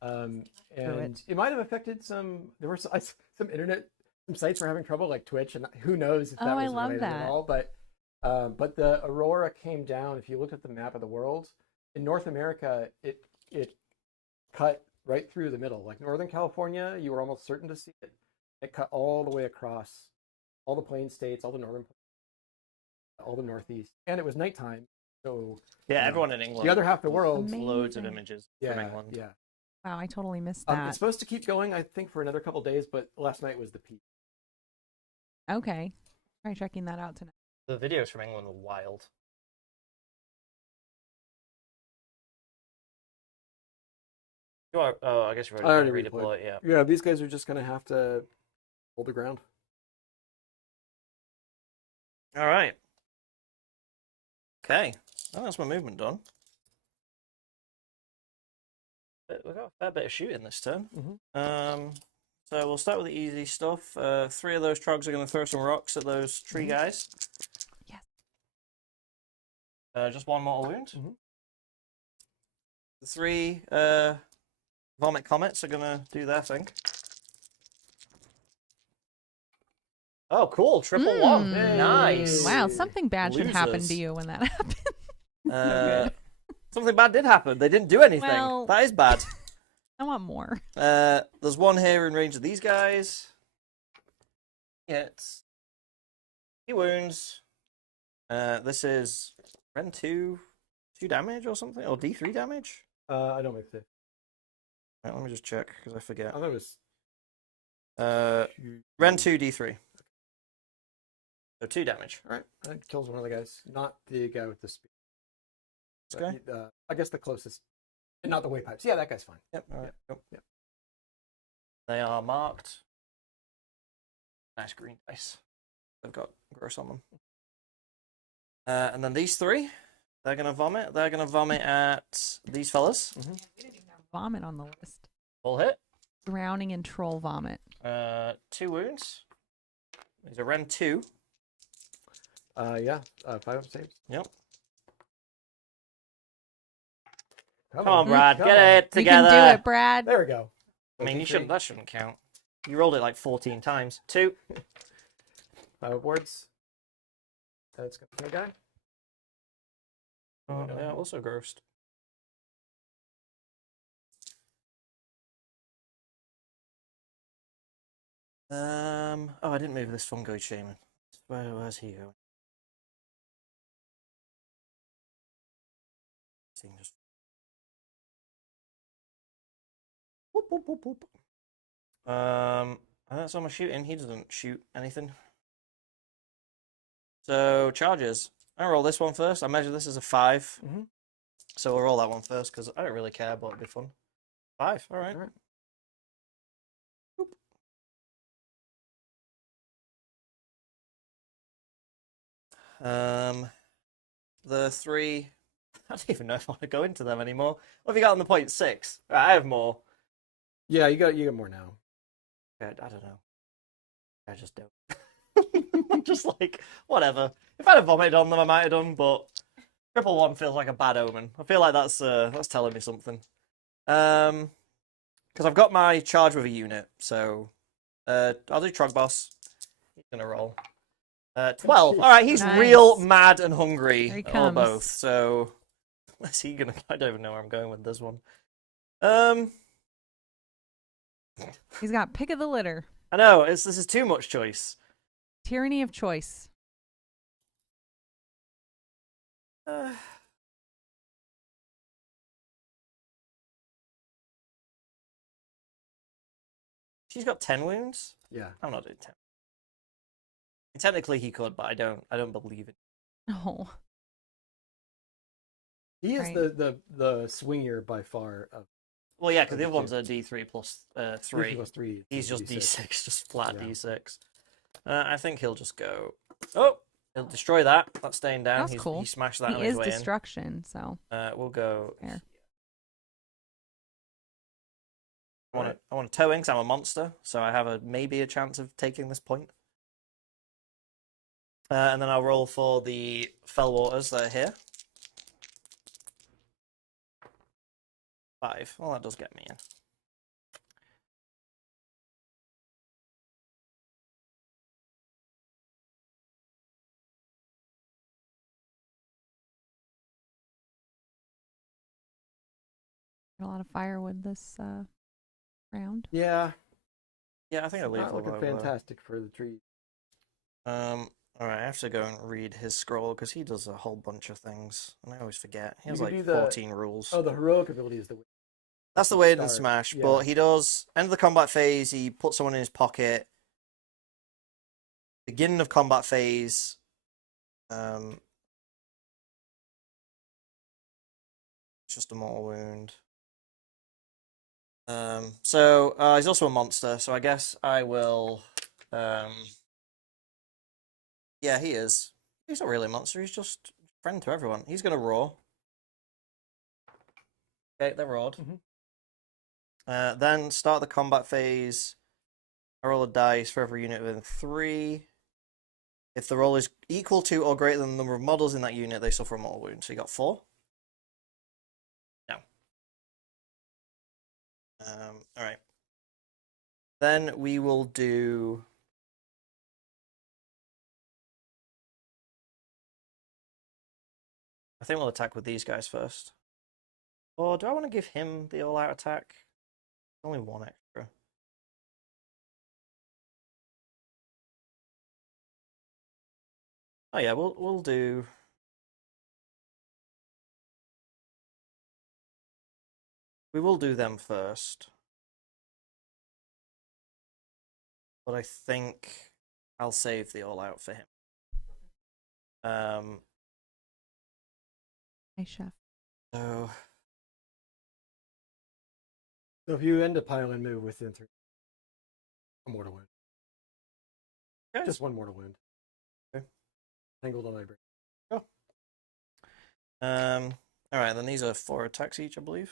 And it might have affected some. There were some internet, some sites were having trouble, like Twitch, and who knows if that Oh, was I love related that. at all. But the aurora came down. If you look at the map of the world in North America, it cut right through the middle. Like Northern California, you were almost certain to see it. It cut all the way across all the plain states, all the northern, all the northeast, and it was nighttime. So Yeah, everyone in England. the other half of the world, Amazing. Loads of images from yeah, England. yeah. Wow, I totally missed that. It's supposed to keep going, I think, for another couple days, but last night was the peak. Okay. Try checking that out tonight. The videos from England were wild. I guess you're I already already going to redeploy. Yeah. Yeah, these guys are just going to have to hold the ground. All right. Okay. Well, that's my movement done. We've got a fair bit of shooting this turn. So we'll start with the easy stuff. 3 of those Troggs are going to throw some rocks at those tree guys. Yes. Just 1 mortal wound. Mhm. The 3 vomit comets are going to do their thing. Oh, cool. Triple one. Mm. Nice. Wow, something bad should happen to Losers. you when that happens. Something bad did happen. They didn't do anything. Well- That is bad. I want more. There's 1 here in range of these guys. It's 2 wounds. This is Ren 2 damage or something? Or D3 damage? I don't make it. Right, let me just check because I forget. I thought it was Ren 2 D3. So 2 damage. All right, that kills one of the guys, not the guy with the spear. This guy? I guess the closest, and not the wave pipes. Yeah, that guy's fine. Yep. All right. Cool. Yep. They are marked. Nice green dice. They've got gross on them. And then these 3, they're gonna vomit. They're gonna vomit at these fellas. Mm-hmm. Vomit on the list. Full hit. Drowning in troll vomit. 2 wounds. These are Rem 2. Yeah, 5 saves. Yep. Come Come on, Brad, get it together. You can do it, Brad. There we go. I mean, you D3. shouldn't. That shouldn't count. You rolled it like 14 times. 2. 5 boards. That's gonna kill a guy. Oh, yeah, also grossed. Oh, I didn't move this fungoid shaman. Where's he going? Thing just. Whoop, whoop, whoop, whoop. That's on my shooting. He doesn't shoot anything. So charges. I roll this one first. I measure this as a 5. Mm-hmm. So we'll roll that one first because I don't really care, but it'd be fun. 5. All right. All right. The 3. I don't even know if I want to go into them anymore. What have you got on the point 6? I have more. Yeah, you got more now. I don't know. I just don't. I'm just like, whatever. If I'd have vomited on them, I might have done, but 111 feels like a bad omen. I feel like that's telling me something. Because I've got my charge with a unit, so I'll do Trog Boss. He's gonna roll. 12. All right, he's Nice. real mad and hungry, Here he or comes. both. So, where's he gonna? I don't even know where I'm going with this one. He's got pick of the litter. I know this is too much choice. Tyranny of choice. She's got 10 wounds. Yeah. I'm not doing 10. Technically, he could, but I don't believe it. Oh. He is Right. the swinger by far. Of Well, yeah, because the Okay, other one's a D3 plus 3. plus 3. He's just D6. D6, just flat Yeah. D6. I think he'll just go. Oh, he'll destroy that. That's staying down. That's cool. He smashed that on He his is way destruction, so. in. We'll go. Fair. I want to toe in because I'm a monster, so I have maybe a chance of taking this point. And then I'll roll for the fell waters that are here. 5. Well, that does get me in. A lot of firewood this round. Yeah. Yeah, I think I'll leave Not it looking over. fantastic for the trees. All right, I have to go and read his scroll because he does a whole bunch of things, and I always forget. He You has can like do the- 14 rules. Oh, the heroic ability is the. That's the way in Start, Smash, yeah. but he does end of the combat phase. He puts someone in his pocket. Beginning of combat phase. It's just a mortal wound. So he's also a monster. So I guess I will. Yeah, he is. He's not really a monster. He's just a friend to everyone. He's gonna roar. Okay, they're roared. Mhm. Then start the combat phase. I roll a dice for every unit within 3. If the roll is equal to or greater than the number of models in that unit, they suffer a mortal wound. So you got 4. No. All right. Then we will do. I think we'll attack with these guys first. Or do I want to give him the all-out attack? Only 1 extra. Oh yeah, we'll do. We will do them first. But I think I'll save the all-out for him. Hi, chef. So So if you end a pile and move within 3, a mortal wound. okay. Just one mortal wound. Okay. Tangled on my brain. All right, then these are 4 attacks each, I believe.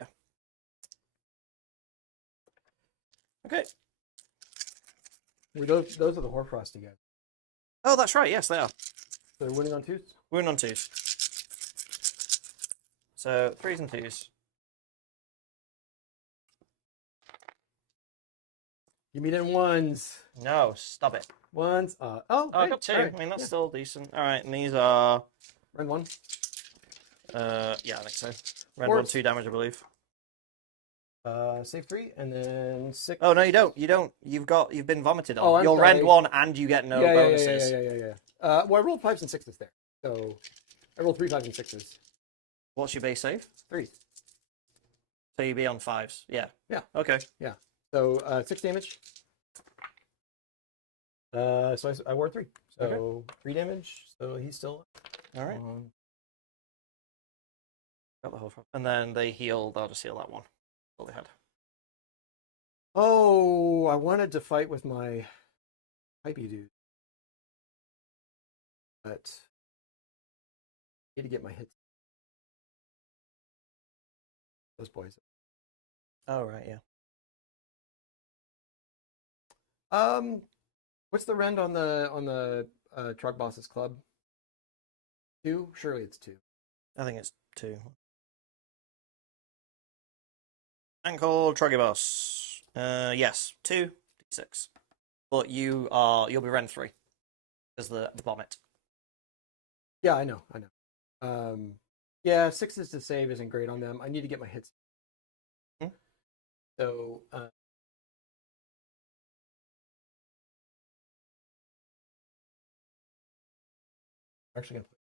Yeah. Okay. Those are the Hoarfrost again. Oh, that's right. Yes, they are. So they're winning on 2s? We're on 2s. So 3s and 2s. You meet in 1s. No, stop it. 1s. Oh, I hey, got 2. alright, I mean, that's yeah. still decent. All right, and these are. Run 1. Yeah, I think so. Red Fours. 1, 2 damage, I believe. Save 3, and then 6. Oh no, you don't. You don't. You've been vomited on. Oh, I'm You'll sorry. rend 1, and you get no bonuses. Yeah. Well, I rolled 5s and 6s there. So I rolled 3 5s and 6s. What's your base save? 3s. So you'd be on 5s. Yeah. Yeah. Okay. So 6 damage. So I wore 3. So Okay. 3 damage. So he's still. All right. Got the whole. And then they heal. They'll just heal that one. That's all they had. Oh, I wanted to fight with my hypey dude, but I need to get my hits. Those boys. Oh right, yeah. What's the rend on the Trog Boss's club? 2? Surely it's 2. I think it's 2. Ankle Troggy Boss. Yes, 2 d6. But you'll be rend 3 because the vomit. Yeah, I know. Yeah, 6s to save isn't great on them. I need to get my hits. So actually gonna play.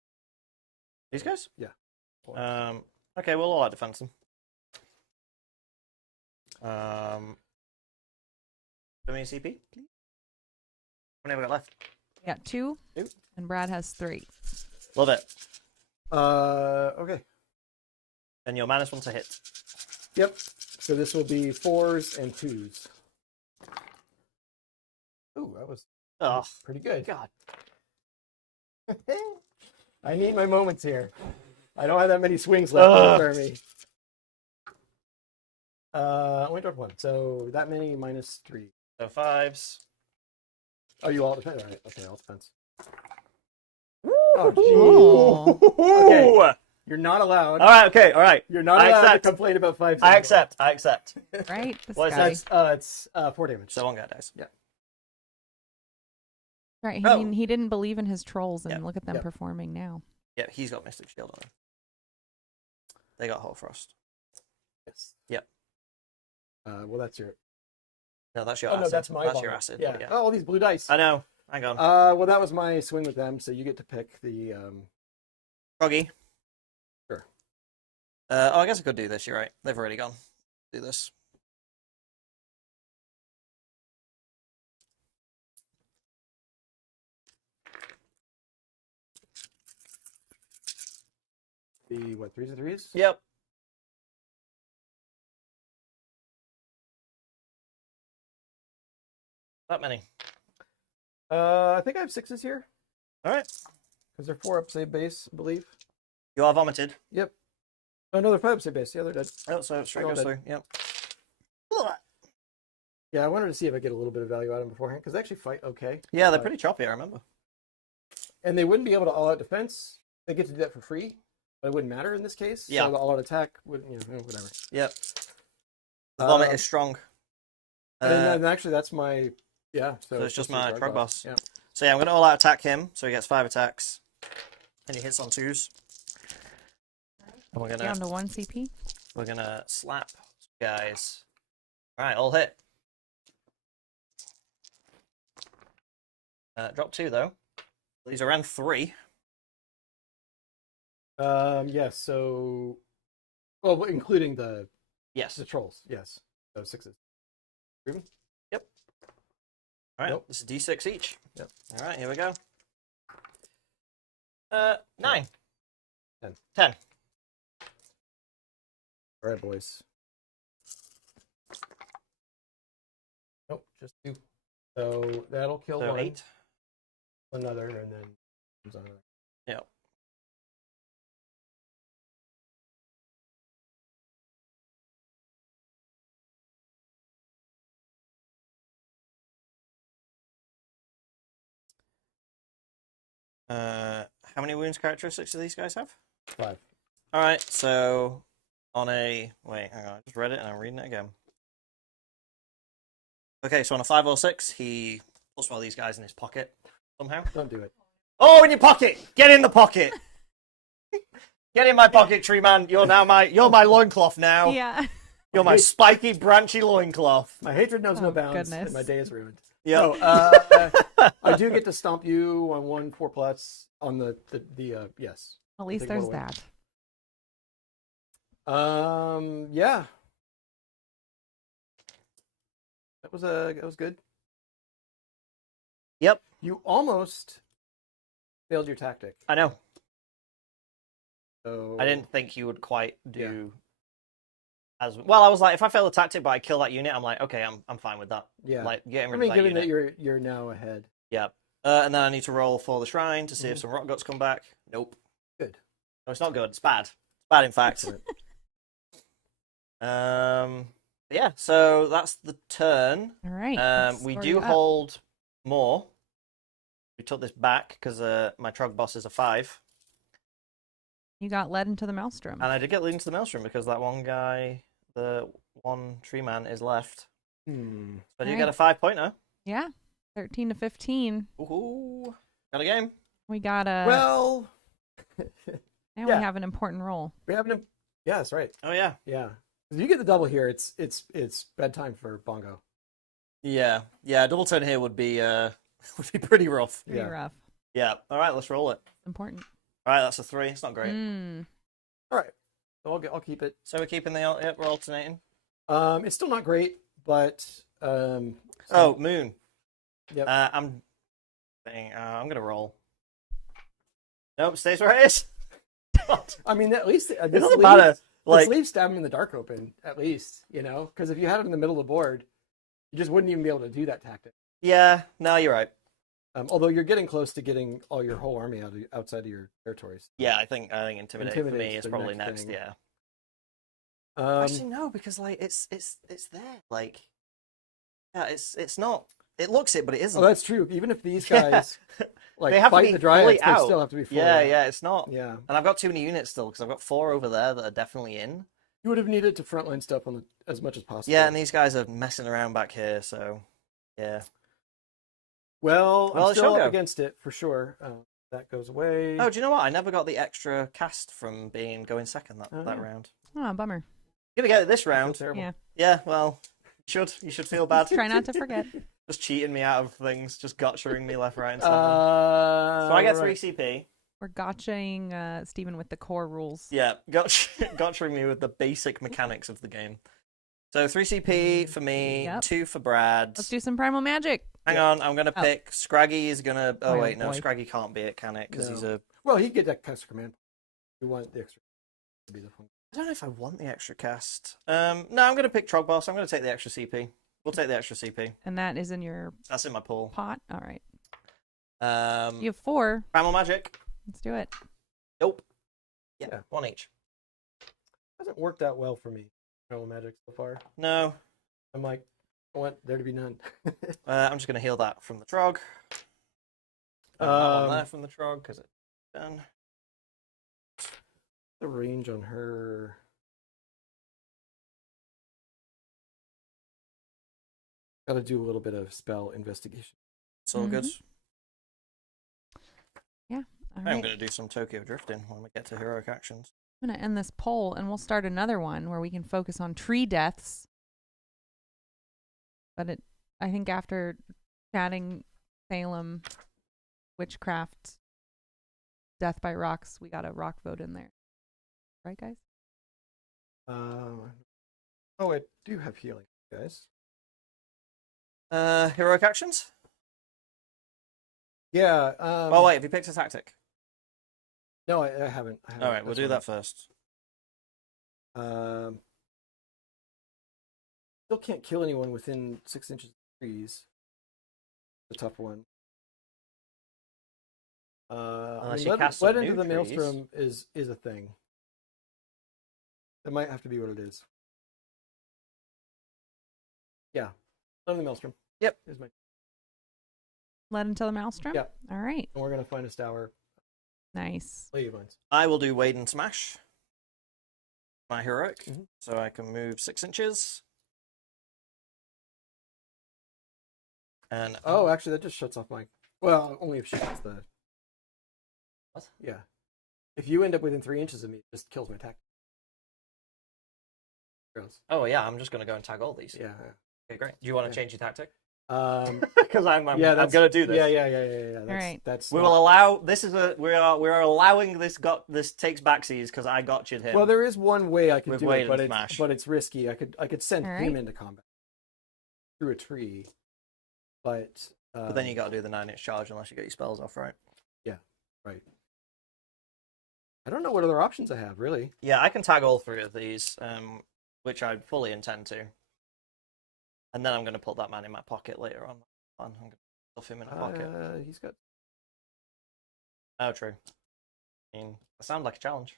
These guys? Yeah. Okay, we'll all out defense them. How many CP? How many have we got left? We got 2, Two. and Brad has 3. Love it. Okay. And you're -1 to hit. Yep. So this will be 4s and 2s. Ooh, that was Oh, pretty good. God. I need my moments here. I don't have that many swings left for me. Only dropped 1, so that many -3. So 5s. Oh, you all defense? All right. Okay, all defense. Oh, geez. Okay. Okay. You're not allowed. All right. Okay. All right. You're not I allowed accept. to complain about 5s. I accept. I accept. Right? This What is guy. that? It's 4 damage. So one guy dies. Yeah. Right. Oh. He didn't believe in his trolls, and Yeah. look at them Yeah. performing now. Yeah, he's got Mystic Shield on him. They got Hoarfrost. Yes. Yep. Well, that's your. No, that's your Oh acid. no, that's my. That's ball. your acid. Yeah. Yeah. Oh, all these blue dice. I know. Hang on. Well, that was my swing with them, so you get to pick the. Froggy. Sure. Oh, I guess I could do this. You're right. They've already gone. Do this. The what? 3s and 3s. Yep. That many. I think I have 6s here All right. because they're 4 up save base, I believe. You are vomited. Yep. Oh no, they're 5 up save base. Yeah, they're dead. Oh, so straight They're all goes dead. through. Yep. Yeah, I wanted to see if I get a little bit of value out of them beforehand because they actually fight okay. Yeah, they're pretty choppy. I remember. And they wouldn't be able to all out defense. They get to do that for free, but it wouldn't matter in this case. Yeah. So the all out attack would, whatever. Yep. The vomit Um, is strong. And actually, that's my yeah. So it's just my Trog Trog boss. Yeah. So yeah, I'm going to all out attack him. So he gets 5 attacks. And he hits on 2s. And we're Down gonna to 1 CP. slap guys. All right, all hit. Drop 2 though. These are around 3. Yeah. So, well, including the Yes. trolls. Yes. So 6s. Ruben? All right. Nope. This is D6 each. Yep. All right, here we go. 9. 10. 10. All right, boys. Nope, just 2. So that'll kill So one. 8. Another, and then comes on. Yeah. How many wounds characteristics do these guys have? 5. All right, so on a wait, hang on, I just read it and I'm reading it again. Okay, so on a 5 or 6, he puts one of these guys in his pocket somehow. Don't do it. Oh, in your pocket! Get in the pocket! Get in my pocket, tree man. You're my loincloth now. Yeah. You're my spiky, branchy loincloth. My hatred knows no Oh, bounds, goodness. and my day is ruined. Yeah. So, I do get to stomp you on 1 4+ on the yes. At least Take there's one away. that. Yeah. That was good. Yep. You almost failed your tactic. I know. So I didn't think you would quite do as well. I was like, if I fail the tactic but I kill that unit, I'm like, okay, I'm fine with that. Yeah. Like getting I rid mean, of that given unit. that you're now ahead. Yeah. And then I need to roll for the shrine to see if some rock guts come back. Nope. Good. No, it's not good. It's bad. It's bad, in fact. Yeah. So that's the turn. All right. We let's do sort it up. hold more. We took this back because my Trog boss is a 5, You got led into the maelstrom. and I did get leading to the maelstrom because that one guy, the one tree man, is left. But you Alright. get a 5-pointer. Yeah. 13 to 15. Ooh, got a game. We got a. Well, now yeah. we have an important role. we have an. Yeah, that's right. Oh yeah. Yeah. If you get the double here, it's bedtime for Bongo. Yeah. Double turn here would be pretty rough. Pretty Yeah. rough. Yeah. All right, let's roll it. Important. All right, that's a 3. It's not great. Mm. All right. So I'll keep it. So we're keeping the yep. We're alternating. It's still not great, but Oh, moon. Yep. I'm gonna roll. Nope, stays where it is. God. I mean, at least It doesn't matter. Like, Like, leave stab him in the dark open, at least, because if you had him in the middle of the board, you just wouldn't even be able to do that tactic. yeah, no, you're right. Although you're getting close to getting all your whole army outside of your territories. Yeah, I think intimidate for me Intimidate's is the probably next next. thing. Yeah. Actually, no, because like it's there. Like, yeah, it's not. It looks it, but it isn't. Oh, that's true. Even if these Yeah. guys like They have to fight be the dryads, fully they out. still have to be fully Yeah, out. yeah, it's not. Yeah. And I've got too many units still because I've got 4 over there that are definitely in. You would have needed to frontline stuff as much as possible. Yeah, and these guys are messing around back here, so yeah. Well, Well, I'm it still shall up go. against it for sure. That goes away. Oh, do you know what? I never got the extra cast from going second that Oh. round. Oh, bummer. You're gonna get it this I feel round. terrible. Yeah. Yeah, well, you should feel bad. Try not to forget. Just cheating me out of things, just gotchering me left, right, and center. So I get 3 right. CP. We're gotchaing Stephen with the core rules. Yeah, gotchering me with the basic mechanics of the game. So 3 CP for me, Yep. 2 for Brad. Let's do some primal magic. Hang on, I'm gonna Oh. pick Scraggy is gonna. Oh Oh, wait, no, boy. Scraggy can't be it, can it? Because he's No. a. Well, he get that extra command. You want the extra to be the fun. I don't know if I want the extra cast. No, I'm gonna pick Trog Boss. I'm gonna take the extra CP. We'll take the extra CP. And that is in your That's in my pool. pot. All right. Um, You have 4. Primal Magic. Let's do it. Nope. Yeah, Yeah. 1 each. Hasn't worked out well for me. Primal magic so far. No. I'm like, I want there to be none. I'm just gonna heal that from the Trog. That one there Um, from the Trog because it's done. the range on her. Got to do a little bit of spell investigation. It's all good. All I'm right. gonna do some Tokyo drifting when we get to heroic actions. I'm going to end this poll and we'll start another one where we can focus on tree deaths. But I think after chatting Salem, witchcraft, death by rocks, we got a rock vote in there. Right, guys? Oh, I do have healing, guys. Heroic actions? Yeah. Oh wait, have you picked a tactic? No, I haven't. I haven't. All right, we'll That's do one. that first. Still can't kill anyone within 6 inches of trees. The tough one. Unless you cast let some into new the trees. maelstrom is a thing. That might have to be what it is. Yeah, let in the maelstrom. Yep. Is my. Led into the maelstrom? Yeah. All right. And we're gonna find a stour. Nice. Lady of Vines. I will do Wade and Smash. My heroic. Mhm. So I can move 6 inches. And Oh, actually, that just shuts off my. Well, only if she gets the. What? Yeah. If you end up within 3 inches of me, it just kills my attack. Gross. oh yeah, I'm just gonna go and tag all these. Yeah. Okay, great. Do you want to Yeah. change your tactic? Yeah. Because I'm gonna do this. Yeah. That's, right. That's We not- will allow. This is a. We are allowing this. This takes backsies because I gotcha'd him. Well, there is one way I could With do Wade it, and Smash. but it's risky. I could send All him right. into combat through a tree, but But then you got to do the 9-inch charge unless you get your spells off, right? right. I don't know what other options I have really. Yeah, I can tag all 3 of these, which I fully intend to. And then I'm going to put that man in my pocket later on. I'm going to stuff him in a pocket. He's got. Oh, true. I mean, that sounds like a challenge.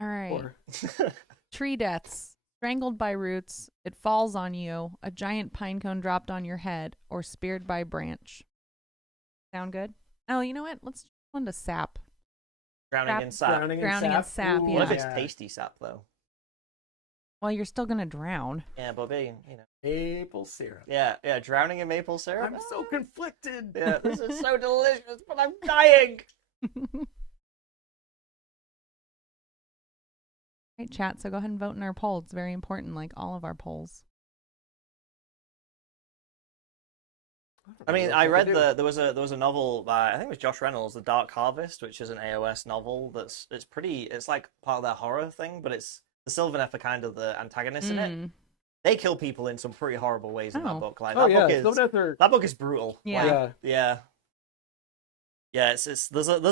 All right. 4. Tree deaths. Strangled by roots, it falls on you, a giant pine cone dropped on your head, or speared by branch. Sound good? Oh, you know what? Let's change one to sap. Drowning in sap. Drowning in sap, Ooh, yeah. What if it's tasty sap, though? Well, you're still gonna drown. Yeah, but being, Maple syrup. Yeah, drowning in maple syrup. I'm so conflicted. Yeah, this is so delicious, but I'm dying. Right, chat. So go ahead and vote in our poll. It's very important, like all of our polls. I mean, I read there was a novel by, I think it was Josh Reynolds, The Dark Harvest, which is an AOS novel it's like part of their horror thing, but it's the Sylvaneth are kind of the antagonists in it. They kill people in some pretty horrible ways in Oh. that book. Like Oh that yeah, book is that book is brutal. Yeah. Like, yeah. There's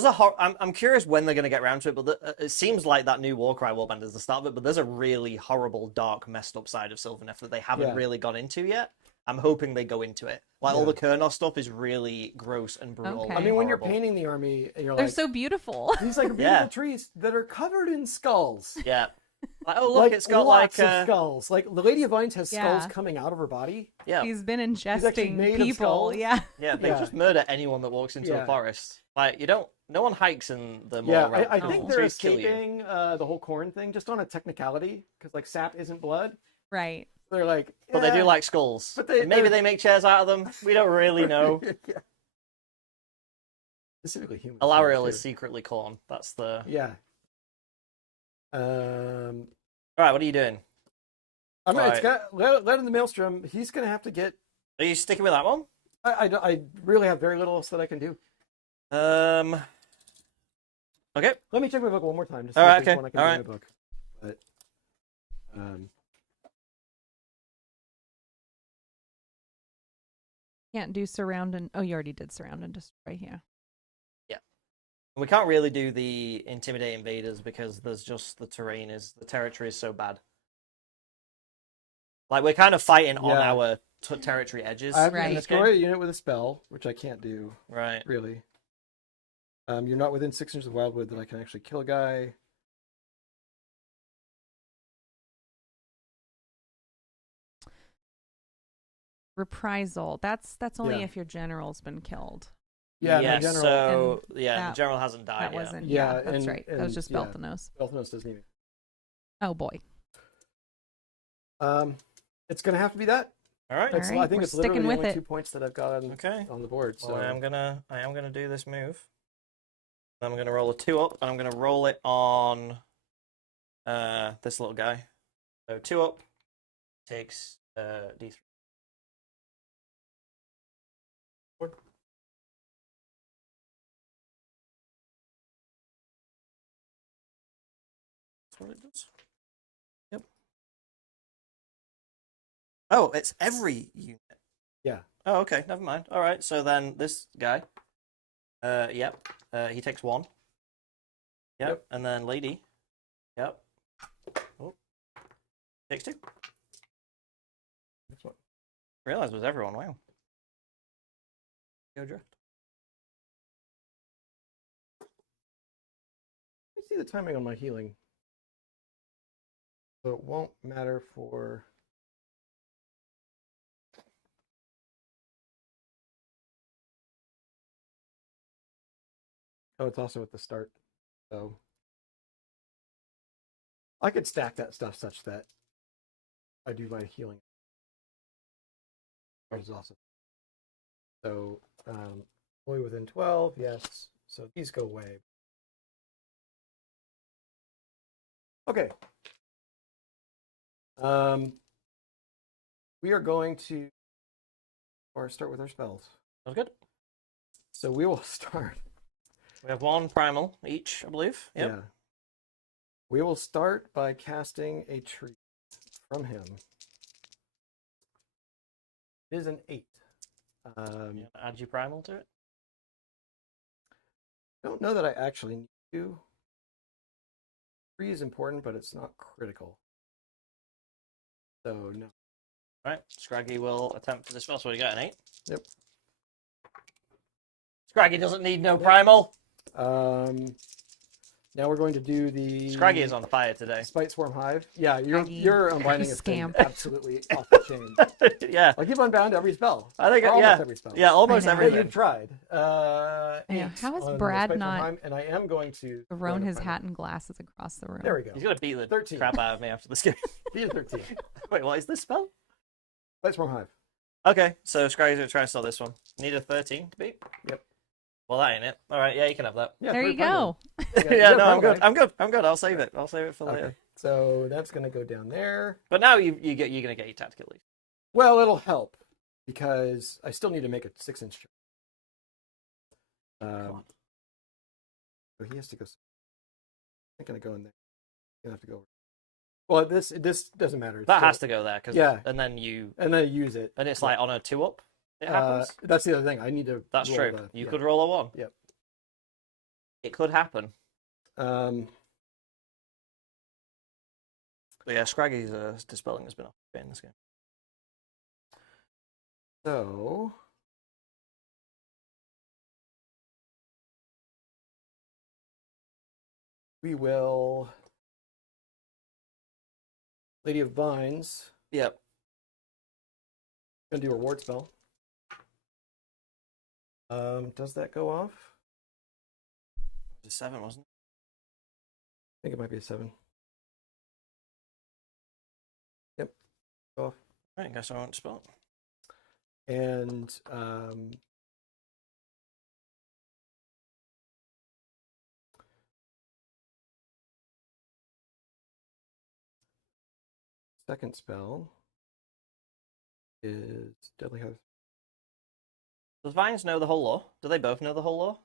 a I'm curious when they're gonna get around to it, but it seems like that new Warcry warband is the start of it. But there's a really horrible, dark, messed up side of Sylvaneth that they haven't really gone into yet. I'm hoping they go into it. Like all the Kurnos stuff is really gross and brutal. Okay. I mean, when you're horrible. painting the army, and you're They're like, so beautiful. these like beautiful trees that are covered in skulls. Yeah. Like, oh look, it's got lots like of skulls. Like the Lady of Vines has skulls Yeah. coming out of her body. yeah, He's been actually ingesting made of people. skulls. Yeah. yeah. They Yeah. just murder anyone that walks into a Yeah. forest. Like no one hikes in the Yeah, mall. I think they're Trees kill you. escaping the whole corn thing just on a technicality because like sap isn't blood. Right. They're like, But they do "Eh." like skulls. But And maybe they're- they make chairs out of them. We don't really know. Yeah. Specifically human. Alariel too. is secretly corn. That's the. Yeah. All right, what are you doing? I mean, it's Alright. got let in the maelstrom. He's gonna have to get. Are you sticking with that one? I really have very little else that I can do. Okay. Let me check my book one more time. Just All right, if there's okay, one I can all do in right. my book. But Can't do surround and you already did surround and destroy. Yeah. We can't really do the intimidate invaders because there's just the territory is so bad. Like we're kind of fighting on Yeah. our territory edges. I have Right. to destroy a unit with a spell, which I can't do Right. really. You're not within 6 inches of wildwood that I can actually kill a guy. Reprisal. That's only Yeah. if your general's been killed. Yeah, Yeah. my general. So And yeah, the that- general hasn't died That yet. wasn't. Yeah, Yeah, that's and- right. That was and, just yeah. Belthanos. Belthanos doesn't even. Oh boy. It's gonna have to be that. All right. All It's, right, I think we're it's literally sticking the with only it. 2 points that I've got Okay. on the board. So Well, I am gonna do this move. I'm gonna roll a 2 up, and I'm gonna roll it on this little guy. So 2 up takes D3. That's what it does. Yep. Oh, it's every unit. Yeah. Oh, okay. Never mind. All right. So then this guy, yep, he takes 1. Yep. And then lady. Yep. Oh. Takes 2. That's what. Realized it was everyone. Wow. Go drift. I see the timing on my healing. So it won't matter for. Oh, it's also at the start. So I could stack that stuff such that I do my healing. Which is awesome. So fully within 12, yes. So these go away. Okay. We are going to start with our spells. Sounds good. So we will start. We have 1 primal each, I believe. Yep. Yeah. We will start by casting a tree from him. It is an 8. Add your primal to it. Don't know that I actually need to. 3 is important, but it's not critical. So no. All right. Scraggy will attempt to dispel. So you got an 8. Yep. Scraggy doesn't need no primal. Now we're going to do the. Scraggy is on fire today. Spite Swarm Hive. Yeah, Scraggy. you're unbinding this thing Scamp. absolutely off the chain. Yeah. Like you've unbound every spell. I think Or yeah. almost every spell. Yeah, almost I know. Yeah, everything. you've tried. Yeah, 8 how has on the Brad Spite Swarm not Hive, and I am going to thrown his find hat and glasses across the room? There we go. He's gonna beat the 13. crap out of me after this game. Beat a 13. Wait, what is this spell? Spite Swarm Hive. Okay, so Scraggy's gonna try and stall this one. Need a 13 to beat. Yep. Well, that ain't it. All right, yeah, you can have that. Yeah, There three you primal. go. Okay, Yeah, you no, got I'm good. primal, I'm good. I'll save it. I'll save it for right? later. Okay. So that's going to go down there. But now you're gonna get your tactical lead. Well, it'll help because I still need to make a 6-inch. So he has to go. I'm not going to go in there. He's going to have to go. Well, this doesn't matter. That has to go there, cause Yeah. and then you And then use it. and it's like on a 2-up. It happens. That's the other thing. I need to. That's roll true. the- You yeah. could roll a 1. Yep. It could happen. But yeah, Scraggy's dispelling has been off in this game. So. We will. Lady of Vines. Yep. Gonna do a ward spell. Does that go off? It was a 7, wasn't it? I think it might be a 7. Yep. Go off. Right, guess I won't dispel it. And second spell is Deadly House. Does Vines know the whole lore? Do they both know the whole lore?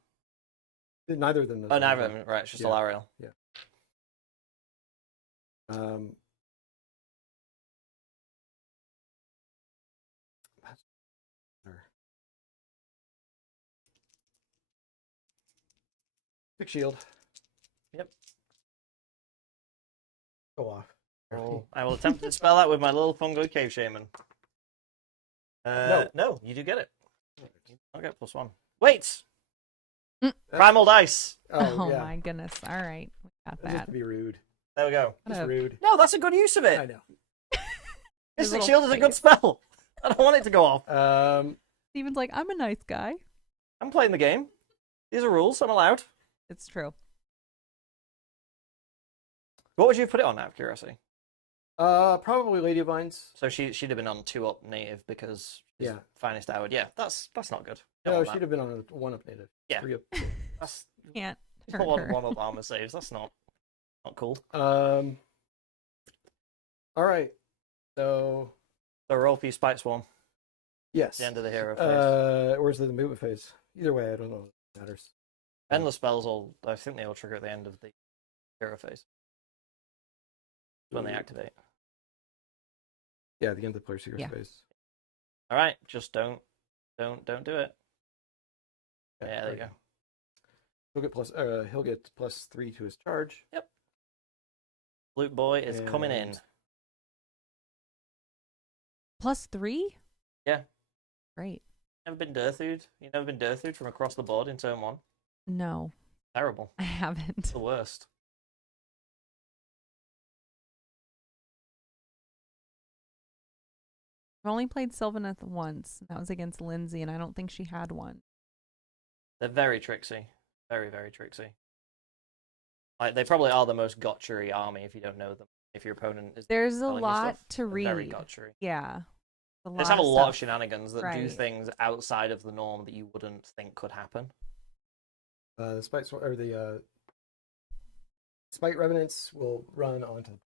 Neither of them knows. Oh, the neither whole of them. Right, it's just Yeah. Alariel. thing. That's better. 6 shield. Yep. Go off. I will attempt to dispel that with my little fungoid cave shaman. No, you do get it. I'll get +1. Wait! Primal dice! Oh, yeah. My goodness. All right. We got That's just that. to be rude. There we go. Just What a- rude. No, that's a good use of I it. know. Mystic little Shield is a good face. spell. I don't want it to go off. Steven's like, I'm a nice guy. I'm playing the game. These are rules. I'm allowed. It's true. What would you put it on out of curiosity? Probably Lady of Vines. So she'd have been on 2-up native because she's Yeah. finest hour. Yeah, that's not good. Don't No, want she'd that. have been on a 1-up native. Yeah. 3-up. That's Can't not hurt her. one up armor saves. That's not cool. All right. So So roll for your Spite Swarm. yes. The end of the hero phase. Where's the movement phase? Either way, I don't know. It matters. Endless spells I think they all trigger at the end of the hero phase. When they activate. Yeah, the end of the player's hero Yeah. phase. All right, just don't do it. Yeah, Yeah, there you right. go. He'll get +3 to his charge. Loot boy is coming in. And- +3? Yeah. Great. Never been Dirthued? You never been Dirthued from across the board in turn 1? No, Terrible. I haven't. The worst. I've only played Sylvaneth once. That was against Lindsay, and I don't think she had one. They're very tricksy. Very, very tricksy. Like, they probably are the most gotchery army if you don't know them. If your opponent is There's a telling you lot stuff, to they're read. very gotchery. Yeah. They just have a lot of stuff. shenanigans that do Right. things outside of the norm that you wouldn't think could happen. The Spite Revenants will run onto.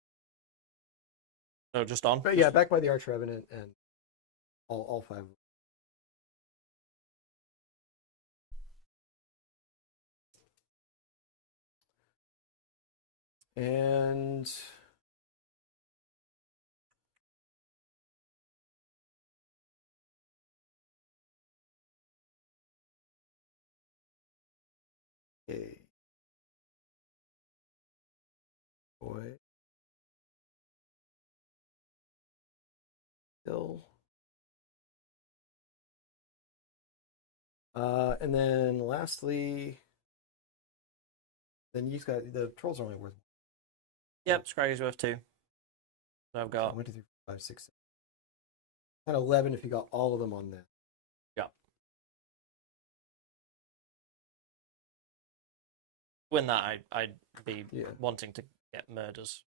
So just on. But yeah, back by the Arch Revenant and all 5 of them. And okay. Boy. Still. And then lastly, then you've got the trolls are only worth. Yep, Scraggy's worth 2. So I've got 1, 2, 3, 4, 5, 6, 7. 11 if you got all of them on there. win that. I'd be Yeah. wanting to get murders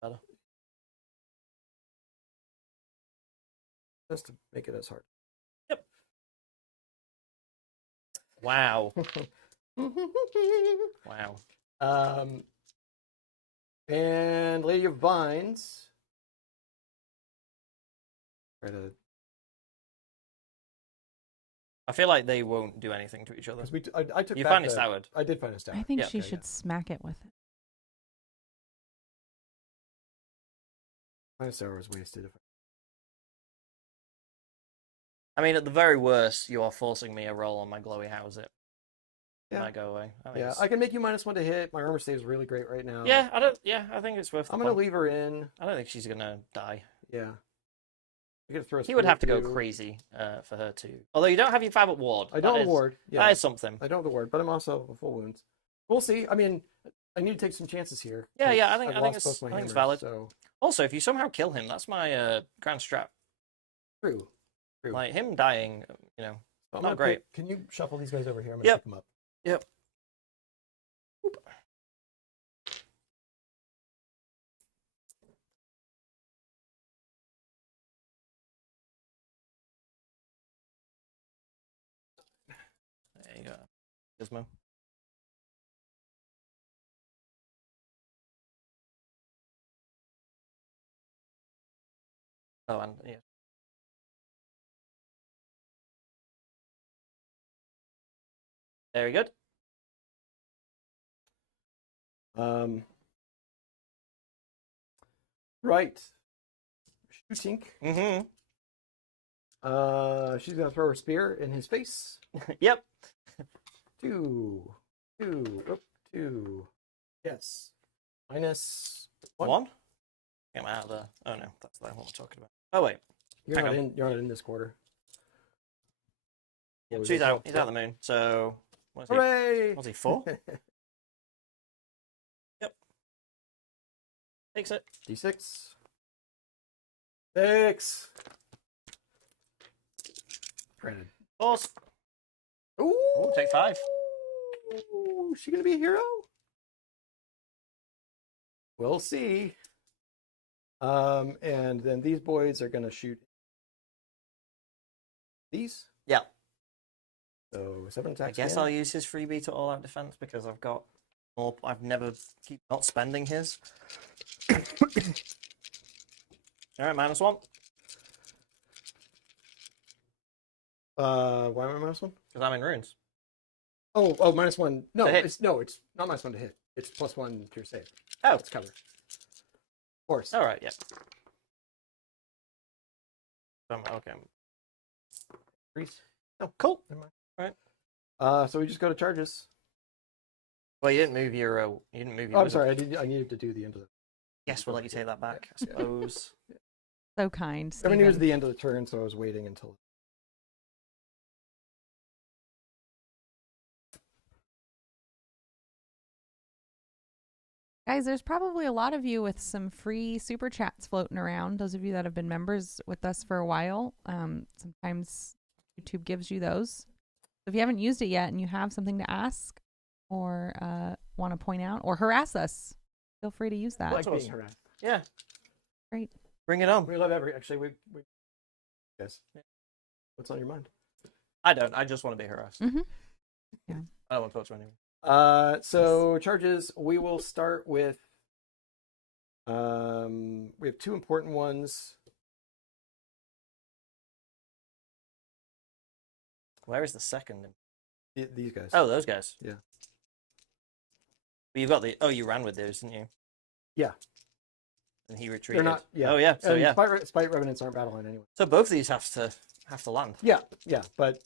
better. Just to make it as hard. Yep. Wow. Wow. And Lady of Vines. Try to, I feel like they won't do anything to each other. because I took You back find a the- Stoward. I did find a Stoward. I think Yeah, she okay, should yeah. smack it with it. Find a Stoward was wasted. I mean, at the very worst, you are forcing me a roll on my glowy house. It Yeah. might go away. I think Yeah, it's- I can make you -1 to hit. My armor stays really great right now. Yeah, I don't. Yeah, I think it's worth. The I'm gonna point. leave her in. I don't think she's gonna die. Yeah. I could throw a He would spear have to go too. crazy for her to. Although you don't have your 5 at ward. I don't That have is- ward. Yeah. That is something. I don't have the ward, but I'm also a full wounds. We'll see. I mean, I need to take some chances here. Yeah, yeah, I 'cause think- I've I think lost it's- both my I think it's hammers, valid. So Also, if you somehow kill him, that's my grand strap. true. True. Like him dying, you know. So I'm not gonna great. Can you shuffle these guys over here? I'm gonna Yep. pick them up. Yep. There you go. Gizmo. Oh, and yeah. Very good. Right. Shooting. Mm-hmm. She's gonna throw her spear in his face. Yep. 2. Yes. -1. One? Get him out of there. Oh no, that's the one we're talking about. Oh wait. You're Hang not on. in. You're not in this quarter. Yeah, What was so he's it? out. He's out of the moon. So what's he? Hooray! Was he 4? Yep. Takes it. D6. 6. Granted. Force. Ooh. Ooh, take 5. Is she gonna be a hero? We'll see. And then these boys are gonna shoot these. Yeah. So 7 attacks. I guess again. I'll use his freebie to all out defense because I've got more. I've never keep not spending his. All right, -1 Why am I -1? because I'm in runes. Oh, -1. No, To hit. it's not -1 to hit. It's +1 to your save. Oh, It's cover. Of course. all right, yeah. Okay. Freeze. Oh, cool. Never mind. All right. So we just go to charges. Well, you didn't move your. You didn't move your. Oh, I'm wizard. sorry. I needed to do the end of the. Yes, we'll let you take that back, I suppose. So kind. I mean, it was Stephen. the end of the turn, so I was waiting until. Guys, there's probably a lot of you with some free super chats floating around. Those of you that have been members with us for a while, sometimes YouTube gives you those. So if you haven't used it yet and you have something to ask or want to point out or harass us, feel free to use that. Like being harassed. Yeah. Great. Bring it on. We love actually, we yes. What's on your mind? I don't. I just want to be harassed. Mm-hmm. Yeah. I don't want to talk to anyone. So charges, we will start with, we have two important ones. Where is the second? These guys. Oh, those guys. Yeah. But you've got the. Oh, you ran with those, didn't you? Yeah. And he retreated. They're not, yeah. Oh, yeah. So yeah. Spite Revenants aren't battle line anyway. So both of these have to land. Yeah, but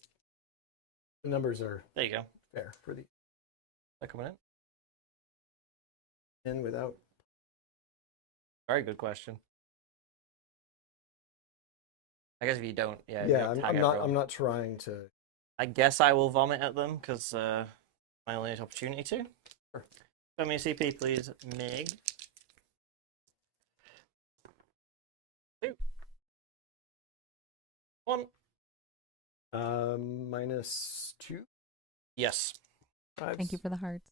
the numbers are There you go. fair for the They're coming in. in without. Very good question. I guess if you don't, if you Yeah, don't tag I'm not. everyone. I'm not trying to. I guess I will vomit at them because my only opportunity to. Sure. Show me a CP, please, Mig. 2. 1. -2. Yes. 5. Thank you for the hearts.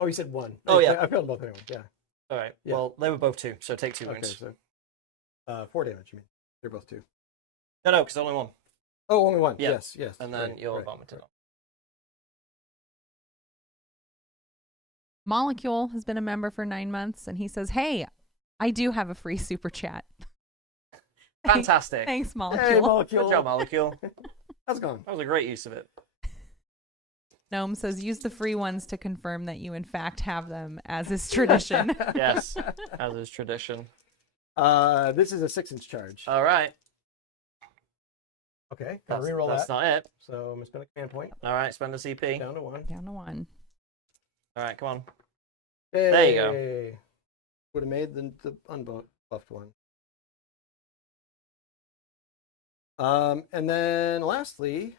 Oh, you said 1. Oh, yeah. I failed both anyway. Yeah. All right. Yeah. Well, they were both 2, so take 2 Okay, wounds. so 4 damage. You mean they're both 2? No, because only 1. Oh, only 1. Yeah. Yes, yes. And then right, you're right, vomited right. on. Molecule has been a member for 9 months, and he says, "Hey, I do have a free super chat." Fantastic. Thanks, Molecule. Hey, Molecule. Good job, Molecule. How's it going? That was a great use of it. Gnome says, "Use the free ones to confirm that you in fact have them, as is tradition." Yes, as is tradition. This is a 6-inch charge. All right. Okay, gotta That's, reroll that's that. not it. So I'm gonna spend a command point All right, spend a CP. down to 1. Down to 1. All right, come on. Hey. There you go. Would have made the unbuffed one. And then lastly,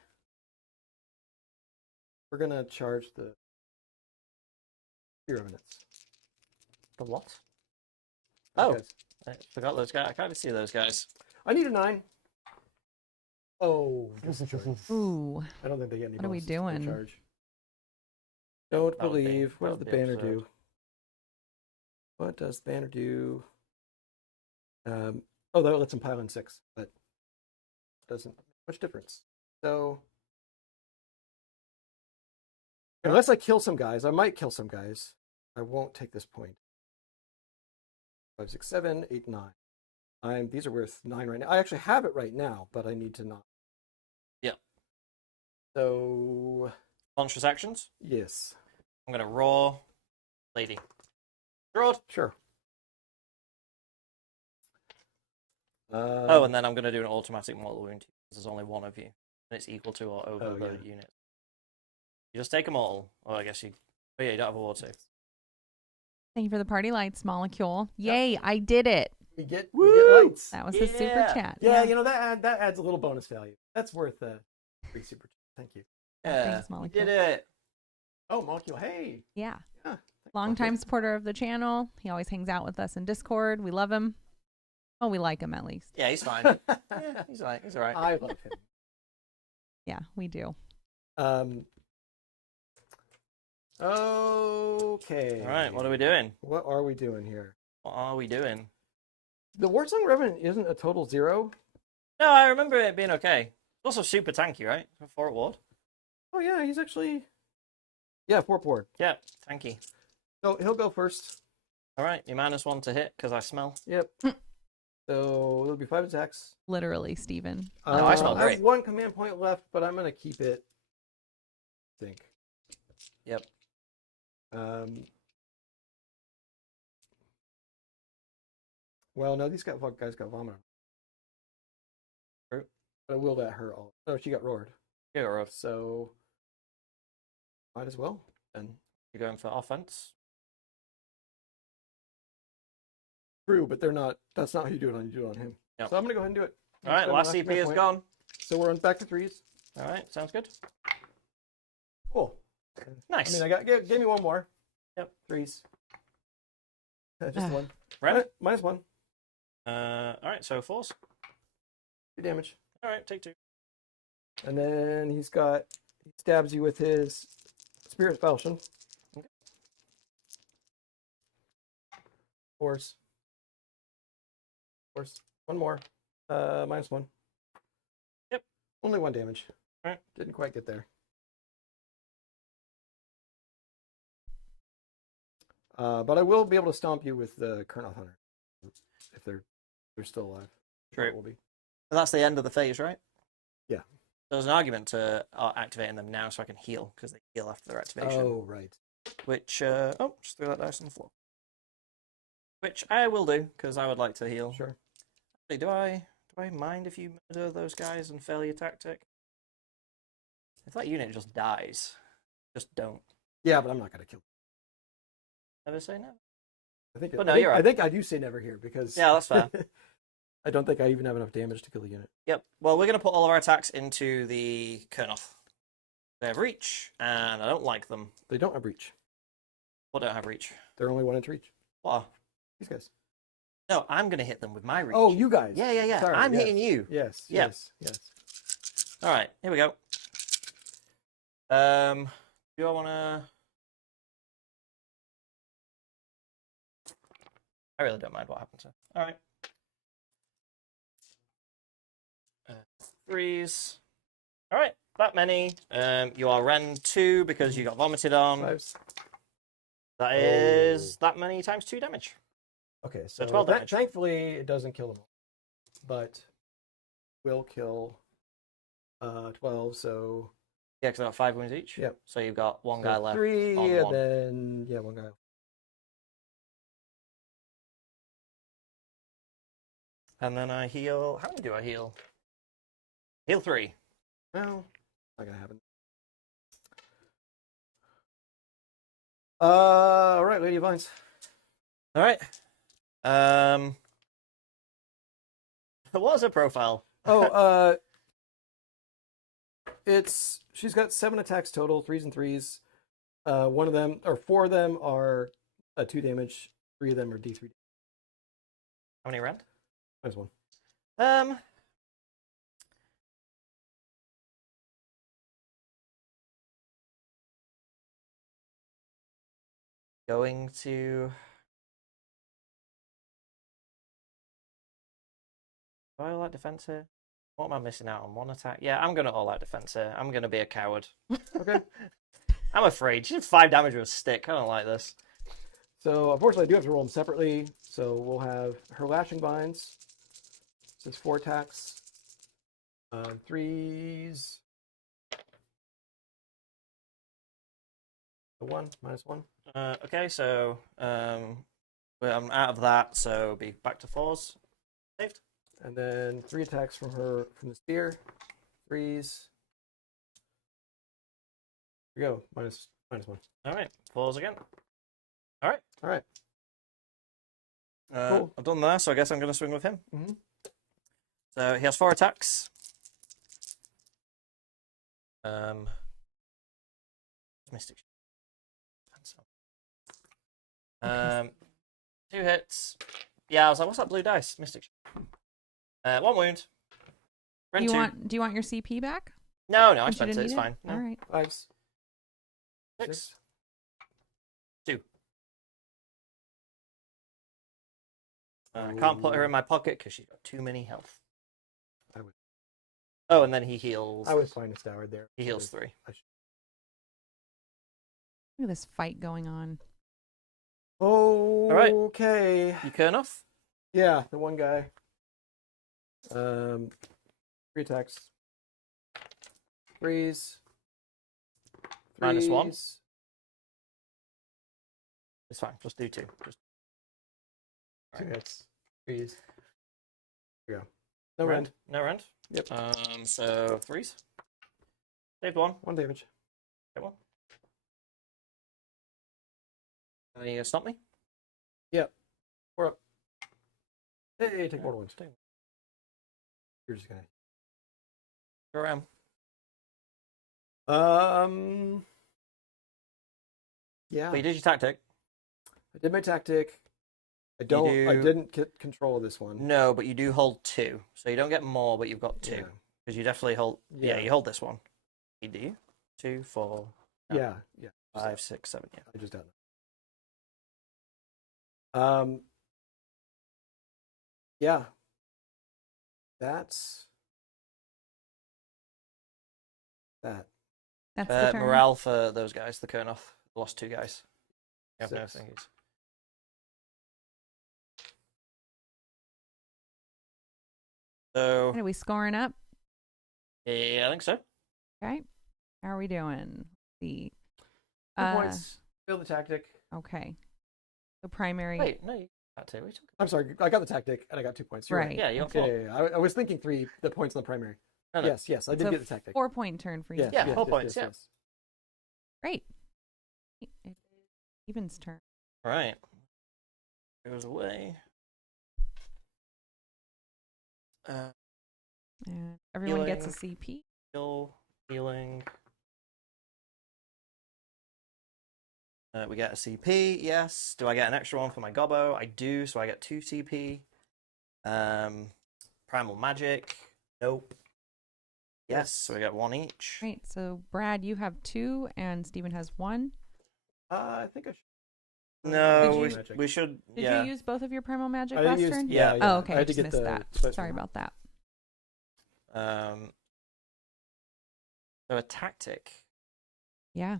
we're gonna charge the Revenants. The what? Those Oh, guys. I forgot those guys. I can't see those guys. I need a 9. Oh, discharge. Ooh. I don't think they get any. What are we bonuses to doing? Charge. Don't That would be- believe. What that does the would be banner absurd. do? What does the banner do? Oh, that lets them pile in 6, but doesn't make much difference. So unless I kill some guys, I might kill some guys. I won't take this point. 5, 6, 7, 8, 9. These are worth 9 right now. I actually have it right now, but I need to not. Yeah. So Monstrous actions. yes, I'm gonna roar, lady. Draw. sure. Oh, and then I'm gonna do an automatic mortal wound because there's only one of you, and it's equal to or over Oh, the yeah. unit. You just take a mortal. Oh, I guess you. Oh yeah, you don't have a war save. Thank you for the party lights, Molecule. Yay, I did it. we get Woo! lights. That was his super Yeah. chat. Yeah, you know that adds a little bonus value. That's worth free super. Thank you. Yeah, Thanks, you Molecule. did it. Oh, Molecule. Hey. Yeah. Yeah. Longtime supporter of the channel. He always hangs out with us in Discord. We love him. Oh, we like him at least. Yeah, he's fine. Yeah, he's alright. He's alright. I love him. Yeah, we do. Okay. All right, what are we doing? What are we doing here? What are we doing? The Warsong Revenant isn't a total 0. No, I remember it being okay. It's also super tanky, right? 4 at ward. Oh yeah, he's actually 4 board. Yeah, tanky. So he'll go first. All right, you -1 to hit because I smell. Yep. So it'll be 5 attacks. Literally, Steven. No, I smell I have great. 1 command point left, but I'm gonna keep it. I think. Yep. Well, no, these guys got vomit. True. But I will let her all. Oh, she got roared. Yeah, Rob. So Might as well. And You're going for offense. true, but they're not. That's not how you do it on. You do it on him. Yep. So I'm gonna go ahead and do it. All right, Spend my last CP command is point. gone. So we're on back to 3s. All right, sounds good. Cool. Nice. I mean, give me one more. Yep. 3s. Just one. Ren? -1. All right, so 4s. 2 damage. All right, take 2. And then he stabs you with his Spirit Falchion. Okay. Force. One more. -1. Yep. Only 1 damage. All right. Didn't quite get there. But I will be able to stomp you with the Kurnoth Hunter if they're still alive. True. Will be. So that's the end of the phase, right? Yeah. There's an argument to activating them now so I can heal, because they heal after their activation. Oh, right. Which, just throw that dice on the floor. Which I will do, because I would like to heal. Sure. Hey, do I mind if you murder those guys and fail your tactic? If that unit just dies, just don't. Yeah, but I'm not going to kill. Never say never. I you're right. think I do say never here because Yeah, that's fair. I don't think I even have enough damage to kill a unit. Yep. Well, we're going to put all of our attacks into the Kurnoth. They have reach, and I don't like them. They don't have reach. What don't have reach? They're only 1 inch reach. What? These guys. No, I'm going to hit them with my reach. Oh, you guys. Yeah. Sorry, I'm yes. hitting you. Yes. Yeah. Yes. All right, here we go. Do I want to? I really don't mind what happens here. All right. 3s. All right, that many. You are Ren 2 because you got vomited on. 5s. That is that many times 2 damage. Okay, so 12 damage. thankfully it doesn't kill them all, but will kill 12. So Yeah, because I got 5 wounds each. Yep. So you've got one guy left. 3, on and one. then 1 guy. And then I heal. How many do I heal? Heal 3. No, not gonna happen. All right, Lady of Vines. All right. What's her profile? Oh, she's got 7 attacks total, 3s and 3s. 1 of them or 4 of them are 2 damage. 3 of them are D3. How many round? -1. Going to. Do I all out defense here? What am I missing out on? 1 attack? Yeah, I'm going to all out defense here. I'm going to be a coward. Okay. I'm afraid. She did 5 damage with a stick. I don't like this. So unfortunately, I do have to roll them separately. So we'll have her Lashing Vines. This is 4 attacks. 3s. 1 -1. Okay, so I'm out of that, so be back to 4s. Saved. And then 3 attacks from the spear. 3s. Here we go. -1. All right, 4s again. All right. All right. Cool. I've done that, so I guess I'm going to swing with him. Mhm. So he has 4 attacks. Mystic. 2 hits. Yeah, I was like, what's that blue dice? Mystic. 1 wound. Ren 2. Do you want your CP back? No, I Since you spent it. didn't It's need fine. No. All right. 5s. 6. 2. I can't put her in my pocket because she's got too many health. I would. Oh, and then he heals. I was fine to Stoward there. He heals 3. Look at this fight going on. Okay. You Kurnoth? Yeah, the one guy. 3 attacks. 3s. -1? 3s. It's fine. Just do 2. Just 2 hits. 3s. Here we go. No Rend. rend. No rend. Yep. So 3s. Saved 1. 1 damage. Get 1. Are you gonna stop me? Yep. We're up. Hey, take mortal wounds. You're just gonna. Go around. Yeah. But you did your tactic. I did my tactic. I didn't get control of this one. No, but you do hold 2, so you don't get more, but you've got 2 Yeah. because you definitely hold. Yeah. Yeah. You hold this one. You do 2, 4, Yeah. 5, 6, 7. Yeah. I just don't know. Yeah. That's that. That's the turn. Morale for those guys. The Kernoth lost 2 guys. You have no 6. thingies. So Are we scoring up? yeah, I think so. Okay. How are we doing? Let's see. 2 points. Failed the tactic. Okay. The primary. Wait, no, you got 2. I'm sorry. I got the tactic and I got 2 points. You're Right. Yeah, you got Yeah, 4. yeah, yeah. I was thinking 3. The points on the primary. No, no. Yes. I did So get the tactic. 4-point turn for you. Yes, Yeah, yes, 4 yes, points, yes, yeah. yes. Great. It's Steven's turn. All right. Goes away. And everyone gets a Healing. CP. Healing. We get a CP, yes. Do I get an extra one for my gobbo? I do, so I get 2 CP. Primal magic. Nope. Yes, so we get 1 each. Right. So Brad, you have 2, and Steven has 1. I think I should. No, Did we should. Did Yeah. you use both of your primal magic I last used, turn? yeah. Oh, okay. I had to Just get missed the that. special Sorry one. about that. So a tactic. Yeah.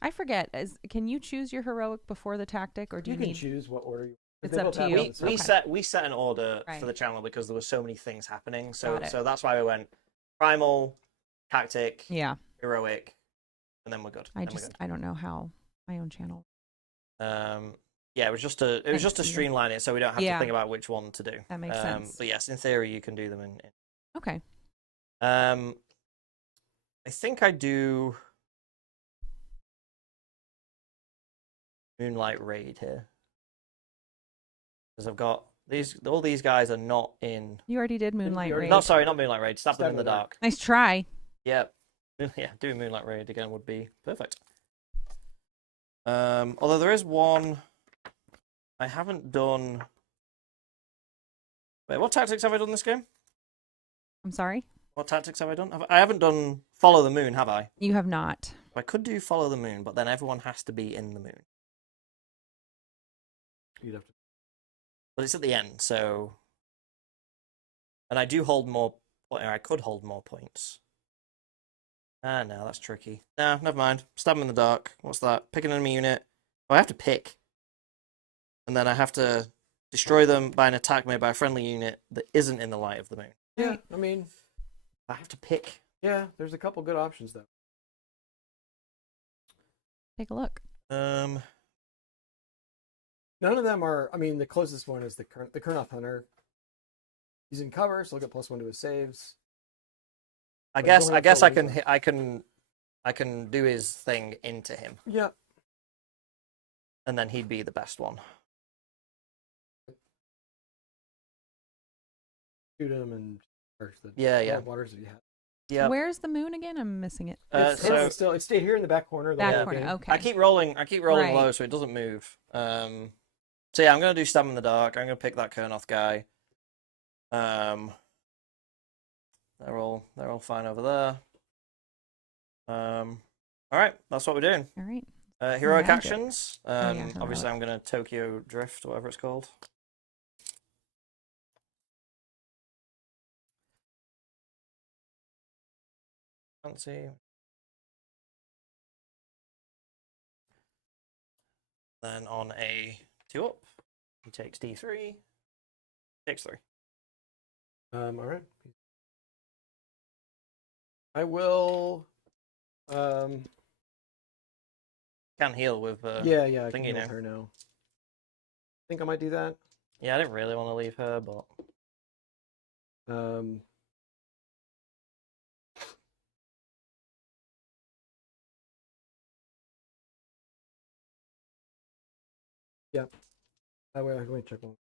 I forget. Can you choose your heroic before the tactic, or do You you can need? choose what order you. It's they up both to have you. it on the We side. we set an order Right. for the channel because there were so many things happening. So Got it. so that's why we went primal, tactic, Yeah. heroic, and then we're good. I don't know how my own channel. Yeah, it was just to Steven. streamline it so we don't have to Yeah. think about which one to do. That makes sense. But yes, in theory you can do them in. Okay. I think I do Moonlight Raid here because I've got these. All these guys are not in. You already did Moonlight you already Raid. No, sorry, not Moonlight Raid. Stab them Stab in the dark. Nice try. Yep. Yeah, doing Moonlight Raid again would be perfect. Although there is one I haven't done. Wait, what tactics have I done this game? I'm sorry. What tactics have I done? I haven't done Follow the Moon, have I? You have not. I could do Follow the Moon, but then everyone has to be in the moon. You'd have to. But it's at the end, so. And I do hold more. Or I could hold more points. Ah, no, that's tricky. No, never mind. Stab him in the dark. What's that? Pick an enemy unit. Oh, I have to pick. And then I have to destroy them by an attack made by a friendly unit that isn't in the light of the moon. Yeah, Right. I mean, I have to pick. yeah. There's a couple good options though. Take a look. None of them are. I mean, the closest one is the Kernoth Hunter. He's in cover, so he'll get +1 to his saves. I But guess you don't I have guess to I lose can them. hit, I can do his thing into him, Yeah. and then he'd be the best one. Shoot him and search the Yeah. waters if you have. Yeah. Where's the moon again? I'm missing it. It's stay here in the back corner. The Back whole corner. game. Okay. I keep rolling Right. low so it doesn't move. So yeah, I'm gonna do Stab in the Dark. I'm gonna pick that Kernoth guy. They're all fine over there. All right, that's what we're doing. All right. Heroic Magic. actions. Yeah, Obviously, heroic. I'm gonna Tokyo Drift, whatever it's called. Fancy. Then on a 2-up, he takes D3. Takes 3. All right. I will. Can heal with. Yeah. I thing can you heal know. her now. I think I might do that. Yeah, I didn't really want to leave her, but. Let me check one.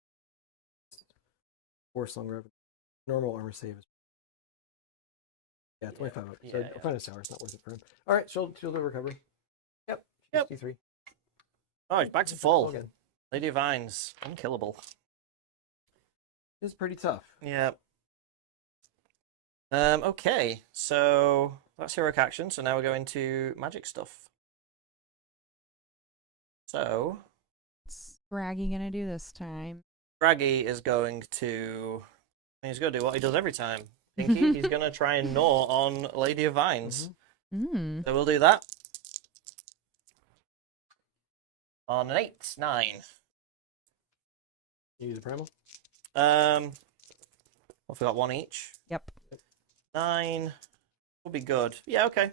4 song revenue. Normal armor save is. Yeah, 25. Yeah, So yeah. I'll find a sour. It's not worth it for him. All right, shield of recovery. Yep. Yep. 63. Oh, he's back to full. Lady of Vines, unkillable. It's pretty tough. Yeah. Okay, so that's heroic action. So now we're going to magic stuff. So What's Scraggy gonna do this time? Braggy is going to. He's going to do what he does every time. Pinky, he's going to try and gnaw on Lady of Vines. Mm. So we'll do that. On an 8, 9. You use a primal? I forgot 1 each. Yep. 9 will be good. Yeah, okay.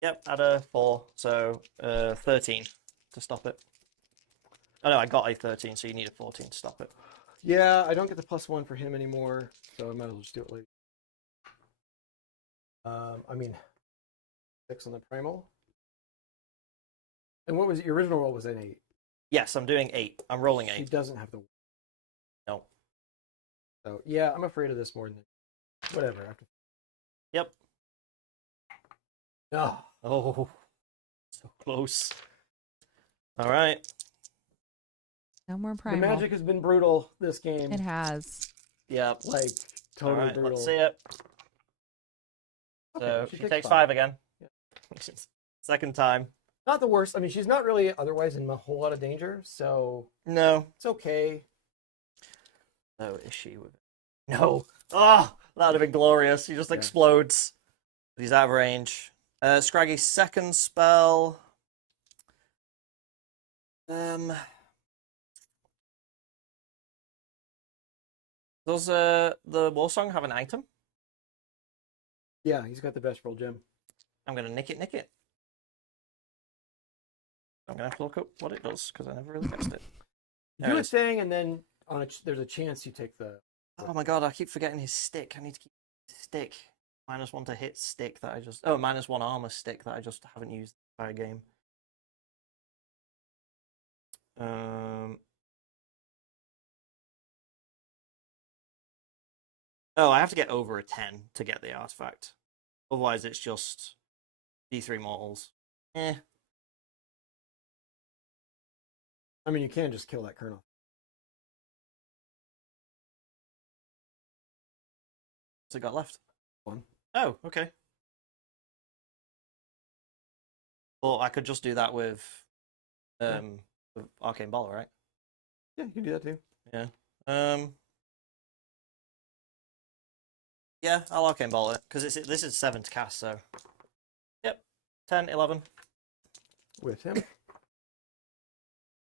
Yep, add a 4, so 13 to stop it. Oh no, I got a 13, so you need a 14 to stop it. Yeah, I don't get the +1 for him anymore, so I might as well just do it later. I mean, 6 on the primal. And what was your original roll? Was an 8? Yes, I'm doing 8. I'm rolling She 8. doesn't have the. No. So yeah, I'm afraid of this more than whatever. After. Yep. No. Oh, so close. All right. No more The primal. magic has been brutal this game. It has. Yep. Like All totally right, brutal. let's see it. Okay, So she takes 5 again. Yeah. Second time. Not the worst. I mean, she's not really otherwise in a whole lot of danger, so No. it's okay. No issue with it. No. Oh, that would have been glorious. He just explodes. He's out of range. Scraggy's second spell. Does the Warsong have an item? Yeah, he's got the best roll gem. I'm gonna nick it. I'm gonna have to look up what it does because I never really guessed it. There Do it a is. thing, and then there's a chance you take the. Oh my god, I keep forgetting his stick. I need to keep his stick. -1 to hit stick that I just. Oh, -1 armor stick that I just haven't used the entire game. Oh, I have to get over a 10 to get the artifact. Otherwise, it's just D3 mortals. Eh. I mean, you can just kill that colonel. What's it got left? 1. Oh, okay. Well, I could just do that with Arcane Ball, right? Yeah, you can do that too. Yeah. Yeah, I'll Arcane Ball it because this is 7 to cast, so. Yep, 10, 11. With him.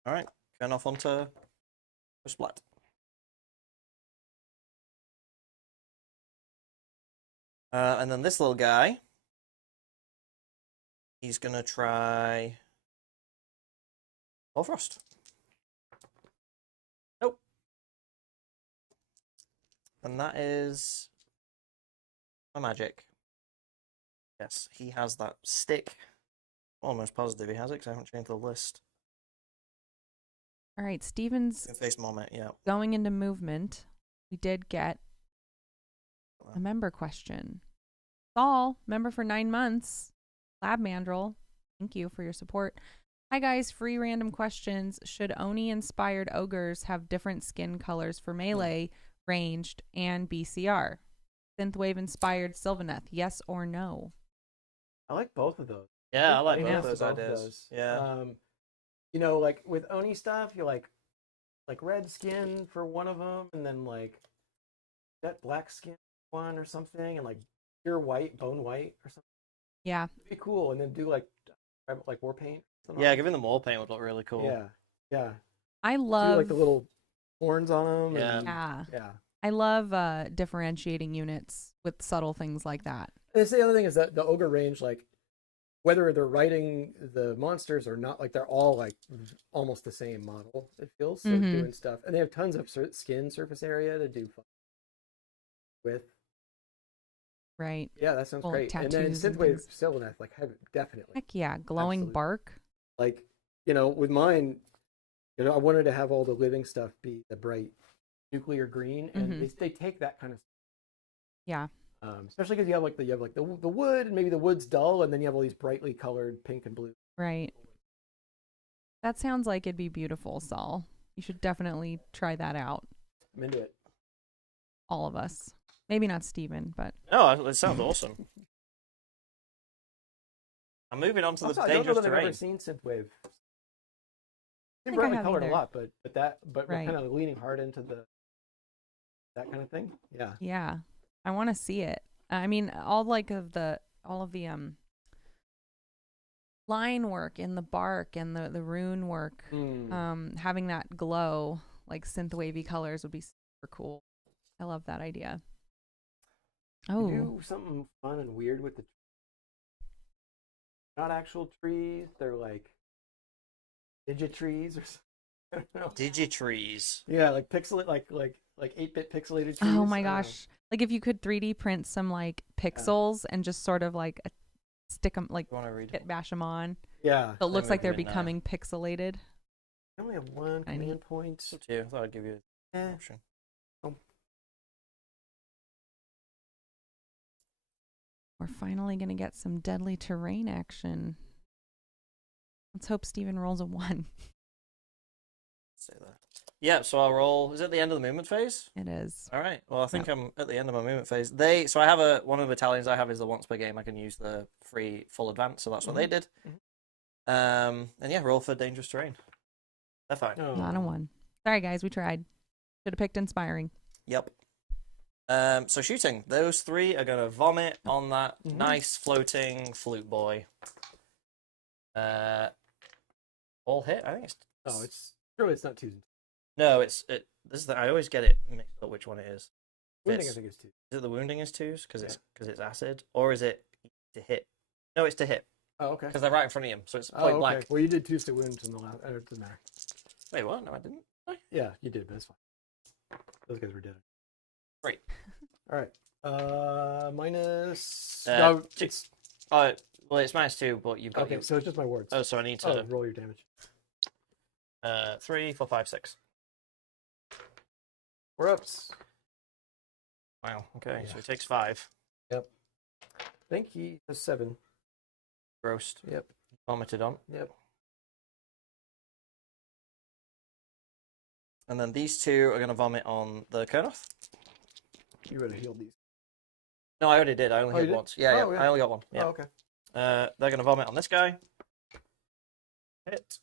All right, going off onto Splat. And then this little guy, he's gonna try Frost. Nope. And that is a magic. Yes, he has that stick. Almost positive he has it because I haven't changed the list. All right, Steven's Face moment, yeah. going into movement. We did get a member question. Saul, member for 9 months. Lab Mandrel, thank you for your support. Hi guys, free random questions. Should Oni-inspired ogres have different skin colors for melee, ranged, and BCR? Synthwave-inspired Sylvaneth, yes or no? I like both of those. Yeah, I like Both both of those both of ideas. those. Yeah. You know, like with Oni stuff, you like red skin for one of them, and then like that black skin one or something, and like pure white, bone white or something. Yeah. It'd be cool, and then do like war paint. Yeah, giving them wall paint would look really cool. Yeah. I Do love like the little horns on them. Yeah. And, yeah. I love differentiating units with subtle things like that. And that's the other thing is that the ogre range, like whether they're riding the monsters or not, like they're all like almost the same model. It feels so doing stuff, and they have tons of skin surface area to do fun with. Right. Yeah, that sounds Well, great. And then tattoos and Synthwave things. Sylvaneth, like definitely. Heck yeah, glowing Absolutely. bark. Like, you know, with mine, I wanted to have all the living stuff be the bright nuclear green, and Mhm. they take that kind of, Yeah. especially because you have the wood, and maybe the wood's dull, and then you have all these brightly colored pink and blue. Right. That sounds like it'd be beautiful, Saul. You should definitely try that out. I'm into it. All of us. Maybe not Steven, but Oh, it sounds awesome. I'm moving on to the Also, I don't know dangerous that I've terrain. ever seen synthwave. It's think I brightly have colored a either. lot, but we're Right. kind of leaning hard into that kind of thing. Yeah. yeah, I want to see it. I mean, all of the line work in the bark and the rune work, having that glow like synth wavy colors would be super cool. I love that idea. Oh, Do something fun and weird with the not actual trees. They're like digitrees or something. I don't know. Digitrees. Yeah, like pixelate, like 8-bit pixelated trees. oh my I don't know. gosh! Like if you could 3D print some like pixels and just sort of like stick them, like You want to read? hit bash them on. Yeah. So it looks like they're moving in now. becoming pixelated. I only have one I need- command point. It's up to you. I thought I'd give you Eh. an option. We're finally gonna get some deadly terrain action. Let's hope Steven rolls a 1. Say that. Yeah, so I'll roll. Is it the end of the movement phase? It is. All right. Well, I think I'm at the end of my movement phase. So I have one of the battalions I have is the once per game I can use the free full advance, so that's what they did. And yeah, roll for dangerous terrain. They're fine. Oh. Not a 1. Sorry guys, we tried. Should have picked inspiring. Yep. So shooting. Those 3 are gonna vomit on that nice floating flute boy. All hit. I think it's. Oh, it's surely it's not Tuesday. No, this is I always get it mixed up which one it is. Wounding, I think it's Tuesday. Is it the wounding is 2s because it's acid, or is it to hit? No, it's to hit Oh, okay. because they're right in front of him, so it's Oh, point okay. blank. Well, you did Tuesday wounds in the last. It doesn't matter. Wait, what? No, I didn't. Yeah, you did, but it's fine. Those guys were dead. Great. All right. Minus. No, no, it's Oh, well, it's -2, but you've got. okay. So it's just my words. Oh, so I need to. roll your damage. 3, 4, 5, 6. 4 ups. Wow. Okay, Yeah. so it takes 5. I think he has 7. Roast. Yep. Vomited on. Yep. And then these 2 are going to vomit on the Kernoth. You would have healed these. No, I already did. I only Oh, you hit did? once. Yeah, Oh, yeah, yeah. I only got 1. Yeah. Oh, okay. They're going to vomit on this guy. Hit.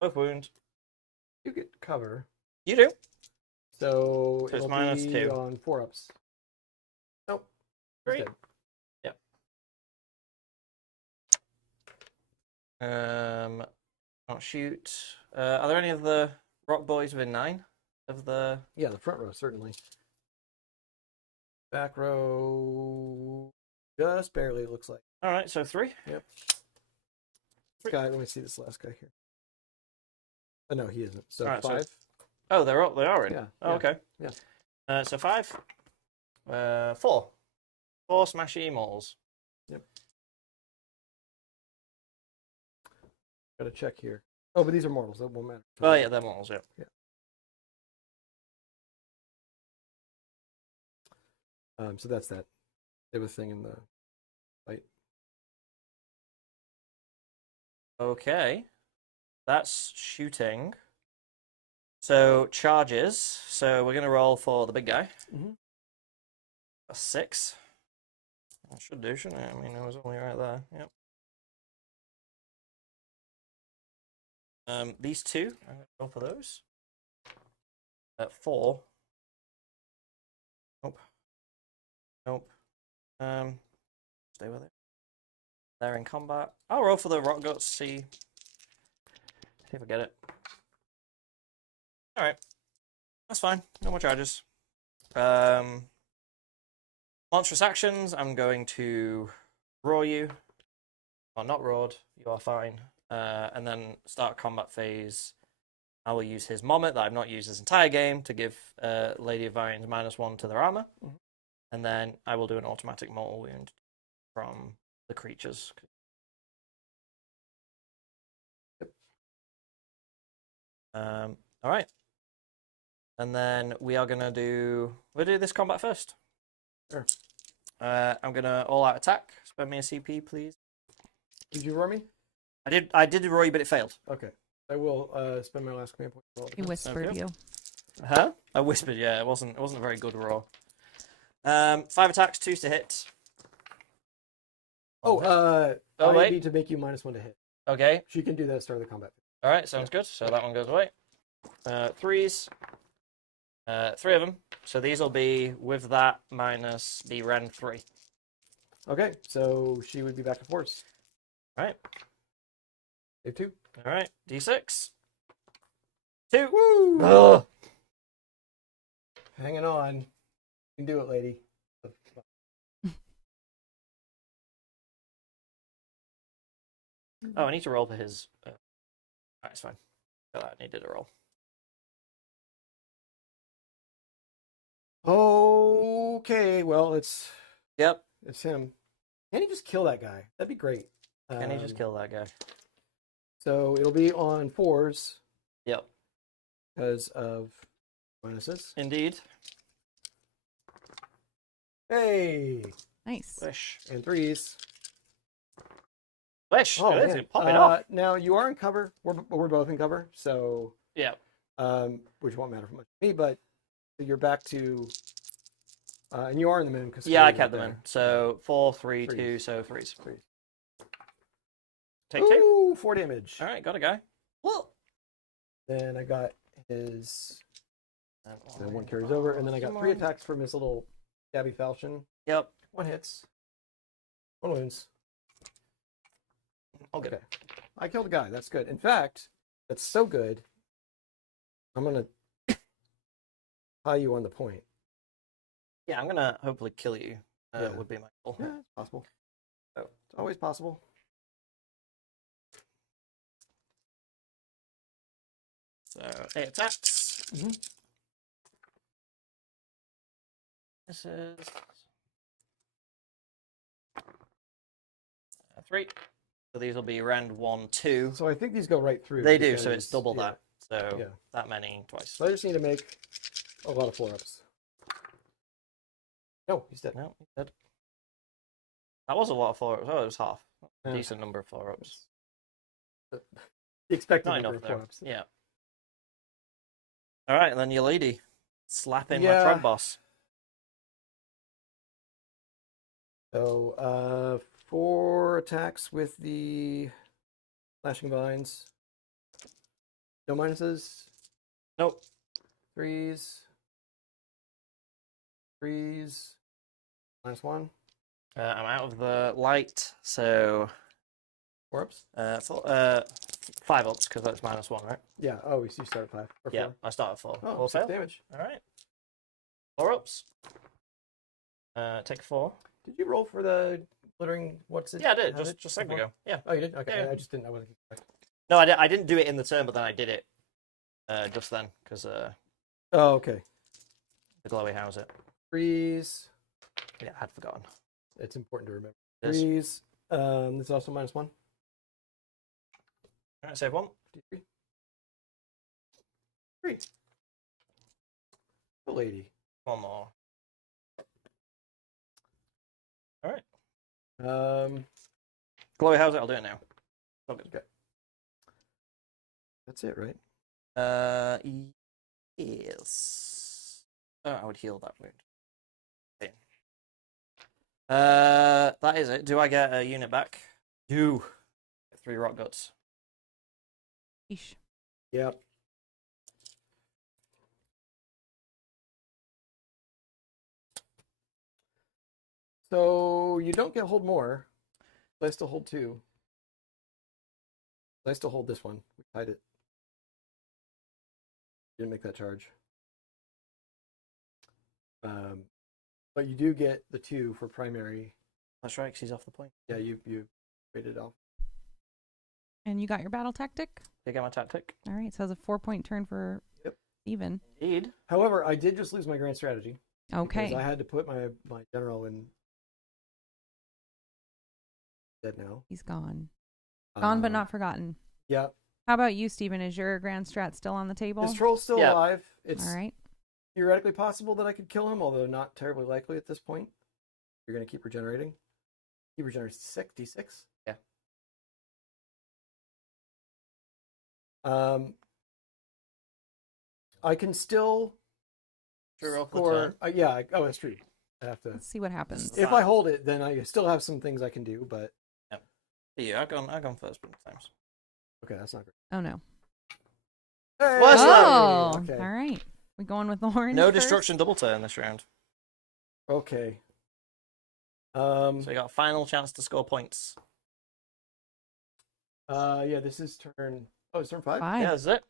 Both wound. You get cover. You do. So So it's it'll minus be 2. on 4 ups. Nope. He's 3. dead. Can't shoot. Are there any of the rock boys within 9 of the? Yeah, the front row certainly. Back row, just barely. It looks like. All right, so 3. This guy. Let me see this last guy here. Oh no, he isn't. So Alright, so 5. Oh, they are in. Yeah, Oh, yeah, okay. yeah. So 5. 4. 4 smashy mauls. Got to check here. Oh, but these are mortals. That won't matter. Oh yeah, they're mauls. Yeah. So that's that. They have a thing in the fight. Okay. That's shooting. So charges. So we're gonna roll for the big guy. A 6. I should do, shouldn't I? I mean, I was only right there. Yep. These 2, I'm gonna go for those. At 4. Nope. Nope. Stay with it. They're in combat. I'll roll for the rock guts. See if I get it. All right, that's fine. No more charges. Monstrous actions. I'm going to roar you. Or not roared. You are fine. And then start combat phase. I will use his Mommet that I've not used this entire game to give Lady of Vines -1 to their armor. And then I will do an automatic mortal wound from the creatures. All right. And then we are gonna we'll do this combat first. Sure. I'm gonna all out attack. Spend me a CP, please. Did you roar me? I did roll you, but it failed. Okay. I will spend my last command point. to roll He again. whispered Okay. you. Huh? I whispered. Yeah, it wasn't a very good roll. 5 attacks, 2 to hit. Oh, Oh, I wait. need to make you -1 to hit. Okay. She can do that at the start of the combat. All right. Sounds good. So that one goes away. 3s. 3 of them. So these will be with that minus the Ren 3. Okay, so she would be back to force. All right. Save 2. All right. D6. 2. Woo! Ugh. Hanging on. You can do it, lady. Oh, I need to roll for his. Alright, it's fine. I needed a roll. Okay, well, it's Yep. him. Can he just kill that guy? That'd be great. Can he just kill that guy? So it'll be on 4s Yep. because of bonuses. Indeed. Hey, Nice. Wish. and 3s. Wish. Oh, It is. man. Pop it off. Now you are in cover. We're both in cover, so Yeah. which won't matter for much to me. But you're back to, and you are in the moon because Yeah, I kept them in. So 4, 3, 2, Threes. so 3s. Threes. Take 2. Ooh, 4 damage. All right, got a guy. Well. Then I got his. And Then one carries over, and then I got Come 3 on. attacks from his little stabby falchion. Yep. 1 hits. 1 wounds. I'll get Okay. I killed a guy. That's good. In fact, that's so good. I'm gonna tie you on the point. Yeah, I'm gonna hopefully kill you. Yeah. Would be my goal. Yeah, it's possible. Oh. It's always possible. So 8 attacks. Mhm. This is 3. So these will be round 1, 2. So I think these go right through. They do, so because- it's double yeah. that. So Yeah. that many twice. So I just need to make a lot of 4-ups. No, he's dead. No, he did. That was a lot of 4-ups. Oh, it was half. Yeah. Decent number of 4-ups. The expected Not number enough of there. 4-ups. Yeah. All right, and then your lady slapping Yeah. my Trog boss. So 4 attacks with the slashing vines. No minuses. Nope. 3s. 3s. -1. I'm out of the light, so 4-ups. 5 ups because that's -1, right? Yeah. Oh, you start at 5 or 4. Yeah, I start at 4. Oh, All 6 fail. damage. All right. 4 ups. Take 4. Did you roll for the glittering? What's it? Yeah, I did. have Just it a second before? ago. Yeah. Oh, you did? Okay. Yeah. I just didn't. I wasn't. No, I didn't do it in the turn, but then I did it just then because Oh, okay. the glowy house it. 3s. Yeah, I had forgotten. It's important to remember. It is. 3s. This is also -1. All right, save 1. 53. 3. The lady. 1 more. All right. Glowy house it. I'll do it now. Oh, good. Okay. That's it, right? Yes. Oh, I would heal that wound. Okay. That is it. Do I get a unit back? Do. 3 rock guts. Yeesh. Yep. So you don't get hold more. But I still hold 2. I still hold this one. We tied it. Didn't make that charge. But you do get the 2 for primary. That's right, 'cause he's off the point. Yeah, you traded off. And you got your battle tactic? Did I get my tactic? All right, so it's a 4-point turn for Yep. Steven. Indeed. However, I did just lose my grand strategy. Okay. Because I had to put my general in dead now. He's gone. Gone but Uh, not forgotten. Yeah. How about you, Stephen? Is your grand strat still on the table? His troll's still Yeah. alive. It's All right. theoretically possible that I could kill him, although not terribly likely at this point. You're going to keep regenerating. He regenerates d6. Yeah. I can still Sure, off the score. turn. Yeah. Oh, that's true. I have to. Let's see what happens. If I hold it, then I still have some things I can do. But Yeah, I've gone first both times. okay, that's not great. Oh no. Hey! What's that? Oh, Okay. all right. We going with orange? No first? destruction double turn this round. Okay. So you got a final chance to score points. Yeah, this is turn. Oh, it's turn 5. Five. Yeah, that's it.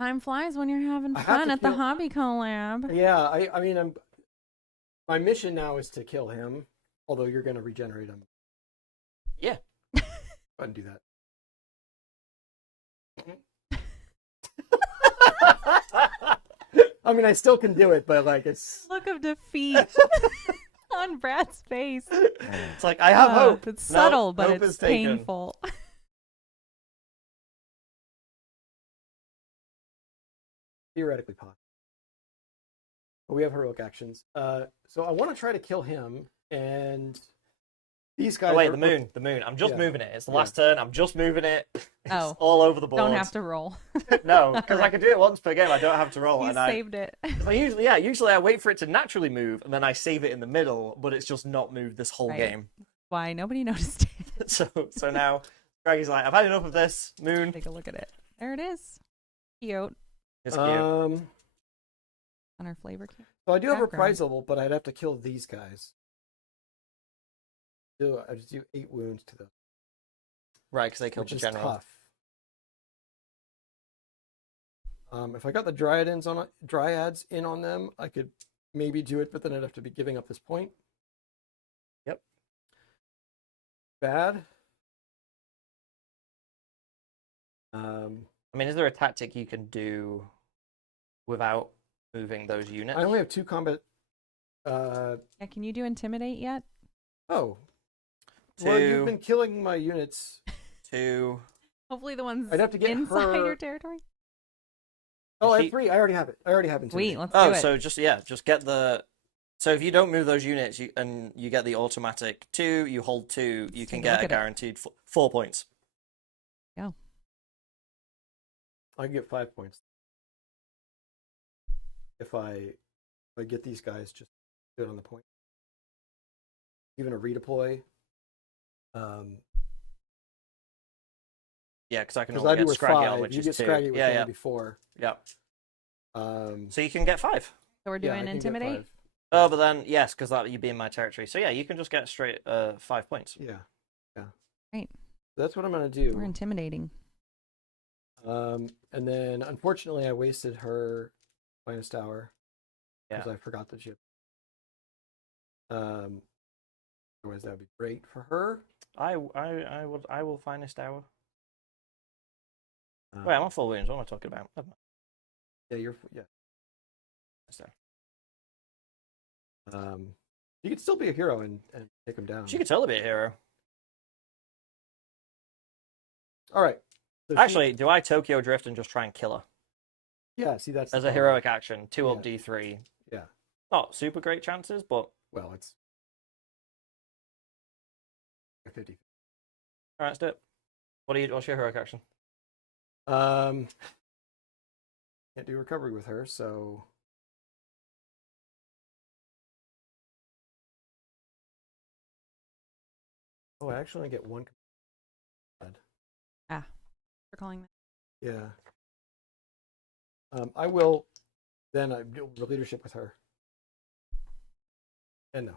Time flies when you're having I have fun to at the kill- hobby collab. Yeah, I mean, my mission now is to kill him. Although you're going to regenerate him. Yeah. Go ahead and do that. I mean, I still can do it, but like it's. Look of defeat on Brad's face. It's like, I have hope. It's No, subtle, but hope it's is taken. painful. Theoretically possible. But we have heroic actions. So I want to try to kill him, and these guys. Oh, wait, are- the moon. I'm just Yeah. moving it. It's the last turn. I'm just moving it. It's Oh. all over the board. Don't have to roll. No, because I can do it once per game. I don't have to roll. You and saved it. usually I wait for it to naturally move, and then I save it in the middle, but it's just not moved this whole Right. game. Why nobody noticed it? So now Greggy's like, I've had enough of this. Moon. Take a look at it. There it is. Cute. It's cute. Um. On our flavor kit. So I do have Background. reprisal, but I'd have to kill these guys. So I just do 8 wounds to them, Right, because they killed which the is general. tough. If I got the dryads in on them, I could maybe do it, but then I'd have to be giving up this point. Yep. Bad. I mean, is there a tactic you can do without moving those units? I only have 2 combat. Yeah, can you do intimidate yet? Oh. Well, you've 2, been killing my units. 2. Hopefully the ones I'd have to get inside her- your territory. Oh, I She- have 3. I already have it. I already have Sweet, intimidate. let's Oh, do it. so just get the. So if you don't move those units, and you get the automatic 2, you hold 2, you can take a get look a at it. guaranteed 4 points. I can get 5 points. If I get these guys just good on the point. Even a redeploy. Yeah, because I can Because only I do get with Scraggy 5. on, which You is get 2. Scraggy with Yeah, only yeah, before. yeah. Um, So you can get 5. So we're yeah, I doing can get intimidate? 5. Oh, but then yes, because that you'd be in my territory. So yeah, you can just get straight 5 points. Yeah. Right. That's what I'm going to do. We're intimidating. And then, unfortunately, I wasted her finest hour. Yeah. Because I forgot that she had... Otherwise, that would be great for her. I will finest hour. Um, Wait, I'm on full wounds. What am I talking about? Never mind. Yeah, yeah. So, You could still be a hero and take him down. she could totally be a hero. All right. So Actually, do I Tokyo Drift and just try and kill her yeah. See, that's as the a problem. heroic action? 2 up Yeah. D3. Yeah. Not super great chances, but Well, it's 50. all right, let's do it. What's your heroic action? Can't do recovery with her, so oh, I actually only get 1. We're calling that. Yeah. I will then do leadership with her. And no,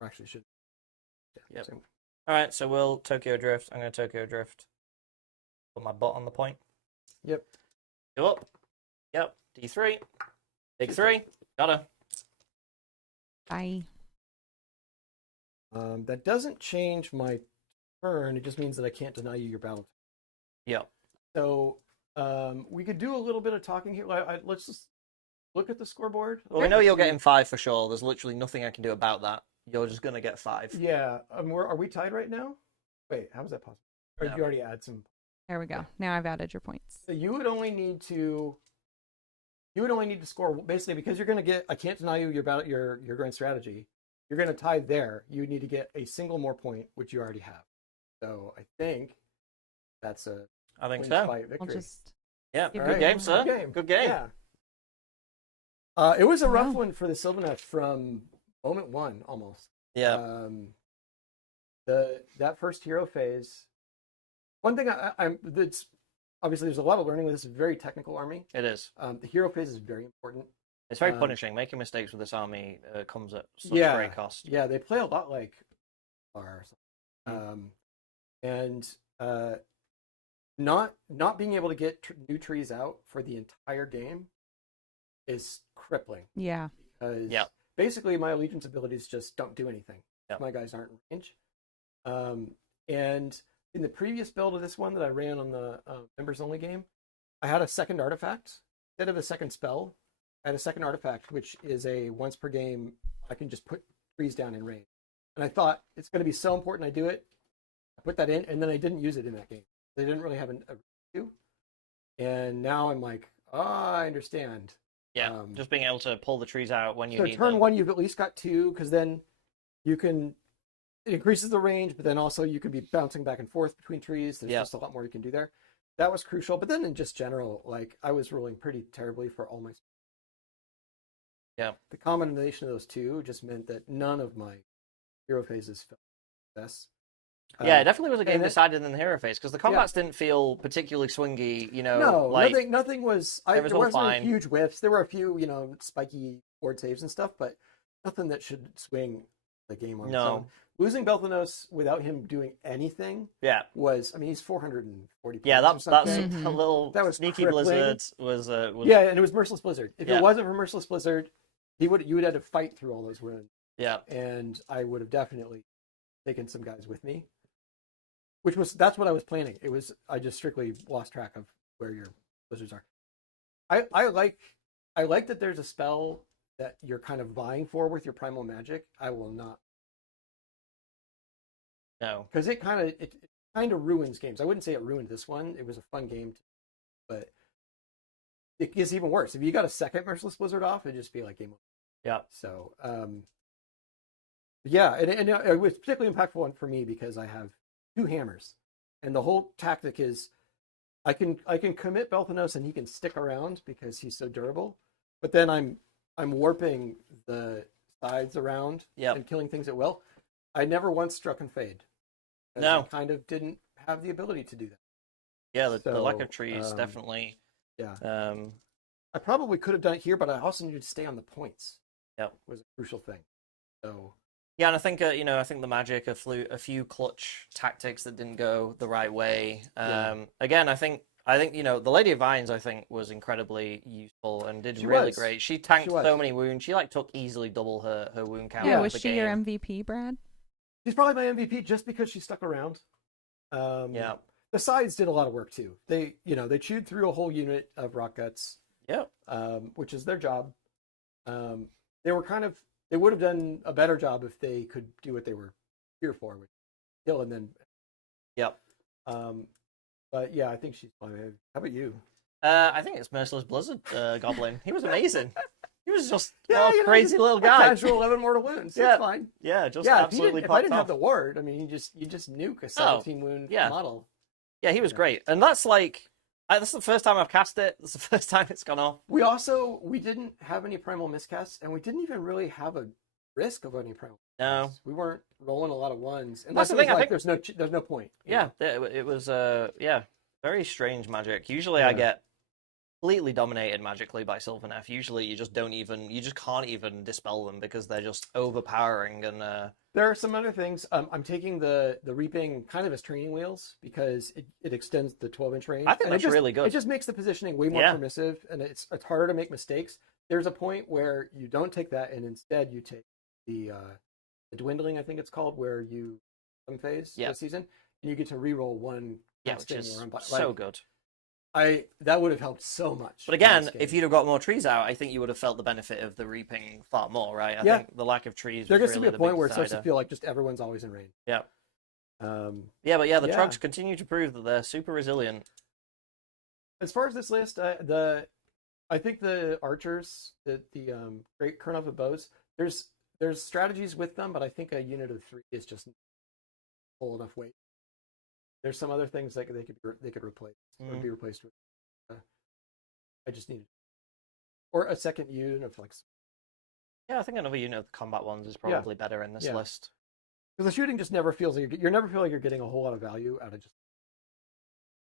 or actually should. Yeah. Yep. Same. All right, so we'll Tokyo Drift. I'm going to Tokyo Drift. Put my butt on the point. Yep. Go up. Yep. D3. Big 3. Got her. Bye. That doesn't change my turn. It just means that I can't deny you your battle. Yep. So we could do a little bit of talking here. Let's just look at the scoreboard. Well, we know you're getting 5 for sure. There's literally nothing I can do about that. You're just going to get 5. Yeah. Are we tied right now? Wait, how is that possible? Or Yeah. did you already add some? There we go. Now I've added your points. So you would only need to score basically because you're going to get. I can't deny you your grand strategy. You're going to tie there. You need to get a single more point, which you already have. So I think that's a I think win so. despite I'll victory. just Yeah, Give good you game, one. sir. Good game. Good game. Yeah. It was a rough Wow. one for the Sylvaneth from moment one almost. Yeah. That first hero phase. One thing I'm that's obviously there's a lot of learning with this very technical army. It is. The hero phase is very important. It's very Um, punishing. Making mistakes with this army comes at such Yeah. great cost. Yeah, they play a lot like or something. And not being able to get new trees out for the entire game is crippling yeah. because Yeah. basically my allegiance abilities just don't do anything. Yeah. My guys aren't in range. And in the previous build of this one that I ran on the members only game, I had a second artifact instead of a second spell. I had a second artifact, which is a once per game. I can just put trees down in range, and I thought it's going to be so important I do it. I put that in, and then I didn't use it in that game. They didn't really have a do, and now I'm like, oh, I understand. Yeah. Just being able to pull the trees out when you So need turn them. one, you've at least got two, because then you can. It increases the range, but then also you can be bouncing back and forth between trees. There's Yeah. just a lot more you can do there. That was crucial. But then in just general, like I was rolling pretty terribly for all my. Yeah. The combination of those two just meant that none of my hero phases felt success. Yeah, it definitely was a game and it- decided in the hero phase because the combats didn't feel particularly swingy. No, like nothing was. it was there all wasn't fine. huge whiffs. There were a few, spiky board saves and stuff, but nothing that should swing the game on its No. own. Losing Belthanos without him doing anything yeah, was, he's 440 points. yeah. or That's something. Mhm. a little That was sneaky crippling. Blizzard was Yeah, and it was Merciless Blizzard. If Yeah. it wasn't for Merciless Blizzard, you would have had to fight through all those runes, yeah. and I would have definitely taken some guys with me. That's what I was planning. I just strictly lost track of where your blizzards are. I like that there's a spell that you're kind of vying for with your primal magic. I will not, No, because it kind of ruins games. I wouldn't say it ruined this one. It was a fun game, but it gets even worse. If you got a second Merciless Blizzard off, it'd just be like game over. yeah, So, yeah, and it was particularly impactful one for me because I have two hammers, and the whole tactic is I can commit Belthanos and he can stick around because he's so durable, but then I'm warping the sides around Yep. and killing things at will. I never once struck and fade. 'Cause No. I kind of didn't have the ability to do that. yeah. The lack So, of trees definitely. Yeah. I probably could have done it here, but I also needed to stay on the points. Yep. Was a crucial thing. So Yeah, and I think I think the magic a few clutch tactics that didn't go the right way. Yeah. Again, I think the Lady of Vines I think was incredibly useful and did She really was. great. She tanked She was. so many wounds. She took easily double her wound count. Yeah, out was the she game. your MVP, Brad? she's probably my MVP just because she stuck around. Yeah. The sides did a lot of work too. They chewed through a whole unit of rock guts, Yep. which is their job. They would have done a better job if they could do what they were here for, which kill and then. Yep. But yeah, I think she's fine. How about you? I think it's Merciless Blizzard Goblin. He was amazing. He was just Yeah, crazy little a guy. Casual 11 mortal wounds. Yeah. It's fine. Yeah, just Yeah, absolutely if I popped didn't off. have the ward, you just nuke a 17 wound yeah. model. Yeah, he was Yeah. great, and that's that's the first time I've cast it. That's the first time it's gone off. We didn't have any primal miscasts, and we didn't even really have a risk of any primal. No. miscasts. We weren't rolling a lot of ones, and That's that's the thing, I think- there's no point. Yeah, it was very strange magic. Usually I Yeah. get completely dominated magically by Sylvaneth. Usually you just can't even dispel them because they're just overpowering and There are some other things. I'm taking the reaping kind of as training wheels because it extends the 12-inch range. I think And that's it just, really good. It just makes the positioning way more Yeah. permissive, and it's harder to make mistakes. There's a point where you don't take that, and instead you take the dwindling, I think it's called, where you some phase Yeah. this season, and you get to reroll one. yeah, which casting is or so good. That would have helped so much. But in again, this game. if you'd have got more trees out, I think you would have felt the benefit of the reaping far more, right? I Yeah. think the lack of trees there was gets to really be a the big point where it starts to decider. feel like just everyone's always in range. Yeah. Yeah, but the Yeah. Troggs continue to prove that they're super resilient. As far as this list, I think the archers, the great Kernova bows, there's strategies with them, but I think a unit of 3 is just full enough weight. There's some other things that they could replace or be replaced with. I just need or a second unit of like. Yeah, I think another unit of the combat ones is probably better in this list. Because the shooting just never feels like you're never feel like you're getting a whole lot of value out of just.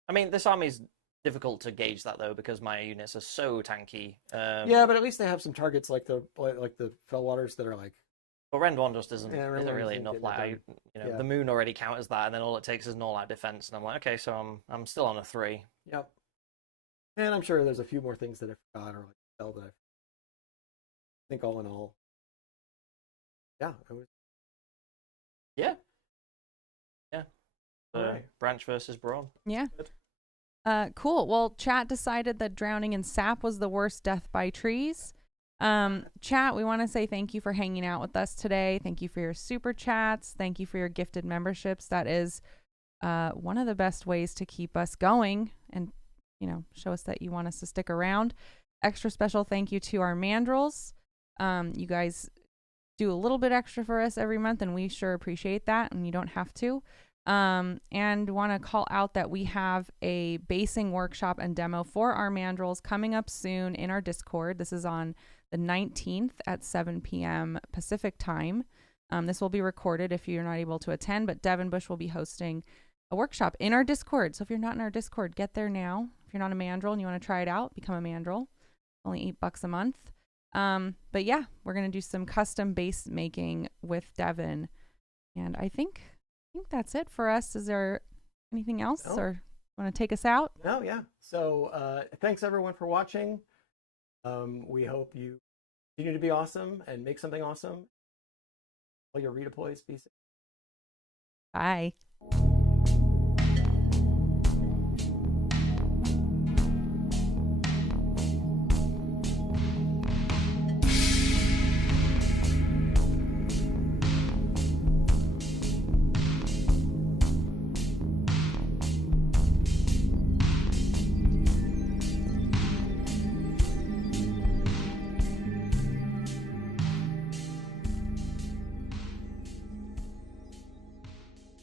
I mean, this army's difficult to gauge that though because my units are so tanky. Yeah, but at least they have some targets like the Fellwaters that are like. But Rend 1 just isn't Rend 1 really isn't enough. getting Like the moon already counters that, and then all it takes is an all-out defense, and I'm like, okay, so I'm still on a 3. Yep. And I'm sure there's a few more things that I forgot or like spell that I think all in all. Yeah, it was. Yeah. Alright. Branch versus Brawn. Yeah. Cool. Well, chat decided that drowning in sap was the worst death by trees. Chat, we want to say thank you for hanging out with us today. Thank you for your super chats. Thank you for your gifted memberships. That is one of the best ways to keep us going and, show us that you want us to stick around. Extra special thank you to our mandrels. You guys do a little bit extra for us every month, and we sure appreciate that, and you don't have to. And want to call out that we have a basing workshop and demo for our mandrels coming up soon in our Discord. This is on the 19th at 7 p.m. Pacific time. This will be recorded if you're not able to attend, but Devin Bush will be hosting a workshop in our Discord. So if you're not in our Discord, get there now. If you're not a mandrel and you want to try it out, become a mandrel. Only $8 a month. But yeah, we're going to do some custom base making with Devin. And I think that's it for us. Is there anything else or want to take us out? No, yeah. So thanks everyone for watching. We hope you continue to be awesome and make something awesome. All your redeploys, be safe. Bye.